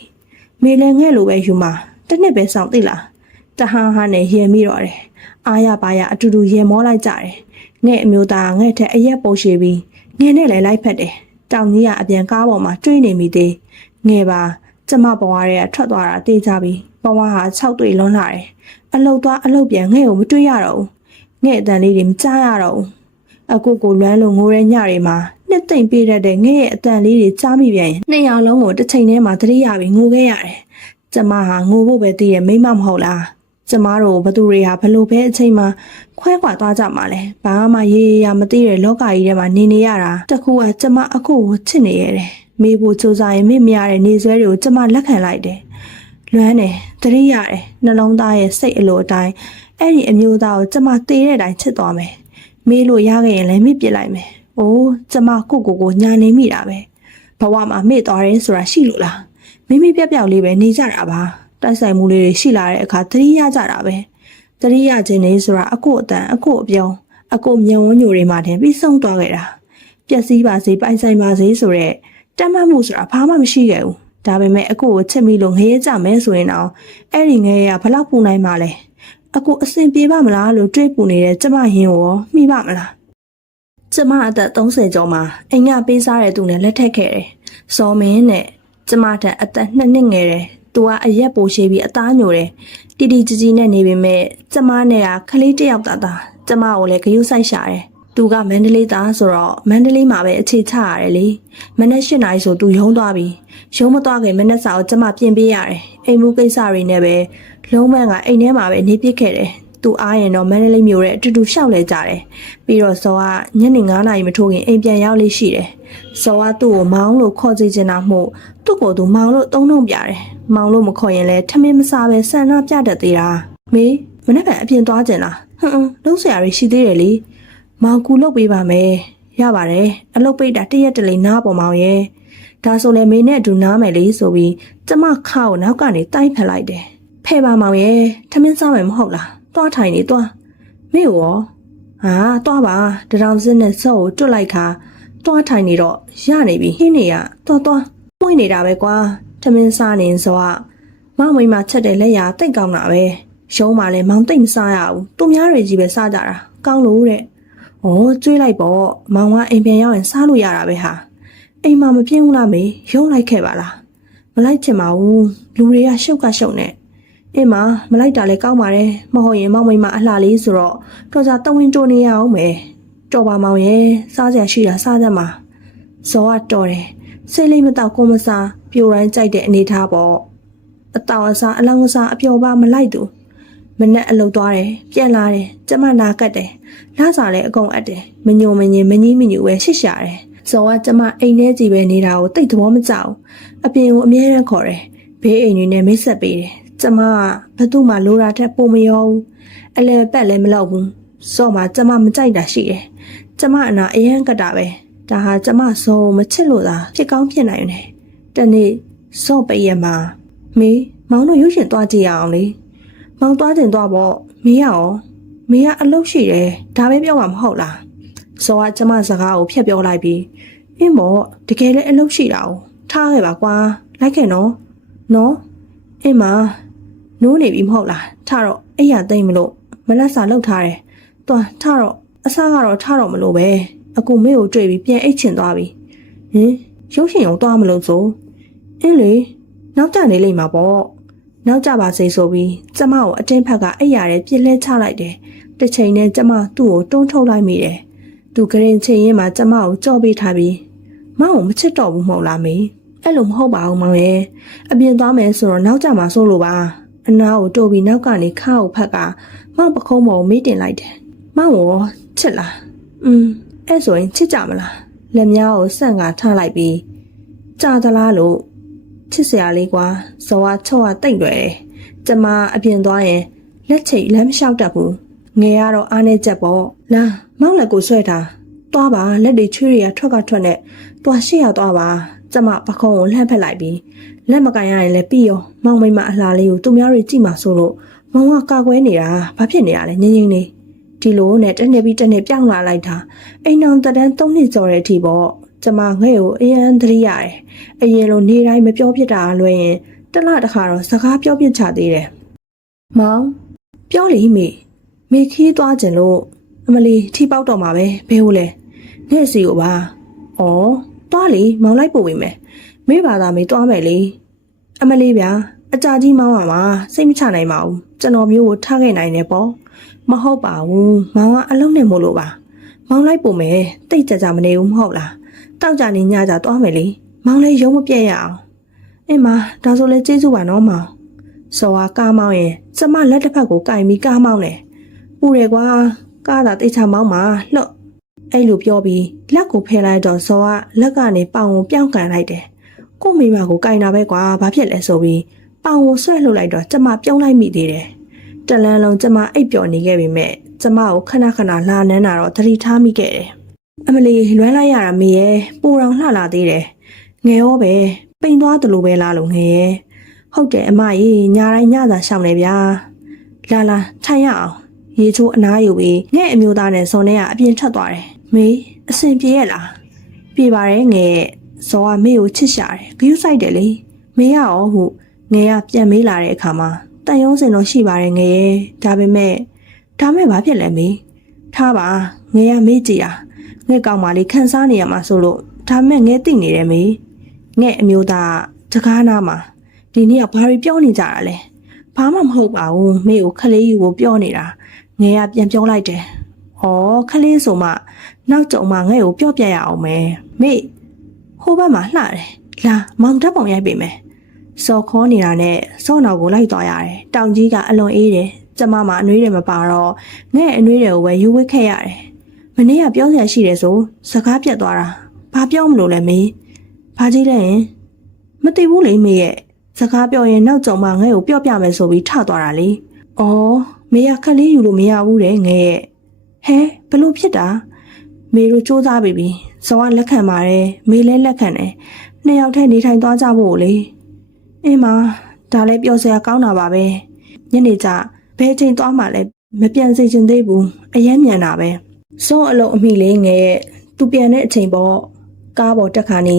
မေလည်းငဲ့လိုပဲယူမှာတစ်နှစ်ပဲဆောင်သိလားတဟန်းဟန်းနဲ့ရင်မိတော့တယ်အားရပါရအတူတူရင်မောလိုက်ကြတယ်ငဲ့အမျိုးသားငဲ့ထက်အရက်ပုံရှိပြီးငဲ့နဲ့လည်းလိုက်ဖက်တယ်တောင်ကြီးကအပြန်ကားပေါ်မှာတွေးနေမိသေးငဲ့ပါကျမဘဝရဲ့ထွက်သွားတာတေးကြပြီဘဝဟာ6တွေ့လွန်းလာတယ်အလုတ်သွားအလုတ်ပြန်ငဲ့ကိုမတွေးရတော့ဘူးငဲ့အတန်လေးတွေမကြားရတော့ဘူးအကိုကိုလွမ်းလို့ငိုတဲ့ညတွေမှာနှစ်သိမ့်ပေးတတ်တဲ့ငဲ့ရဲ့အတန်လေးတွေကြားမိပြန်ရင်နှစ်ယောက်လုံးကိုတစ်ချိန်တည်းမှာသတိရပြီးငိုခဲ့ရတယ်ကျမဟာငိုဖို့ပဲသိရဲ့မိမမဟုတ်လားကျမတို့ဘသူတွေဟာဘလို့ပဲအချိန်မှာခွဲခွာသွားကြမှာလဲဘာမှရေရမသိတဲ့လောကကြီးထဲမှာနေရတာတခုကကျမအကိုကိုချစ်နေရတယ်မေးဖို့စူးစမ်းရင်မေ့မရတဲ့နေဆွဲတွေကိုကျမလက်ခံလိုက်တယ်လွမ်းတယ်တတိရတယ်နှလုံးသားရဲ့စိတ်အလိုအတိုင်းအဲ့ဒီအမျိုးသားကိုကျမသေတဲ့အတိုင်းချစ်သွားမယ်မေးလို့ရခဲ့ရင်လည်းမေ့ပြစ်လိုက်မယ်အိုးကျမကိုညာနေမိတာပဲဘဝမှာမေ့သွားတယ်ဆိုတာရှိလို့လားမိမိပြက်ပြောက်လေးပဲနေကြတာပါတိုက်ဆိုင်မှုလေးတွေရှိလာတဲ့အခါသတိရကြတာပဲသတိရခြင်းနေဆိုတာအကိုအတန်အကိုအပြောင်းအကိုမျက်ဝန်းညိုတွေမှတင်ပြီးဆုံးသွားခဲ့တာပျက်စီးပါစေပိုင်ဆိုင်ပါစေဆိုတဲ့တတ်မှတ်မှုဆိုတာဘာမှမရှိခဲ့ဘူးဒါပေမဲ့အကိုကိုချစ်မိလို့ငရဲကြမယ်ဆိုရင်တော့အဲ့ဒီငရဲကဘလောက်ပူနိုင်မှာလဲအကိုအဆင်ပြေပါမလားလို့တွေးပူနေတဲ့ကျမရင်ရောမှီပါမလားကျမအသက်30ကျော်မှာအိမ်ကပေးစားတဲ့သူနဲ့လက်ထပ်ခဲ့တယ်စောမင်းနဲ့ကျမထက်အသက်2 နှစ်ငယ်တယ်သူကအရက်ပိုရှိပြီးအသားညိုတယ်တီတီကြီးကြီးနဲ့နေပေမဲ့ကျမနဲ့ကခလေးတစ်ယောက်သားကျမကိုလည်းဂယုစိုက်ရှာတယ်သူကမန္တလေးသားဆိုတော့မန္တလေးမှာပဲအခြေချရတယ်လေမနေ့8 နာရီဆိုသူရုံးသွားပြီရုံးမသွားခင်မနေ့စာကိုကျမပြင်ပေးရတယ်အိမ်မှုကိစ္စတွေနဲ့ပဲလုံးဝကအိမ်ထဲမှာပဲနေပြစ်ခဲ့တယ်သူအားရင်တော့မန္တလေးမြို့ရဲ့အတူတူရှောက်လဲကြတယ်ပြီးတော့စောကညနေ9 နာရီမထိုးခင်အိမ်ပြန်ရောက်လေးရှိတယ်စောကသူ့ကိုမောင်းလို့ခေါ်စီချင်တာမို့သူ့ကိုသူမောင်းလို့သုံးလုံးပြတယ်မောင်းလို့မခေါ်ရင်လဲထမင်းမစားပဲဆန္ဒပြတတ်သေးတာမေးမနေ့ကအပြင်သွားကြင်လားလုံးဆရာတွေရှိသေးတယ်လေမောင်ကူလုပ်ပေးပါမယ်ရပါတယ်အလုပ်ပိတ်တာတရက်တလေနားပေါ်မောင်ရဲ့ဒါဆိုလဲမေနဲ့အတူနားမယ်လေဆိုပြီးကျမခါကိုနောက်ကနေတိုက်ဖက်လိုက်တယ်ဖဲပါမောင်ရဲ့ထမင်းစားမယ်မဟုတ်လားသွားထိုင်နေသွားမေရောသွားပါတရောင်စစ်နဲ့ဆော့ကိုတွတ်လိုက်ခါသွားထိုင်နေတော့ရနေပြီဟင်းနေရသွားပွင့်နေတာပဲကွာထမင်းစားနေဆိုကမောင်မိမချက်တဲ့လက်ရတိတ်ကောင်းတာပဲရုံးမှလည်းမောင်တိတ်မစားရဘူးသူများတွေကြီးပဲစားကြတာကောင်းလို့တဲ့။အော်ကျွေးလိုက်ပေါ့မောင်ကအိမ်ပြန်ရောက်ရင်စားလို့ရတာပဲဟာ။အိမ်မှာမပြင်းဘူးလားမေရုံးလိုက်ခဲ့ပါလား။မလိုက်ချင်ပါဘူးလူတွေကရှုပ်နဲ့။အင်းမလိုက်တာလည်းကောင်းပါတယ်မဟုတ်ရင်မောင်မိမအလှလေးဆိုတော့တော်စားတဝင်းတိုးနေရအောင်မယ်။တော်ပါမောင်ရဲ့စားစရာရှိတာစားတတ်မှာ။ဇော်ကတော်တယ်စိတ်လေးမတော့ကိုမစားပြိုတိုင်းကြိုက်တဲ့အနေထားပေါ့။အတော်အစားအလောင်းအစားအပျော်ပါမလိုက်သူ။မနဲ့အလုပ်သွားတယ်ပြန်လာတယ်ကျမနာကတ်တယ်လာစားလဲအကုန်အပ်တယ်မညိုမငင်မကြီးမညူပဲရှစ်ရှာတယ်ဇော်ကကျမအိမ်ထဲကြီးပဲနေတာကိုတိတ်သဘောမကျဘူးအပြင်ကိုအမြဲတမ်းခေါ်တယ်ဘေးအိမ်တွေနဲ့မိတ်ဆက်ပေးတယ်ကျမကဘသူ့မှလိုတာထက်ပိုမရောဘူးအလဲပတ်လည်းမလောက်ဘူးဇော်မှာကျမမကြိုက်တာရှိတယ်ကျမအနာအရန်ကတ်တာပဲဒါဟာကျမဇော်ကိုမချစ်လို့သာဖြစ်ကောင်းဖြစ်နိုင်တယ်တနေ့ဇော်ပိတ်ရမှာ မေမောင်တို့ရုပ်ရှင်သွားကြည့်ရအောင်လေမောင်သွားကျင်သွားပေါ့မေရအောင်မေကအလုပ်ရှိတယ်ဒါပဲပြောမှာမဟုတ်လားစောကကျမစကားကိုဖျက်ပြောလိုက်ပြီးအင်းမောတကယ်လည်းအလုပ်ရှိတာ哦ထားခဲ့ပါကွာလိုက်ခဲ့နော်အင်းမနိုးနေပြီမဟုတ်လားထားတော့အဲ့ရသိမ့်မလို့မလက်စာလှုပ်ထားတယ်သွားထားတော့အစားကတော့ထားတော့မလို့ပဲအခုမေကိုတွေ့ပြီးပြန်အိတ်ချင်သွားပြီဟင်ရုပ်ရှင်အောင်သွားမလို့ဆိုအင်းလေနောက်ကျနေလိမ့်မှာပေါ့နောက်ကျပါစေဆိုပြီးကျမကိုအတင်းဖက်ကအဲ့ရတဲ့ပြစ်လဲချလိုက်တယ်တစ်ချိန်နဲ့ကျမသူ့ကိုတွန်းထုတ်လိုက်မိတယ်သူကရင်ချင်းရင်မှာကျမကိုကြော့ပေးထားပြီးမောင်ကိုမချစ်တော့ဘူးမဟုတ်လားမေအဲ့လိုမဟုတ်ပါဘူးမောင်ရဲ့အပြင်သွားမယ်ဆိုတော့နောက်ကျမှာစိုးလို့ပါအနာကိုတိုးပြီးနောက်ကနေခါကိုဖက်ကမောင်ပခုံးပေါ်ကိုမေးတင်လိုက်တယ်မောင်ကိုချစ်လားအဲ့ဆိုရင်ချစ်ကြမလားလက်များကိုဆန့်ကာထားလိုက်ပြီးကြာသလားလို့ချစ်စရာလေးကွာဇော်ကချော့ကတိတ်တယ်ကျမအပြင်သွားရင်လက်ချိတ်လမ်းမလျှောက်တတ်ဘူးငယ်ကတော့အားနေချက်ပေါ့လာမောင်လက်ကိုဆွဲထားသွားပါလက်တွေချွေးတွေကထွက်ကနဲ့သွားရှေ့ရသွားပါကျမပခုံးကိုလှမ်းဖက်လိုက်ပြီးလက်မကန်ရရင်လည်းပြီးရောမောင်မိမအလှလေးကိုသူများတွေကြည့်မှာဆိုလို့မောင်ကကာကွယ်နေတာဘာဖြစ်နေရလဲငင်းလေးဒီလိုနဲ့တစ်နှစ်ပြီးတစ်နှစ်ပြောင်းလာလိုက်တာအိမ်အောင်တန်း3နှစ်ကျော်တဲ့အထိပေါ့ကျမငဲ့ကိုအရန်သတိရတယ်အရင်လိုနေတိုင်းမပြောဖြစ်တာလွယ်ရင်တလတစ်ခါတော့စကားပြောပြချသေးတယ်မောင်ပြောလေမေခီးသွားကျင်လို့အမလီထီပေါက်တော့မှာပဲဘဲဟုတ်လဲနဲ့စီကိုပါဩသွားလေမောင်လိုက်ပို့ဝင်မယ်မေဘာသာမေသွားမယ်လေအမလီဗျာအကြာကြီးမောင်းပါမှာစိတ်မချနိုင်ပါဘူးကျွန်တော်မျိုးကိုထားခဲ့နိုင်တယ်ပေါ့မဟုတ်ပါဘူးမောင်ကအလုံးနဲ့မို့လို့ပါမောင်လိုက်ပို့မယ်တိတ်ကြမနေဘူးမဟုတ်လားတောက်ကြနေညကြသွားမယ်လေမောင်လည်းရုံးမပြည့်ရအောင်အင်းမဒါဆိုလေကျေးဇူးပါနော်မောင်စော်ကကားမောင်းရင်ကျမလက်တစ်ဖက်ကိုကင်ပြီးကားမောင်းတယ်ပူတယ်ကွာကားသာတိတ်ချမောင်းမှာလှော့အဲ့လိုပြောပြီးလက်ကိုဖယ်လိုက်တော့စော်ကလက်ကနေပေါင်ကိုပြောင်းကန်လိုက်တယ်ကို့မိမကိုကင်တာပဲကွာဘာဖြစ်လဲဆိုပြီးပေါင်ကိုဆွဲလှုပ်လိုက်တော့ကျမပြုံးလိုက်မိသေးတယ်တလန်းလုံးကျမအိပ်ပျော်နေခဲ့ပေမဲ့ကျမကိုခဏလာနန်းတာတော့သတိထားမိခဲ့တယ်အမလီလွမ်းလိုက်ရတာမေရဲ့ပူတော်လှလာသေးတယ်ငယ်ရောပဲပိန်သွားသလိုပဲလားလို့ငယ်ရဲ့ဟုတ်တယ်အမကြီးညာတိုင်းညသာရှောင်းနေဗျာလာထိုင်ရအောင်ရေချိုးအနားယူပြီးငဲ့အမျိုးသားနဲ့ဇော်နဲ့ကအပြင်ထွက်သွားတယ်မေအဆင်ပြေရဲ့လားပြေပါတယ်ငယ်ရဲ့ဇော်ကမေကိုချစ်ရှာတယ်ဂရုစိုက်တယ်လေမေရအောင်ဟုငယ်ကပြန်မေးလာတဲ့အခါမှာတန်ရုံးစင်တော့ရှိပါတယ်ငယ်ရဲ့ဒါပေမဲ့ဘာဖြစ်လဲမေထားပါငယ်ကမေးကြည့်တာငဲ့ကောင်မလေးခန်းစားနေရမှာဆိုလို့ဒါပေမဲ့ငဲသိနေတယ်မေငဲ့အမျိုးသားတကားနာမှာဒီနေ့ကဘာတွေပြောနေကြတာလဲဘာမှမဟုတ်ပါဘူးမေကိုခလေးယူကိုပြောနေတာငဲကပြန်ပြောလိုက်တယ်ဩခလေးဆိုမှနောက်ကြုံမှငဲကိုပြောပြရအောင်မေဟိုဘက်မှာလှတယ်လာမောင်တက်ပုံရိုက်ပေးမယ်စော်ခေါ်နေတာနဲ့စော့နောက်ကိုလိုက်သွားရတယ်တောင်ကြီးကအလွန်အေးတယ်ကျမမှအနှွေးတယ်မပါတော့ငဲ့အနှွေးတွေကိုပဲယူဝစ်ခဲ့ရတယ်မနေ့ကပြောစရာရှိတယ်ဆိုစကားပြတ်သွားတာဘာပြောမလို့လဲမေဘာကြီးလဲမသိဘူးလေမေရဲ့စကားပြောရင်နောက်ကြုံမှငဲ့ကိုပြောပြမယ်ဆိုပြီးထသွားတာလေဩမေကခလေးယူလို့မရဘူးတဲ့ငဲ့ရဲ့ဟဲဘလို့ဖြစ်တာမေတို့စူးစမ်းပြီဇော်ကလက်ခံပါတယ်မေလည်းလက်ခံတယ်နှစ်ယောက်တည်းနေထိုင်သွားကြဖို့လေအင်းမဒါလည်းပြောစရာကောင်းတာပါပဲညနေကျဘဲချိန်သွားမှလည်းမပြန်စေချင်သေးဘူးအယမ်းမြန်တာပဲစောအလုံးအမိလေးငယ်သူပြန်တဲ့အချိန်ပေါ့ကားပေါ်တက်ခါနေ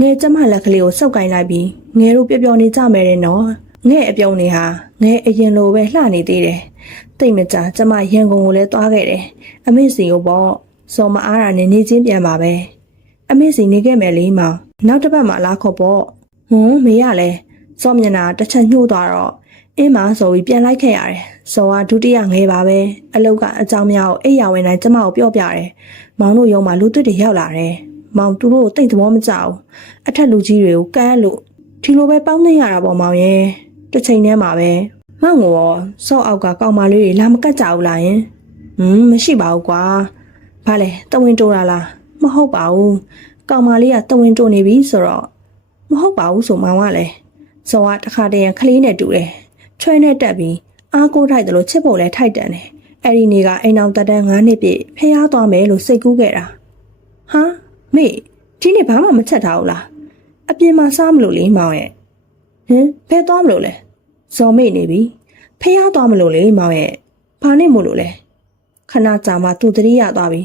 ငယ်ကျမလက်ကလေးကိုစုပ်ကင်လိုက်ပြီးငယ်တို့ပျော်နေကြမယ်တဲ့နော်ငယ်အပြုံးနေဟာငယ်အရင်လိုပဲလှနေသေးတယ်တိတ်မကြကျမရန်ကုန်ကိုလည်းသွားခဲ့တယ်အမေစီကိုပေါ့စောမအားတာနဲ့နေချင်းပြန်ပါပဲအမေစီနေခဲ့မယ်လေမောင်နောက်တစ်ပတ်မှလာခေါ်ပေါ့မေရလဲစောမျက်နှာတစ်ချက်ညှိုးသွားတော့အင်းမဆိုပြီးပြန်လိုက်ခဲ့ရတယ်စောကဒုတိယငယ်ပါပဲအလုတ်ကအကြောင်းများကိုအိယာဝင်တိုင်းကျမကိုပြောပြတယ်မောင်တို့ရုံမှာလူသွတ်တွေရောက်လာတယ်မောင်သူတို့ကိုတိတ်သဘောမကျဘူးအထက်လူကြီးတွေကိုကမ်းလို့ဒီလိုပဲပေါင်းသိရတာပေါ့မောင်ရဲ့တစ်ချိန်တည်းမှာပဲမောင်ကိုစောအောက်ကကောင်မလေးတွေလာမကတ်ကြဘူးလားယင်မရှိပါဘူးကွာဘာလဲတဝင်းတိုးတာလားမဟုတ်ပါဘူးကောင်မလေးကတဝင်းတိုးနေပြီဆိုတော့မဟုတ်ပါဘူးဆိုမောင်ကလည်းစောကတခါတည်းရန်ကလေးနဲ့တူတယ်ချွဲနဲ့တက်ပြီးအားကိုးထိုက်တယ်လို့ချစ်ဖို့လဲထိုက်တန်တယ်အဲ့ဒီနေ့ကအိမ်အောင်တက်တန်း9နှစ်ပြည့်ဖျားသွားမယ်လို့စိတ်ကူးခဲ့တာဟာမေဒီနေ့ဘာမှမချက်ထားဘူးလားအပြင်မှာစားမလို့လေမောင်ရဲ့ဟ ဘဲသွားမလို့လဲဇော်မေ့နေပြီဖះသွားမလို့လေမောင်ရဲ့ဘာနဲ့မို့လို့လဲခဏကြာမှသူတတိယသွားပြီ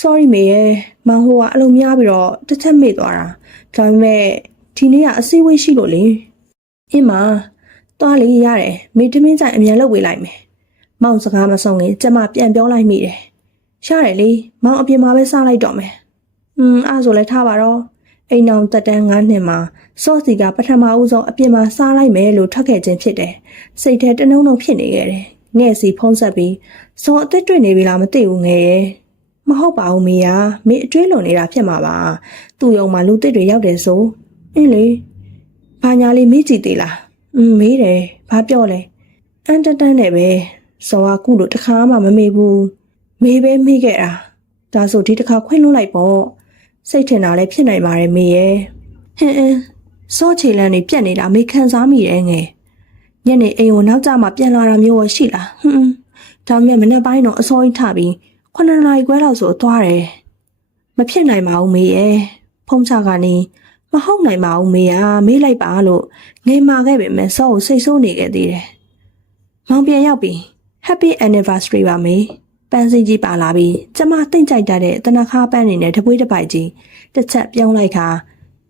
sorry မေရဲ့မောင်ဟိုကအလုံးများပြီးတော့တစ်ချက်မေ့သွားတာဒါပေမဲ့ဒီနေ့ကအစည်းအဝေးရှိလို့လေအင်းမသွားလေရတယ်မေတမင်းဆိုင်အမြန်လုပ်ဝေးလိုက်မယ်မောင်စကားမဆုံးခင်ကျမပြန်ပြောလိုက်မိတယ်ရတယ်လေမောင်အပြင်မှာပဲစားလိုက်တော့မယ်အဲ့ဆိုလည်းထားပါတော့အိမ်အောင်တက်တန်း9နှစ်မှာစော့စီကပထမဦးဆုံးအပြင်မှာစားလိုက်မယ်လို့ထွက်ခဲ့ခြင်းဖြစ်တယ်စိတ်ထဲတနှုံနှုံဖြစ်နေခဲ့တယ်ငဲ့စီဖုံးဆက်ပြီးစော့အသက်တွေ့နေပြီလားမသိဘူးငယ်ရဲ့မဟုတ်ပါဘူးမေယာမေအတွေးလွန်နေတာဖြစ်မှာပါသူ့ယုံမှာလူသစ်တွေရောက်တယ်ဆိုအင်းလေဘာညာလေးမေးကြည့်သေးလားမေးတယ်ဘာပြောလဲအန်တတန်းနဲ့ပဲစောကခုလိုတခါမှမမေ့ဘူးမေးပဲမေးခဲ့တာဒါဆိုဒီတစ်ခါခွင့်လွှတ်လိုက်ပေါ့စိတ်ထင်တာလည်းဖြစ်နိုင်ပါတယ်မေရဲ့စောချေလန်းနေပြက်နေတာမေခံစားမိတယ်ငယ်ညနေအိမ်ကိုနောက်ကျမှပြန်လာတာမျိုးရှိလားဒါမှမနေ့ပိုင်းတော့အစောကြီးထပြီး9နာရီခွဲလောက်ဆိုသွားတယ်မဖြစ်နိုင်ပါဘူးမေရဲ့ဖုံးချကနေမဟုတ်နိုင်ပါဘူးမေကမေးလိုက်ပါလို့ငယ်မာခဲ့ပေမဲ့စောကိုစိတ်ဆိုးနေခဲ့သေးတယ်မောင်ပြန်ရောက်ပြီ Happy Anniversary ပါမေပန်းစည်းကြီးပါလာပြီးကျမတိတ်ကြိုက်တတ်တဲ့တနခါပန်းနေနဲ့တပွေးတစ်ပိုက်ကြီးတစ်ချက်ပြောင်းလိုက်ခါ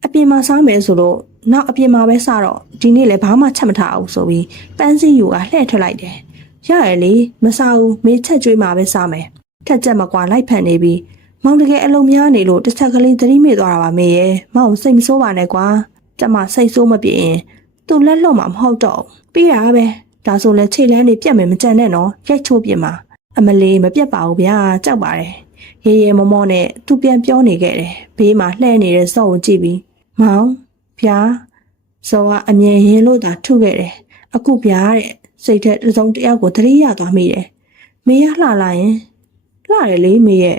အပြင်မှာစားမယ်ဆိုလို့နောက်အပြင်မှာပဲစားတော့ဒီနေ့လည်းဘာမှချက်မထားအောင်ဆိုပြီးပန်းစည်းယူကလှည့်ထွက်လိုက်တယ်ရရလေမစားဘူးမေးချက်ကျွေးမှာပဲစားမယ်ထက်ချက်မကွာလိုက်ဖန်နေပြီးမောင်တကယ်အလုံးများနေလို့တစ်ချက်ကလေးသတိမေ့သွားတာပါမေရဲ့မောင်စိတ်မဆိုးပါနဲ့ကွာကျမစိတ်ဆိုးမပြေရင်သူ့လက်လွတ်မှာမဟုတ်တော့ပြီးတာပဲဒါဆိုလဲခြေလန်းနေပြက်မယ်မကြံနဲ့နော်ရိုက်ချိုးပြမှာအမလေးမပြတ်ပါဘူးဗျာကြောက်ပါတယ်ရေရေမောမောနဲ့သူပြန်ပြောနေခဲ့တယ်ဘေးမှာလှဲနေတဲ့စော့ကိုကြည့်ပြီးမောင်ဗျာစော့ကအမြင်ရင်လို့သာထုခဲ့တယ်အခုဗျာတဲ့စိတ်ထက်တစ်စုံတစ်ယောက်ကိုသတိရသွားမိတယ်မေရလှလာရင်လှတယ်လေမေရဲ့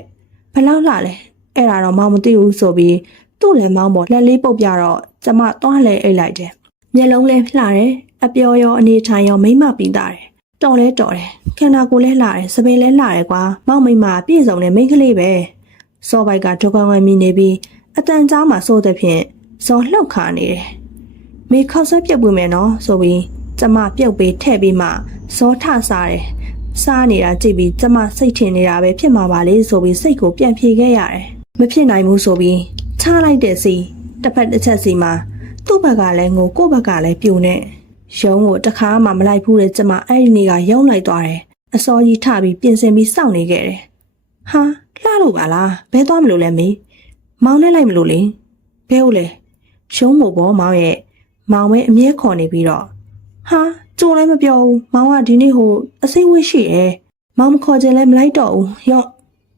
ဘလောက်လှလဲအဲ့ဒါတော့မောင်မသိဘူးဆိုပြီးသူ့လည်းမောင်ပေါ်လက်လေးပုတ်ပြတော့ကျမသွားလဲအိတ်လိုက်တယ်မျက်လုံးလည်းလှတယ်အပျော်ရောအနေထိုင်ရောမိမပြီးသားတယ်တော်လဲတော်တယ်ခန္ဓာကိုယ်လဲလှတယ်စပင်းလဲလှတယ်ကွာမောင်မိမပြည့်စုံတဲ့မိန်းကလေးပဲစောဘိုက်ကဒုက္ခဝမ်းမိနေပြီးအတန်ကြားမှာစိုးတဲ့ဖြင့်စောလှုပ်ခါနေတယ်မေခောက်ဆွဲပြုတ်ပွေမယ်နော်ဆိုပြီးကျမပြုတ်ပေးထည့်ပြီးမှစောထစားတယ်စားနေတာကြည့်ပြီးကျမစိတ်ထင်နေတာပဲဖြစ်မှာပါလေဆိုပြီးစိတ်ကိုပြန်ဖြေခဲ့ရတယ်မဖြစ်နိုင်ဘူးဆိုပြီးချလိုက်တဲ့စီတစ်ဖက်တစ်ချက်စီမှာသူ့ဘက်ကလည်းငိုကိုယ့်ဘက်ကလည်းပြိုနေရုံးကိုတခါမှမလိုက်ဘူးလေကျမအဲ့ဒီနေ့ကရုံးလိုက်သွားတယ်အစောကြီးထပြီးပြင်ဆင်ပြီးစောင့်နေခဲ့တယ်ဟာလှလို့ပါလားဘဲသွားမလို့လဲမေမောင်နဲ့လိုက်မလို့လေဘဲဟုတ်လေရုံးမို့ဘောမောင်ရဲ့မောင်ပဲအမြဲခေါ်နေပြီးတော့ဟာကြိုလည်းမပြောဘူးမောင်ကဒီနေ့ဟိုအစိမ့်ဝှရှိတယ်မောင်မခေါ်ခြင်းလည်းမလိုက်တော့ဘူးရော့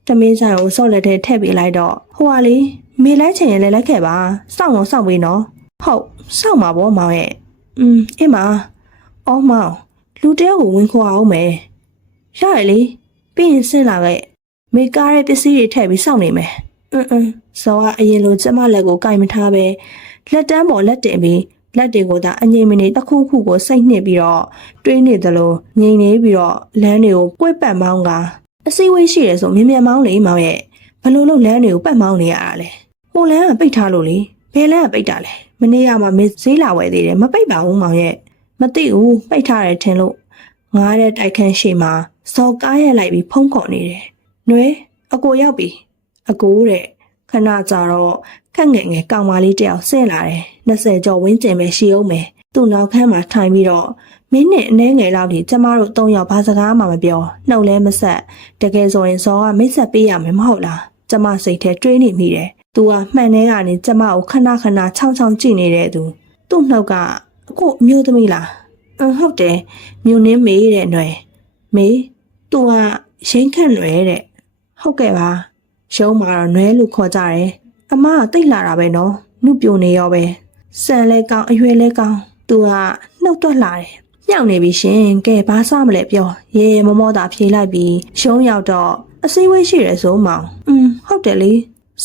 တမင်းဆိုင်ကိုစော့လက်ထဲထည့်ပေးလိုက်တော့ဟိုဟာလေမေလိုက်ချင်ရင်လည်းလိုက်ခဲ့ပါစောင့်တော့စောင့်ပေးနော်ဟုတ်စောင့်ပါဘောမောင်ရဲ့အင်းမအော်မောင်လူတယောက်ကိုဝင်ခေါ်အောင်မယ်ရရလေပြီးရင်ဆင်းလာခဲ့မေကားရဲ့ပစ္စည်းတွေထည့်ပြီးစောင့်နေမယ်ဇော်ကအရင်လိုကျမလက်ကိုကင်မထားပဲလက်တန်းပေါ်လက်တင်ပြီးလက်တွေကိုသာအငြိမ်မနေတစ်ခုခုကိုစိတ်နှစ်ပြီးတော့တွေးနေသလိုငြိမ်နေပြီးတော့လမ်းတွေကိုကွဲ့ပတ်မောင်းကအစည်းအဝေးရှိတယ်ဆိုမြင်မြန်မောင်းလေမောင်ရဲ့ဘလို့လို့လမ်းတွေကိုပတ်မောင်းနေရတာလဲဟိုလမ်းကပိတ်ထားလို့လေဘယ်လမ်းကပိတ်တာလဲမနေ့ကမှမင်းဈေးလာဝယ်သေးတယ်မပိတ်ပါဘူးမောင်ရဲ့မသိဘူးပိတ်ထားတယ်ထင်လို့ငားတဲ့တိုက်ခန်းရှိမှာစော်ကားရက်လိုက်ပြီးဖုံးခေါ်နေတယ်နွဲအကိုရောက်ပြီအကိုတဲ့ခဏကြာတော့ခက်ငယ်ငယ်ကောင်မလေးတယောက်ဆဲလာတယ်20ကျော်ဝင်းကျင်ပဲရှိအောင်မယ်သူ့နောက်ခန်းမှာထိုင်ပြီးတော့မင်းနဲ့အနှဲငယ်လောက်ထိကျမတို့3ယောက်ဘာစကားမှမပြောနှုတ်လဲမဆက်တကယ်ဆိုရင်စောကမိတ်ဆက်ပေးရမယ်မဟုတ်လားကျမစိတ်ထဲတွေးနေမိတယ်သူကမှန်ထဲကနေကျမကိုခဏခဏချောင်းချောင်းကြည့်နေတဲ့သူ့နှုတ်ကအကိုအမျိုးသမီးလားဟုတ်တယ်မြို့နှင်းမေးတဲ့ຫນွယ်မေးသူကရင်းခန့်ຫນွယ်တဲ့ဟုတ်ကဲ့ပါရုံးမှာတော့ຫນွယ်လို့ခေါ်ကြတယ်အမကတိတ်လာတာပဲနော်နှုတ်ပြိုနေရောပဲဆန်လဲကောင်းအရွယ်လဲကောင်းသူကနှုတ်တွက်လာတယ်ညောင်နေပြီရှင်ကဲဘာစားမလဲပြောရေမမောတာဖြေလိုက်ပြီးရုံးရောက်တော့အစည်းအဝေးရှိတယ်ဆိုမောင်ဟုတ်တယ်လေ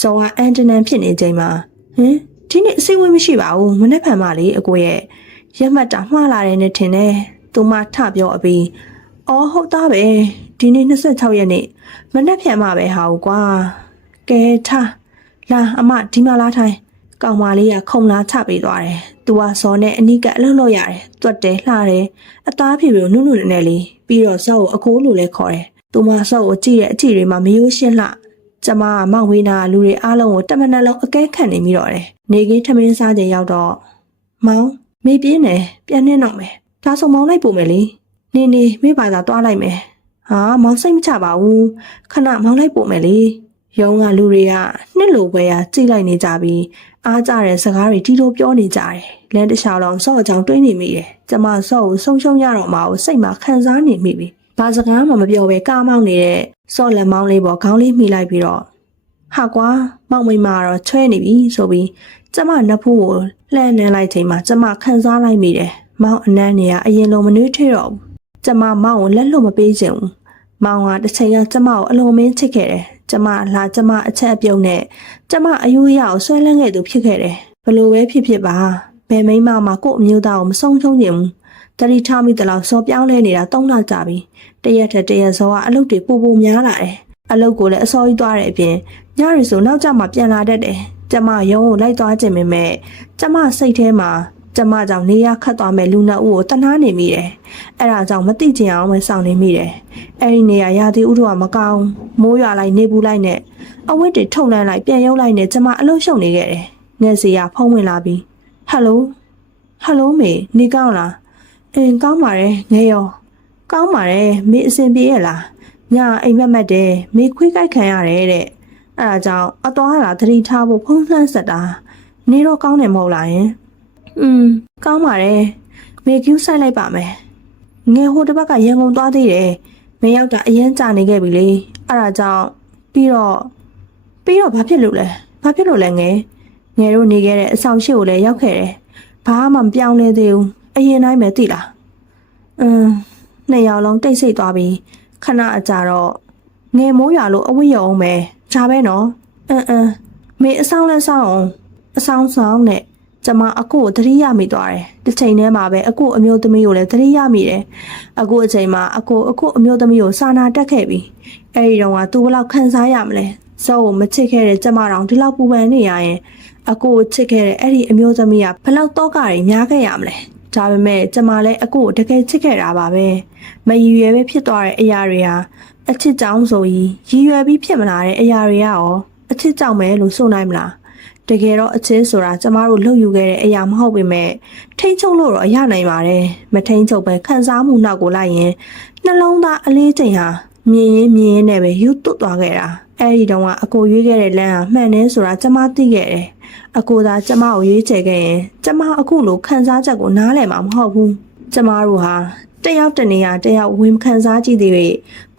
စောကအန်တနန်ဖြစ်နေချိန်မှာဒီနေ့အစည်းအဝေးမရှိပါဘူးမနေ့ဖန်မှလေအကိုရဲ့ရက်မှတ်တာမှားလာတယ်နဲ့ထင်တယ်သူမထပြောအပြီးအော်ဟုတ်သားပဲဒီနေ့26ရက်နေ့မနေ့ဖြန်မှပဲဟာကွာကဲထားလာအမဒီမှာလာထိုင် ကောင်မလေးကခုံလာချပေးသွားတယ်သူကစောနဲ့အနီးကအလုပ်လုပ်ရတယ်တွတ်တယ်လှတယ်အသားဖြူဖြူနုနုနဲ့လေးပြီးတော့စောကိုအကိုလိုလဲခေါ်တယ်သူမစောကိုကြည့်တဲ့အကြည့်တွေမှာမယိုးရှင်းလှကျမကမောင်ဝေးနာလူတွေအားလုံးကိုတမနက်လုံးအကဲခတ်နေပြီးတော့တယ်နေကင်းထမင်းစားချိန်ရောက်တော့မောင်မေးပြင်းတယ်ပြန်နှင်းတော့မယ်ဒါဆိုမောင်လိုက်ပို့မယ်လေနေမေးပါသာတွားလိုက်မယ်ဟာမောင်စိတ်မချပါဘူးခဏမောင်လိုက်ပို့မယ်လေရုံးကလူတွေကနှစ်လိုပဲကြိတ်လိုက်နေကြပြီးအားကြတဲ့စကားတွေတီးတိုးပြောနေကြတယ်လမ်းတစ်လျှောက်လုံးစော့အကြောင်းတွေးနေမိတယ်ကျမစော့ကိုဆုံးရှုံးရတော့မှကိုစိတ်မှာခံစားနေမိပြီဘာစကားမှမပြောဘဲကားမောင်းနေတဲ့စော့လက်မောင်းလေးပေါ်ခေါင်းလေးမိလိုက်ပြီးတော့ဟာကွာမောင်မိမကတော့ချွဲနေပြီဆိုပြီးကျမနဖူးကိုလှမ်းနှမ်းလိုက်ချိန်မှာကျမခံစားလိုက်မိတယ်မောင်အနမ်းနေကအရင်လိုမနှွေးထွေးတော့ဘူးကျမမောင်ကိုလက်လွတ်မပေးချင်ဘူးမောင်ကတစ်ချိန်ကကျမကိုအလုံးမင်းချစ်ခဲ့တယ်ကျမကျမအချက်အပြုံးနဲ့ကျမအယူရအောင်ဆွဲလန်းခဲ့သူဖြစ်ခဲ့တယ်ဘလို့ပဲဖြစ်ပါဘယ်မိမကို့အမျိုးသားကိုမဆုံးရှုံးချင်ဘူးတတိထားမိတလောက်စောပြောင်းလဲနေတာ3လကြာပြီတရက်ထက်တရက်စောကအလုပ်တွေပိုများလာတယ်အလုပ်ကိုလည်းအစောကြီးသွားတဲ့အပြင်ညရီဆိုနောက်ကျမှပြန်လာတတ်တယ်ကျမရုံးကိုလိုက်သွားခြင်းပေမဲ့ကျမစိတ်ထဲမှာကျမကြောင့်နေရခတ်သွားမဲ့လူနှစ်ဦးကိုတနာနေမိတယ်။အဲ့ဒါကြောင့်မသိချင်အောင်ပဲစောင့်နေမိတယ်။အဲ့ဒီနေရာသီဥတုကမကောင်းမိုးရွာလိုက်နေပူလိုက်နဲ့အဝတ်တွေထုတ်လန်းလိုက်ပြန်ရုပ်လိုက်နဲ့ကျမအလုံးရှုံနေခဲ့တယ်။မျက်စိကဖုံးဝင်လာပြီးဟယ်လိုမေနေကောင်းလား။ကောင်းပါတယ်ငယ်ရောကောင်းပါတယ်မေအဆင်ပြေရဲ့လား။ညအိမ်မက်တယ်မေခွေးကြိုက်ခံရတယ်တဲ့။အဲ့ဒါကြောင့်အတော်လာသတိထားဖို့ဖုံးဆန်းဆက်တာနေတော့ကောင်းတယ်မဟုတ်လားယင်ကောင်းပါတယ်မေကျူးဆိုင်လိုက်ပါမယ်ငယ်ဟိုတစ်ဘက်ကရန်ကုန်သွားသေးတယ်မရောက်တာအရင်ကြာနေခဲ့ပြီလေအဲ့ဒါကြောင့်ပြီးတော့ဘာဖြစ်လို့လဲငယ်တို့နေခဲ့တဲ့အဆောင်ရှိကိုလည်းရောက်ခဲ့တယ်ဘာမှမပြောင်းလဲသေးဘူးအရင်တိုင်းပဲသိလားနှစ်ယောက်လုံးတိတ်ဆိတ်သွားပြီးခဏအကြာတော့ငယ်မိုးရွာလို့အဝတ်ရုံအောင်မယ်ဒါပဲနော်မေအဆောင်လဲဆောင်အောင်အဆောင်နဲ့ကျမအကိုကိုသတိရမိသွားတယ်။တစ်ချိန်တည်းမှာပဲအကိုအမျိုးသမီးကိုလည်းသတိရမိတယ်။အကိုအချိန်မှာအကိုအမျိုးသမီးကိုစာနာတက်ခဲ့ပြီ။အဲဒီတော့ကသူဘလောက်ခံစားရမလဲ။စောကိုမချစ်ခဲ့တဲ့ကျမတောင်ဒီလောက်ပူပန်နေရရင်အကိုကိုချစ်ခဲ့တဲ့အဲ့ဒီအမျိုးသမီးကဘလောက်တော့ကတွေများခဲ့ရမလဲ။ဒါပေမဲ့ကျမလည်းအကိုကိုတကယ်ချစ်ခဲ့တာပါပဲ။မရည်ရွယ်ပဲဖြစ်သွားတဲ့အရာတွေဟာအချစ်ကြောင့်ဆိုရင်ရည်ရွယ်ပြီးဖြစ်မလာတဲ့အရာတွေကရောအချစ်ကြောင့်ပဲလို့ဆိုနိုင်မလား။တကယ်တော့အချင်းဆိုတာကျမတို့လှုပ်ယူခဲ့တဲ့အရာမဟုတ်ပေမဲ့ထိမ့်ချုပ်လို့တော့ရနိုင်ပါတယ်မထိမ့်ချုပ်ပဲခံစားမှုနောက်ကိုလိုက်ရင်နှလုံးသားအလေးချိန်ဟာမြင်ရင်နဲ့ပဲယူသွတ်သွားခဲ့တာအဲဒီတုန်းကအကိုရွေးခဲ့တဲ့လမ်းဟာမှန်တယ်ဆိုတာကျမသိခဲ့တယ်အကိုသာကျမကိုရွေးချယ်ခဲ့ရင်ကျမအခုလိုခံစားချက်ကိုနားလည်မှာမဟုတ်ဘူးကျမတို့ဟာတယောက်တနေရာတယောက်ဝင်ခံစားကြည့်သေးပြီ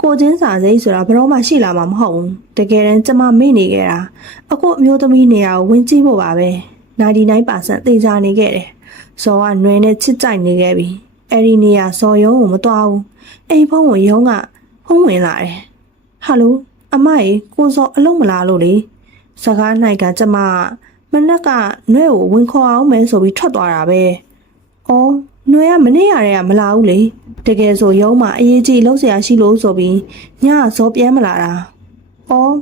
ကိုချင်းစာစိတ်ဆိုတာဘယ်တော့မှရှိလာမှာမဟုတ်ဘူးတကယ်တမ်းကျမမေ့နေခဲ့တာအခုအမျိုးသမီးနေရာကိုဝင်ကြည့်ဖို့ပါပဲ99%သေချာနေခဲ့တယ်ဇော်ကနွယ်နဲ့ချစ်ကြိုက်နေခဲ့ပြီအဲ့ဒီနေရာဇော်ရုံးကိုမသွားဘူးအိမ်ဖုံးကိုရုံးကဖုံးဝင်လာတယ်ဟယ်လိုအမရေကိုဇော်အလုံးမလာလို့လေစကားနိုင်ကကျမမနက်ကနွဲကိုဝင်ခေါ်အောင်မယ်ဆိုပြီးထွက်သွားတာပဲအော်နွေကမနေ့ရတဲ့ကမလာဘူးလေတကယ်ဆိုရုံးမှာအရေးကြီးလုံးစရာရှိလို့ဆိုပြီးညကဇောပြန်မလာတာအော်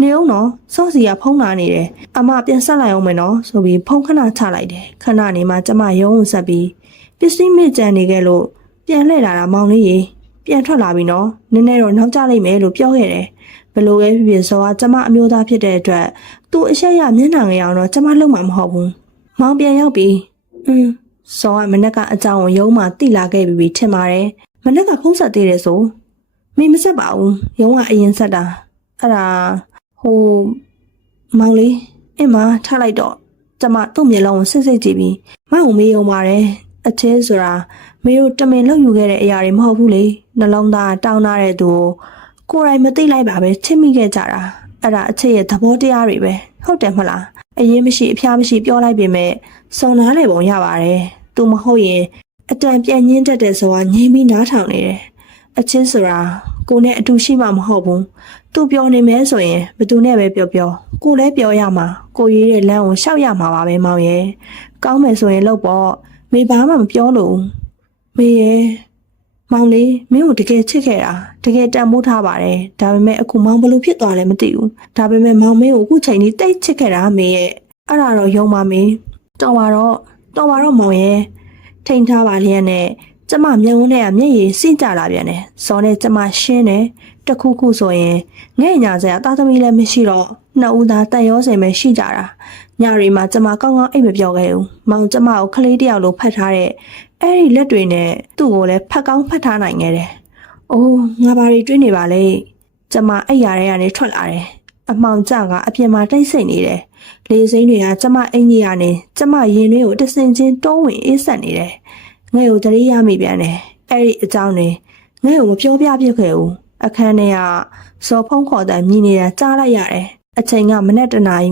နေအောင်နော်စောစီကဖုန်းလာနေတယ်အမပြန်ဆက်လိုက်အောင်မယ်နော်ဆိုပြီးဖုန်းခဏချလိုက်တယ်ခဏနေမှကျမရုံးကိုဆက်ပြီးပစ္စည်းမေ့ကြံနေခဲ့လို့ပြန်လှည့်လာတာမောင်လေးရေပြန်ထွက်လာပြီနော်နည်းနည်းတော့နောက်ကျလိုက်မယ်လို့ပြောခဲ့တယ်ဘလို့ပဲဖြစ်ဖြစ်ဇောကကျမအမျိုးသားဖြစ်တဲ့အတွက်သူ့အရှက်ရမျက်နှာငယ်အောင်တော့ကျမလုံးမှာမဟုတ်ဘူးမောင်ပြန်ရောက်ပြီစောကမနက်ကအကြောင်းကိုရုံးမှာတိလာခဲ့ပြီထင်ပါတယ်မနက်ကဖုန်းဆက်သေးတယ်ဆိုမိမဆက်ပါဘူးရုံးကအရင်ဆက်တာအဲ့ဒါမောင်လေးအမထားလိုက်တော့ကျမသူ့မျက်လုံးကိုစစ်စစ်ကြည့်ပြီးမောင်မေးအောင်ပါတယ်အချင်းဆိုတာမေတို့တမင်လောက်ယူခဲ့တဲ့အရာတွေမဟုတ်ဘူးလေနှလုံးသားတောင်းထားတဲ့သူကိုယ်တိုင်မသိလိုက်ပါပဲချစ်မိခဲ့ကြတာအဲ့ဒါအချစ်ရဲ့သဘောတရားတွေပဲဟုတ်တယ်မလားအရင်မရှိအဖျားမရှိပြောလိုက်ပေမဲ့စုံနားလေပုံရပါတယ်သူမဟုတ်ရင်အတန်ပြန့်ညင်းတတ်တဲ့ဆိုတာငြိမ်းပြီးနားထောင်နေတယ်အချင်းဆိုတာကိုနဲ့အတူရှိမှမဟုတ်ဘူးသူပြောနေမဲဆိုရင်ဘယ်သူနဲ့ပဲပြောကိုလည်းပြောရမှာကိုရွေးတဲ့လမ်းကိုရှောက်ရမှာပါပဲမောင်ရဲ့ကောင်းမယ်ဆိုရင်လုပ်ပေါ့မေဘာမှမပြောလို့မေရဲ့မောင်လေးမင်းကိုတကယ်ချစ်ခဲ့တာတကယ်တန်ဖိုးထားပါတယ်ဒါပေမဲ့အခုမောင်ဘလို့ဖြစ်သွားလဲမသိဘူးဒါပေမဲ့မောင်မင်းကိုအခုချိန်นี้တိတ်ချစ်ခဲ့တာမေရဲ့ အဲ့ဒါတော့ယုံပါမေတော်ပါတော့မောင်ရဲ့ထိန်ထားပါလျက်နဲ့ကျမမျက်ဝန်းထဲကမျက်ရည်စီးကြလာပြန်တယ်စောနဲ့ကျမရှင်းတယ်တခုခုဆိုရင်ငဲ့ညာစရာသားသမီးလည်းမရှိတော့နှစ်ဦးသားတန်ရောစင်ပဲရှိကြတာညရီမှာကျမကောင်းကောင်းအိပ်မပြောခဲ့ဘူးမောင်ကျမကိုခလေးတယောက်လိုဖတ်ထားတဲ့အဲ့ဒီလက်တွေနဲ့သူ့ကိုလည်းဖတ်ကောင်းဖတ်ထားနိုင်ခဲ့တယ်အိုးငါဘာတွေတွေးနေပါလဲကျမအိပ်ရာထဲကနေထွက်လာတယ်အမှောင်ကျကအပြင်မှာတိတ်ဆိတ်နေတယ်လေစိမ်းတွေကကျမအင်ကြီးကနေကျမရင်ထဲကိုတဆင်ချင်းတိုးဝင်အေးဆက်နေတယ်ငဲ့ကိုတရေရမိပြန်တယ်အဲ့ဒီအကြောင်းတွေငဲ့ကိုမပြောပြပြခဲ့ဘူးအခန်းထဲကစော်ဖုံးခေါ်တဲ့မြည်နေတာကြားလိုက်ရတယ်အချိန်ကမနက်တနာရီ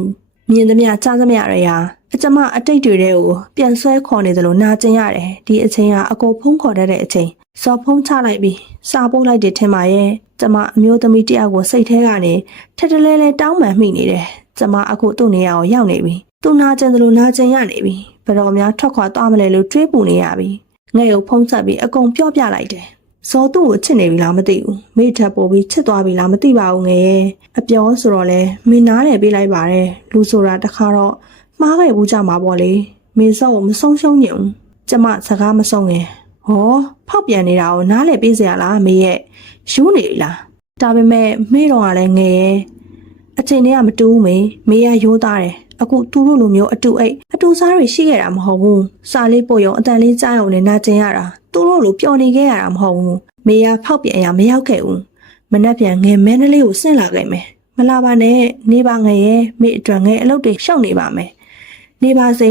မြင်သမျှကြားသမျှတွေဟာကျမအတိတ်တွေကိုပြန်ဆွဲခေါ်နေသလိုနာကျင်ရတယ်ဒီအချိန်ကအကိုဖုံးခေါ်တတ်တဲ့အချိန်စော်ဖုံးချလိုက်ပြီးစာပို့လိုက်တယ်ထင်ပါရဲ့ကျမအမျိုးသမီးတယောက်ကိုစိတ်ထဲကနေထက်တလဲလဲတောင်းပန်မိနေတယ်ကျမအခုသူ့နေရာကိုရောက်နေပြီသူနာကျင်သလိုနာကျင်ရနေပြီဘယ်တော့မှထွက်ခွာသွားမလဲလို့တွေးပူနေရပြီငဲ့ကိုဖုံးဆက်ပြီးအကုန်ပြောပြလိုက်တယ်ဇော်သူ့ကိုချစ်နေပြီလားမသိဘူးမိထပ်ပို့ပြီးချစ်သွားပြီလားမသိပါဘူးငယ်ရဲ့အပြောဆိုတော့လဲမင်းနားတယ်ပေးလိုက်ပါတယ်လူဆိုတာတခါတော့မှားခဲ့ဘူးကြမှာပေါ့လေမင်းစော့ကိုမဆုံးရှုံးညင်ဘူးကျမစကားမဆုံးရင်ဟောဖောက်ပြန်နေတာကိုနားလေပေးစရာလားမေရဲ့ယူနေပြီလားဒါပေမဲ့မေတော့ကလည်းငယ်ရဲ့အချိန်တည်းကမတူဘူးမေရရိုးသားတယ်အခုသူတို့လိုမျိုးအတူအိတ်အတူစားတွေရှိခဲ့တာမဟုတ်ဘူးစာလေးပို့ရုံအတန်လေးကြားရုံနဲ့နာကျင်ရတာသူတို့လိုပျော်နေခဲ့ရတာမဟုတ်ဘူးမေရဖောက်ပြန်ရမရောက်ခဲ့ဘူးမနှက်ပြန်ငယ်မန်းလေးကိုဆင့်လာခဲ့မယ်မလာပါနဲ့နေပါငယ်ရဲ့မေအတွက်ငယ်အလုပ်တွေရှောက်နေပါမယ်နေပါစေ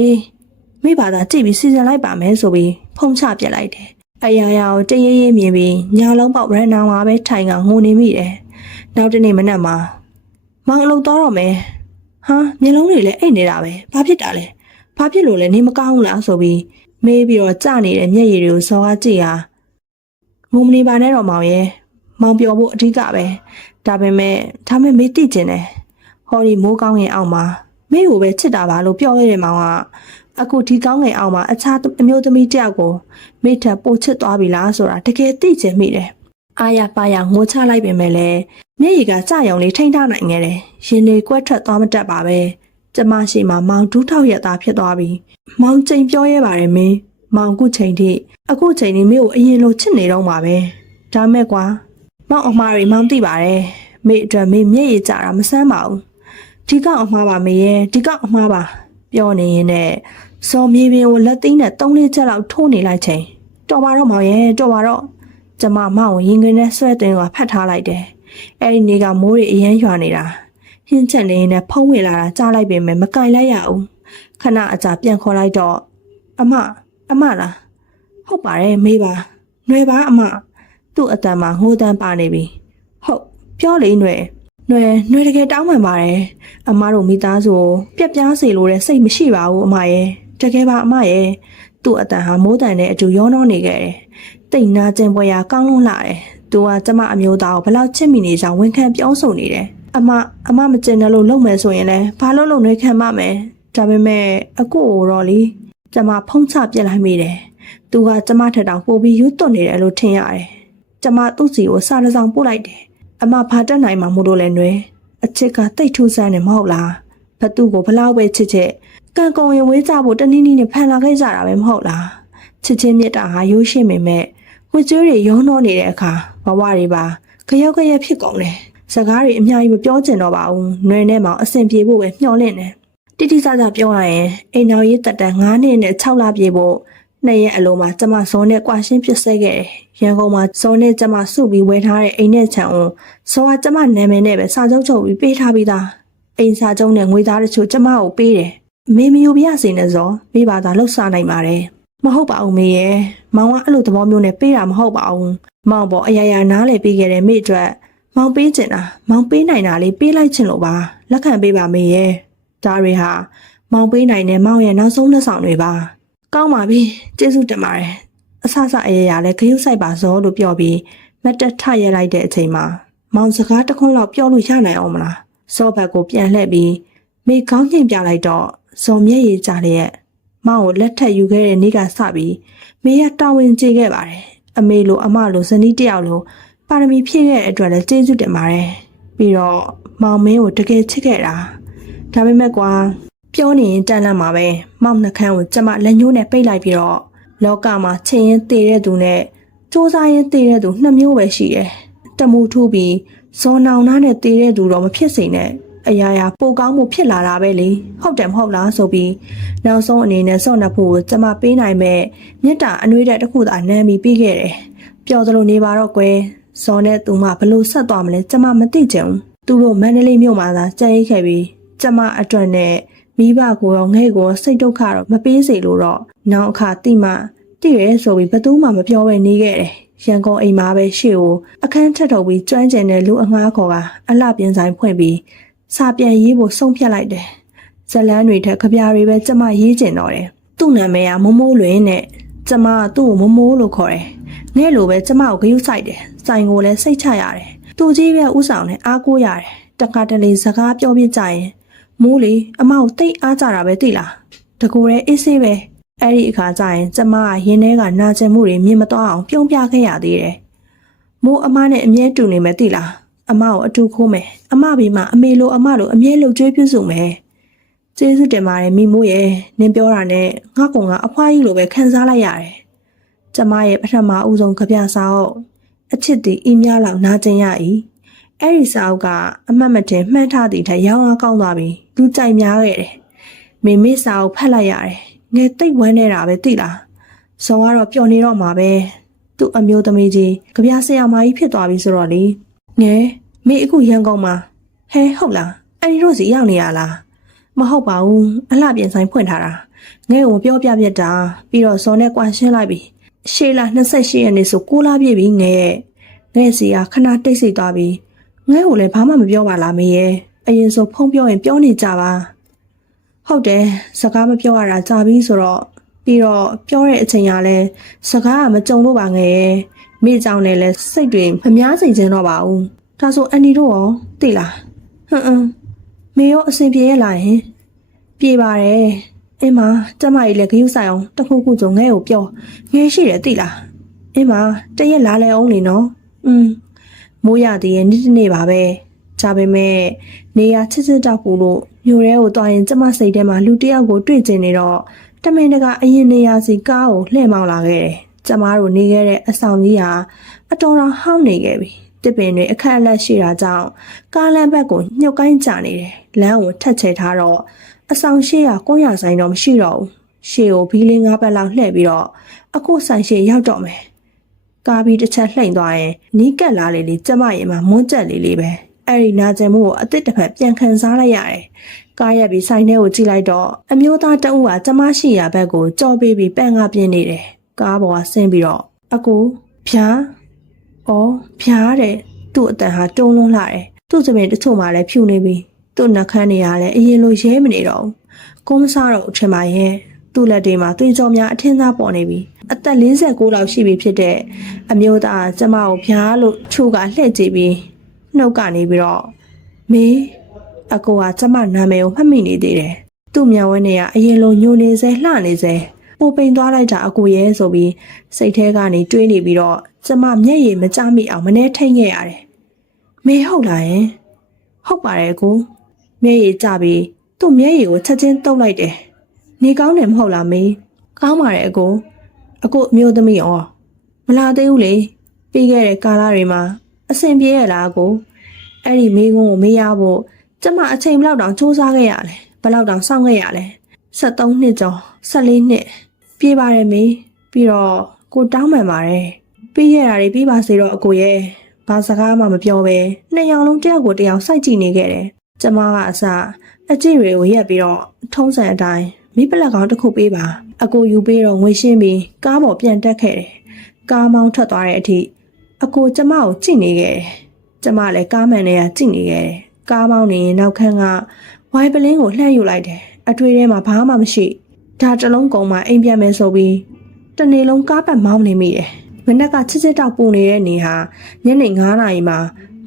မိဘသာကြည့်ပြီးစီစဉ်လိုက်ပါမယ်ဆိုပြီးဖုံးချပြက်လိုက်တယ်အရာရာကိုတရေရေမြင်ပြီးညလုံးပေါက်ဗရန်နာမှာပဲထိုင်ကငိုနေမိတယ်နောက်တနေ့မနက်မှာမောင်အလုပ်သွားတော့မယ်ဟာမျက်လုံးတွေလည်းအိတ်နေတာပဲဘာဖြစ်တာလဲဘာဖြစ်လို့လဲနေမကောင်းဘူးလားဆိုပြီးမေးပြီးတော့ကြနေတဲ့မျက်ရည်တွေကိုစောကားကြည့်ဟာငုံမနေပါနဲ့တော့မောင်ရဲ့မောင်ပြောဖို့အဓိကပဲဒါပေမဲ့မေးသိကျင်တယ်ဟောဒီမိုးကောင်းငင်အောင်မှာမေကိုပဲချစ်တာပါလို့ပြောရတဲ့မောင်ကအခုဒီကောင်းငင်အောင်မှာအခြားအမျိုးသမီးတယောက်ကိုမိထပ်ပို့ချစ်သွားပြီလားဆိုတာတကယ်သိချင်မိတယ်အာရပါရငိုချလိုက်ပေမဲ့လည်းမျက်ရည်ကကြရုံလေးထိန်းထားနိုင်ခဲ့တယ်ရင်တွေကွက်ထွက်သွားမတတ်ပါပဲကျမရှိမှမောင်ဒူးထောက်ရတာဖြစ်သွားပြီမောင်ချိန်ပြောရဲပါတယ်မင်းမောင်အခုချိန်ထိမြို့ကိုအရင်လိုချစ်နေတော့မှာပဲဒါမဲ့ကွာမောင်အမားတွေမောင်သိပါတယ်မိအတွက်မိမျက်ရည်ကြတာမဆန်းပါဘူးဒီကောင်အမားပါမေရဲ့ဒီကောင်အမားပါပြောနေရင်နဲ့စော်မြေပြင်ကိုလက်သိမ်းနဲ့3-4ချက်လောက်ထိုးနေလိုက်ချိန်တော်ပါတော့မောင်ရဲ့တော်ပါတော့ကျမမောင်ရင်ခွင်နဲ့ဆွဲတင်ကဖတ်ထားလိုက်တယ်အဲ့ဒီနေ့ကမိုးတွေအရန်ရွာနေတာဟင်းချက်လေးနဲ့ဖုံးဝင်လာတာကြားလိုက်ပေမဲ့မကင်လိုက်ရဘူးခဏအကြာပြန်ခေါ်လိုက်တော့အမလားဟုတ်ပါတယ်မေးပါຫນွယ်ပါအမသူ့အတန်မှာငိုတန်းပါနေပြီဟုတ်ပြောလေຫນွယ်တကယ်တောင်းပန်ပါတယ်အမတို့မိသားစုကိုပြက်ပြားစေလို့တဲ့စိတ်မရှိပါဘူးအမရဲ့တကယ်ပါအမရဲ့သူ့အတန်ဟာမိုးတန်နဲ့အတူရောနှောနေခဲ့တယ်တိတ်နာကျင်ပွဲရာကောင်းလွန်းလာတယ်သူကကျမအမျိုးသားကိုဘလောက်ချစ်မိနေကြောင်းဝန်ခံပြောဆိုနေတယ်အမမကျင်တယ်လို့လုပ်မယ်ဆိုရင်လည်းဘာလို့လုပ်နေခံမမယ်ဒါပေမဲ့အကိုတော့လေကျမဖုံးချပြစ်လိုက်မိတယ်သူကကျမထက်တောင်ပိုပြီးရွတ်သွတ်နေတယ်လို့ထင်ရတယ်ကျမသူ့စီကိုစာတစ်စောင်ပို့လိုက်တယ်အမဘာတက်နိုင်မှာမို့လို့လဲຫນွယ်အချစ်ကတိတ်ထူးဆန်းနေမဟုတ်လားဘသူ့ကိုဘလောက်ပဲချစ်ကံကုန်ရင်ဝေးကြဖို့တနည်းနည်းနဲ့ဖန်လာခဲ့ကြတာပဲမဟုတ်လားချစ်ချင်းမြတ်တာဟာရိုးရှင်းပေမဲ့ဝှကျွေးတွေရောနှောနေတဲ့အခါဘဝတွေပါခရောက်ခရက်ဖြစ်ကုန်တယ်စကားတွေအများကြီးမပြောချင်တော့ပါဘူးຫນွယ်နဲ့မောင်အဆင်ပြေဖို့ပဲမျှော်လင့်တယ်တိတိကျကျပြောရရင်အိမ်တော်ရေးတက်တန်9နှစ်နဲ့6လပြေဖို့2ရက်အလုံးမှာကျမဇောနဲ့ကွာရှင်းဖြစ်စေခဲ့တယ်ရန်ကုန်မှာဇောနဲ့ကျမစုပြီးဝယ်ထားတဲ့အိမ်နဲ့ခြံအောင်ဇောကကျမနာမည်နဲ့ပဲစာချုပ်ချုပ်ပြီးပေးထားပြီးသားအိမ်စာချုပ်နဲ့ငွေသားတချို့ကျမကိုပေးတယ်မေမယူပြရစေနဲ့ဇောမိဘသာလှုပ်ရှားနိုင်ပါတယ်မဟုတ်ပါဘူးမေရဲ့မောင်ကအဲ့လိုသဘောမျိုးနဲ့ပေးတာမဟုတ်ပါဘူးမောင်ပေါ်အရာရာနားလေပေးခဲ့တဲ့မိအတွက်မောင်ပေးချင်တာမောင်ပေးနိုင်တာလေးပေးလိုက်ချင်လို့ပါလက်ခံပေးပါမေရဲ့ဒါတွေဟာမောင်ပေးနိုင်တဲ့မောင်ရဲ့နောက်ဆုံးလက်ဆောင်တွေပါကောင်းပါပြီကျေးဇူးတင်ပါတယ်အဆအရာရာလည်းခရုစိုက်ပါစောလို့ပြောပြီးမတ်တက်ထရလိုက်တဲ့အချိန်မှာမောင်စကားတစ်ခွန်းလောက်ပြောလို့ရနိုင်အောင်မလားစောဘက်ကိုပြန်လှည့်ပြီးမိကောင်းညင်ပြလိုက်တော့ဇော်မျက်ရည်ကျလျက်မောင်ကိုလက်ထက်ယူခဲ့တဲ့နေ့ကစပြီးမေရတာဝန်ကျေခဲ့ပါတယ်အမေလိုအမလိုဇနီးတယောက်လိုပါရမီဖြည့်ခဲ့တဲ့အတွက်လည်းကျေးဇူးတင်ပါတယ်ပြီးတော့မောင်မင်းကိုတကယ်ချစ်ခဲ့တာဒါပေမဲ့ကွာ ပြောနေရင်တန်လန့်မှာပဲမောက်နှခမ်းကိုကျမလက်ညှိုးနဲ့ပိတ်လိုက်ပြီးတော့လောကမှာချင်းရင်တည်တဲ့သူနဲ့စူးစမ်းရင်တည်တဲ့သူနှစ်မျိုးပဲရှိတယ်တမှုထူးပြီးဇော်နောင်နာနဲ့တည်တဲ့သူတော့မဖြစ်စေနဲ့အရာရာပိုကောင်းမှုဖြစ်လာတာပဲလေဟုတ်တယ်မဟုတ်လားဆိုပြီးနောက်ဆုံးအနေနဲ့စော့နှက်ဖို့ကျမပေးနိုင်မဲ့မြစ်တာအနှွေးတဲ့တစ်ခုသာနမ်းပြီးပြီးခဲ့တယ်ပျော်သလိုနေပါတော့ကွယ်ဇော်နဲ့သူမဘလို့ဆက်သွားမလဲကျမမသိချင်ဘူးသူတို့မန္တလေးမြို့မှာသာကြံ့ရိတ်ခဲ့ပြီးကျမအတွက်နဲ့မိဘကိုရောငဲ့ကိုစိတ်ဒုက္ခတော့မပေးစေလို့တော့နောက်အခါတိမှတိရဲဆိုပြီးဘသူမှမပြောဘဲနေခဲ့တယ်ရန်ကုန်အိမ်မှာပဲရှေ့ကိုအခန်းထက်ထုတ်ပြီးကျွမ်းကျင်တဲ့လူအငှားခေါ်ကအလှပြင်ဆိုင်ဖွင့်ပြီးစာပြန်ရေးဖို့ဆုံးဖြတ်လိုက်တယ်ဇလန်းတွေထက်ကြပြားတွေပဲကျမရေးကျင်တော့တယ်သူ့နာမည်ကမမိုးလွင်နဲ့ကျမကသူ့ကိုမမိုးလို့ခေါ်တယ်ငဲ့လိုပဲကျမကိုဂရုစိုက်တယ်ဆိုင်ကိုလည်းစိတ်ချရတယ်သူကြီးပဲဥဆောင်နဲ့အားကိုးရတယ်တခါတလေစကားပြောပြကြရင်မိုးလေအမကိုတိတ်အားကြတာပဲသိလားတကူရဲအေးဆေးပဲအဲ့ဒီအခါကျရင်ကျမကရင်ထဲကနာကျင်မှုတွေမြင်မသွားအောင်ပြုံးပြခဲ့ရသေးတယ်မိုးအမနဲ့အမြဲတူနေမယ်သိလားအမကိုအတူခိုးမယ်အမဘေးမှာအမေလိုအမလိုအမြဲလှုပ်ကြွေးပြုစုမယ်ကျေးဇူးတင်ပါတယ်မိမိုးရဲ့နင်ပြောတာနဲ့ငါကောင်ကအဖွားကြီးလိုပဲခံစားလိုက်ရတယ်ကျမရဲ့ပထမဦးဆုံးကြပြစာအုပ်အချစ်တီအီးများလောက်နာကျင်ရ၏အဲ့ဒီစာအုပ်ကအမှတ်မတင်မှန်းထားသည့်ထက်ရောင်းအားကောင်းသွားပြီလူကြိုက်များခဲ့တယ်မိမိစာအုပ်ဖတ်လိုက်ရတယ်ငယ်သိပ်ဝမ်းနေတာပဲသိလားဇော်ကတော့ပျော်နေတော့မှာပဲသူ့အမျိုးသမီးကြီးကြပြဆရာမကြီးဖြစ်သွားပြီဆိုတော့လေငယ်မေအခုရန်ကုန်မှာဟဲဟုတ်လားအဲ့ဒီတို့စီရောက်နေရလားမဟုတ်ပါဘူးအလှပြင်ဆိုင်ဖွင့်ထားတာငဲ့ကိုပြောပြပြတာပြီးတော့ဇော်နဲ့ကွာရှင်းလိုက်ပြီရှေ့လ28ရက်နေ့ဆို6လပြည့်ပြီငဲ့စီကခဏတိတ်ဆိတ်သွားပြီငဲ့ကိုလည်းဘာမှမပြောပါလားမေရဲ့အရင်ဆိုဖုန်းပြောရင်ပြောနေကြပါဟုတ်တယ်စကားမပြောရတာကြာပြီဆိုတော့ပြီးတော့ပြောတဲ့အချိန်ကလည်းစကားကမကြုံလို့ပါငယ်ရဲ့မိကြောင်နဲ့လည်းစိတ်တွေမများစိတ်ချင်တော့ပါဘူးဒါဆိုအန်ဒီတို့ရောသိလားဟမ်မေရောအဆင်ပြေရလားဟင်ပြေပါတယ်အင်းမကျမကြီးလည်းဂရုစိုက်အောင်တခုခုဆိုငဲ့ကိုပြောငဲရှိတယ်သိလားအင်းမတရက်လာလဲအောင်လေနော်မိုးရသေးရဲ့နေ့တစ်နေ့ပါပဲဒါပေမဲ့နေရချစ်ချစ်တောက်ပူလို့မြို့ထဲကိုသွားရင်ကျမစိတ်ထဲမှာလူတစ်ယောက်ကိုတွေ့ကျင်နေတော့တမင်တကာအရင်နေရစီကားကိုလှည့်မောင်းလာခဲ့တယ်ကျမတို့နေခဲ့တဲ့အဆောင်ကြီးဟာအတော်တော်ဟောင်းနေခဲ့ပြီတစ်ပင်တွေအခက်အလက်ရှိတာကြောင့်ကားလမ်းဘက်ကိုညှုတ်ကိုင်းကျနေတယ်လမ်းကိုထက်ချဲထားတော့အဆောင်ရှိရာကွန်းရဆိုင်တော့မရှိတော့ဘူးရှေ့ကိုဘီလင်း၅ဘက်လောက်လှည့်ပြီးတော့အခုဆိုင်ရှိရောက်တော့မယ်ကားပြီးတစ်ချက်လှိမ့်သွားရင်နီးကပ်လာလေလေကျမရင်မှာမွန်းကျက်လေးလေးပဲအဲ့ဒီနာကျင်မှုကိုအစ်စ်တစ်ဖက်ပြန်ခံစားလိုက်ရတယ်ကားရက်ပြီးဆိုင်ထဲကိုကြည့်လိုက်တော့အမျိုးသားတအုပ်ကကျမရှိရာဘက်ကိုကြော်ပေးပြီးပန့်ကားပြင်းနေတယ်ကားပေါ်ကဆင်းပြီးတော့အကိုဖြားဖြားတဲ့သူ့အတန်ဟာတုံးလွန်းလာတယ်သူ့စပင်တချို့မှလည်းဖြူနေပြီသူ့နှခမ်းနေရလည်းအရင်လိုရဲမနေတော့ဘူးကိုမစားတော့အထင်ပါရဲ့သူ့လက်တွေမှာသွေးကြောများအထင်းသားပေါ်နေပြီအသက်46လောက်ရှိပြီဖြစ်တဲ့အမျိုးသားကျမကိုဖြားလို့ချိုးကလှည့်ကြည့်ပြီးနှုတ်ကနေပြီးတော့မေအကိုကကျမနာမည်ကိုမှတ်မိနေသေးတယ်သူ့မျက်ဝန်းတွေကအရင်လိုညိုနေစေလှနေစေပိုပိန်သွားလိုက်တာအကိုရဲ့ဆိုပြီးစိတ်ထဲကနေတွေးနေပြီးတော့ကျမမျက်ရည်မကျမိအောင်မနှဲထိန်ခဲ့ရတယ်မေဟုတ်လားယင်ဟုတ်ပါတယ်ကိုမျက်ရည်ကျပြီးသူ့မျက်ရည်ကိုချက်ချင်းတုပ်လိုက်တယ်နေကောင်းတယ်မဟုတ်လားမေကောင်းပါတယ်အကိုအမျိုးသမီးရောမလာသေးဘူးလေပြီးခဲ့တဲ့ကာလတွေမှာအဆင်ပြေရလားကိုအဲ့ဒီမိကုန်းကိုမေးရဖို့ကျမအချိန်ဘယ်လောက်တောင်စူးစမ်းခဲ့ရလဲဘယ်လောက်တောင်စောင့်ခဲ့ရလဲ73နှစ်ကျော်14နှစ်ပြေးပါတယ်မေပြီးတော့ကိုတောင်းပန်ပါတယ်ပြီးခဲ့တာတွေပြီးပါစေတော့အကိုရဲ့ဘာစကားမှမပြောဘဲနှစ်ယောက်လုံးတယောက်ကိုတယောက်စိုက်ကြည့်နေခဲ့တယ်ကျမကအစအကြည့်တွေကိုရက်ပြီးတော့ထုံးစံအတိုင်းမိပလက်ကောင်းတစ်ခုပေးပါအကိုယူပေးတော့ငွေရှင်းပြီးကားပေါ်ပြန်တက်ခဲ့တယ်ကားမောင်းထွက်သွားတဲ့အထိအကိုကျမကိုကြည့်နေခဲ့တယ်ကျမလည်းကားမှန်တွေကကြည့်နေခဲ့တယ်ကားမောင်းနေရင်နောက်ခန်းကဝိုင်ပလင်းကိုလှမ်းယူလိုက်တယ်အထွေထဲမှာဘာမှမရှိဒါတလုံးကုန်မှအိမ်ပြန်မယ်ဆိုပြီးတနေ့လုံးကားပတ်မောင်းနေမိတယ်မနက်ကချစ်ချစ်တောက်ပူနေတဲ့နေဟာညနေ9 နာရီမှာ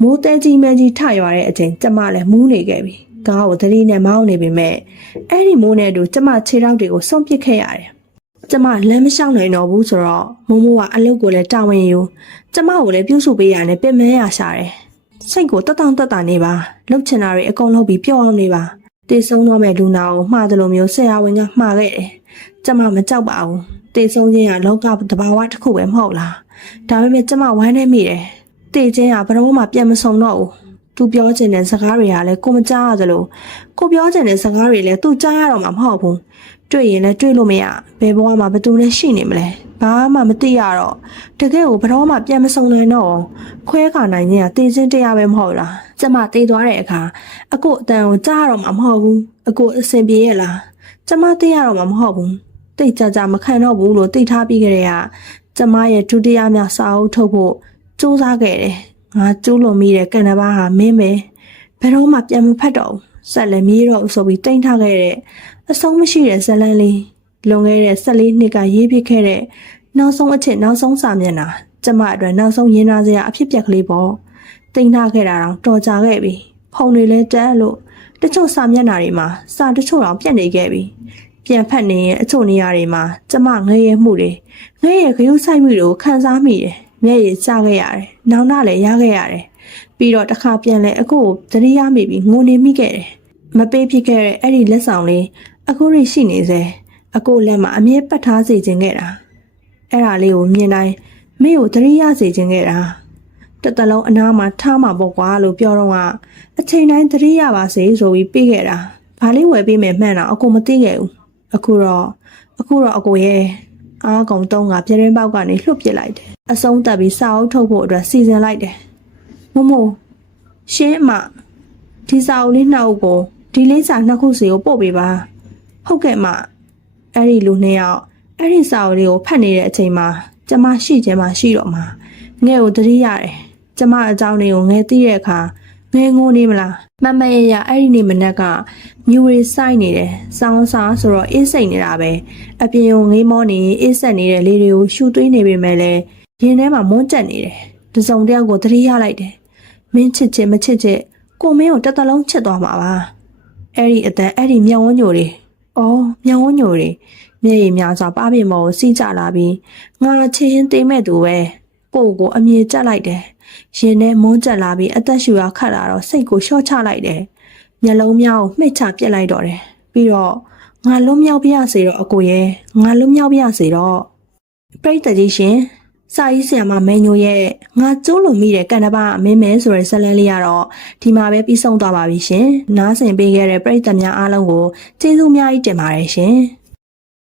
မိုးတဲကြီးမဲကြီးထရွာတဲ့အချိန်ကျမလည်းမူးနေခဲ့ပြီကားကိုသတိနဲ့မောင်းနေပေမဲ့အဲ့ဒီမိုးနဲ့တူကျမခြေထောက်တွေကိုဆုံးပစ်ခဲ့ရတယ်ကျမလမ်းမလျှောက်နိုင်တော့ဘူးဆိုတော့မိုးကအလုပ်ကိုလည်းတာဝန်ယူကျမကိုလည်းပြုစုပေးရတယ်ပြင်မဲရရှာတယ်စိတ်ကိုတက်တောင့်တက်တာနေပါလှုပ်ချင်တာတွေအကုန်လုံးပြီးပျော့အောင်နေပါတ တေဆုံးတော့မဲ့လူနာကိုမှားတယ်လို့မျိုးဆရာဝန်ကမှားခဲ့တယ်ကျမမကြောက်ပါဘူးတေဆုံးခြင်းကလောကတဘာဝတစ်ခုပဲမဟုတ်လားဒါပေမဲ့ကျမဝမ်းနေမိတယ်တေခြင်းကဘယ်တော့မှပြန်မဆုံတော့ဘူးသူပြောချင်တဲ့စကားတွေကလည်းကိုမကြားရသလိုကိုပြောချင်တဲ့စကားတွေလည်းသူကြားရတော့မှာမဟုတ်ဘူးတွေ့ရင်လည်းတွေ့လို့မရဘယ်ဘဝမှာဘယ်သူနဲ့ရှိနေမလဲဘာမှမသိရတော့တကယ်ကိုဘယ်တော့မှပြန်မဆုံနိုင်တော့ခွဲခါနိုင်ခြင်းကတေခြင်းတရားပဲမဟုတ်လားကျမတေးသွားတဲ့အခါအကိုအတန်ကိုကြားရတော့မှာမဟုတ်ဘူးအကိုအစင်ပြေရဲ့လားကျမတေးရတော့မှာမဟုတ်ဘူးတိတ်ကြကြမခံတော့ဘူးလို့သိထားပြီးကြတဲ့ကကျမရဲ့ဒုတိယမြောက်စာအုပ်ထုတ်ဖို့စူးစမ်းခဲ့တယ်ငါကျူးလွန်မိတဲ့ကံတစ်ပါးဟာမင်းပဲဘယ်တော့မှပြန်မဖတ်တော့ဘူးဆက်လည်းမြေးတော့ဆိုပြီးတိမ့်ထားခဲ့တဲ့အဆုံးမရှိတဲ့ဇလန်းလေးလွန်ခဲ့တဲ့14နှစ်ကရေးပြခဲ့တဲ့နောက်ဆုံးအချက်နောက်ဆုံးစာမျက်နှာကျမအတွက်နောက်ဆုံးရင်နာစရာအဖြစ်ပြက်ကလေးပေါ့တိမ့်ထားခဲ့တာတော့တော်ကြခဲ့ပြီဖုံတွေလည်းတက်လို့တချို့စာမျက်နှာတွေမှာစာတချို့တော့ပြတ်နေခဲ့ပြီပြန်ဖတ်နေရင်အချို့နေရာတွေမှာကျမငရဲမှုတွေငရဲခရုစိုက်မှုတွေကိုခံစားမိတယ်မျက်ရည်ကျခဲ့ရတယ်။နောင်တလည်းရခဲ့ရတယ်။ပြီးတော့တစ်ခါပြန်လဲအခုကိုသတိရမိပြီးငိုနေမိခဲ့တယ်။မပေးဖြစ်ခဲ့တဲ့အဲ့ဒီလက်ဆောင်လေးအခုရိရှိနေစေ။အခုလက်မှာအမြဲပတ်ထားစေခြင်းခဲ့တာ။အဲ့ဒါလေးကိုမြင်တိုင်းမိကိုသတိရစေခြင်းခဲ့တာ။တစ်တလုံးအနားမှာထားမှာပေါ့ကွာလို့ပြောတော့ကအချိန်တိုင်းသတိရပါစေဆိုပြီးပြေးခဲ့တာ။ဘာလေးဝယ်ပေးမယ်မှန်းတော့အခုမသိခဲ့ဘူး။အခုတော့အကိုရဲ့အားကုန်တုံးကပြတင်းပေါက်ကနေလှုပ်ပစ်လိုက်တယ်အဆုံးတက်ပြီးစာအုပ်ထုတ်ဖို့အတွက်စီစဉ်လိုက်တယ်မို့ရှင်းအမဒီစာအုပ်လေးနှစ်အုပ်ကိုဒီလေးစာနှစ်ခုစီကိုပို့ပေးပါဟုတ်ကဲ့မအဲ့ဒီလူနှစ်ယောက်အဲ့ဒီစာအုပ်လေးကိုဖတ်နေတဲ့အချိန်မှာကျမရှိခြင်းမရှိတော့မှာငဲ့ကိုသတိရတယ်ကျမအကြောင်းလေးကိုငဲသိတဲ့အခါငဲငိုနေမလားမမရရအဲ့ဒီနေ့မနက်ကမြူရီဆိုင်နေတယ်စောင်းစားဆိုတော့အေးစိတ်နေတာပဲအပြင်ကိုငေးမောနေအေးဆက်နေတဲ့လေးတွေကိုရှူသွေးနေပေမဲ့လည်းရင်ထဲမှာမွန်းကျက်နေတယ်တစုံတယောက်ကိုသတိရလိုက်တယ်မင်းချစ်ချစ်မချစ်ချစ်ကိုမင်းကိုတစ်သက်လုံးချစ်သွားမှာပါအဲ့ဒီအတန်အဲ့ဒီမြောင်ဝန်းညိုတွေအော်မြောင်ဝန်းညိုတွေမျက်ရည်များစွာပါပင်မော်ကိုစီးကြလာပြီးငါချစ်ရင်တိမ်မဲ့သူပဲကိုအမြင်ကျက်လိုက်တယ်ရင်ထဲမွန်းကျက်လာပြီးအသက်ရှူရခတ်လာတော့စိတ်ကိုလျှော့ချလိုက်တယ်မျက်လုံးများကိုမှိတ်ချပြက်လိုက်တော့တယ်ပြီးတော့ငါလွတ်မြောက်ပြရစေတော့အကိုရဲ့ငါလွတ်မြောက်ပြရစေတော့ပရိသတ်ကြီးရှင်စာရေးဆရာမမဲညိုရဲ့ငါကျိုးလွန်မိတဲ့ကန္နပမင်းမဲဆိုတဲ့ဇာတ်လမ်းလေးကတော့ဒီမှာပဲပြီးဆုံးသွားပါပြီရှင်နားဆင်ပေးခဲ့တဲ့ပရိသတ်များအားလုံးကိုကျေးဇူးအများကြီးတင်ပါတယ်ရှင်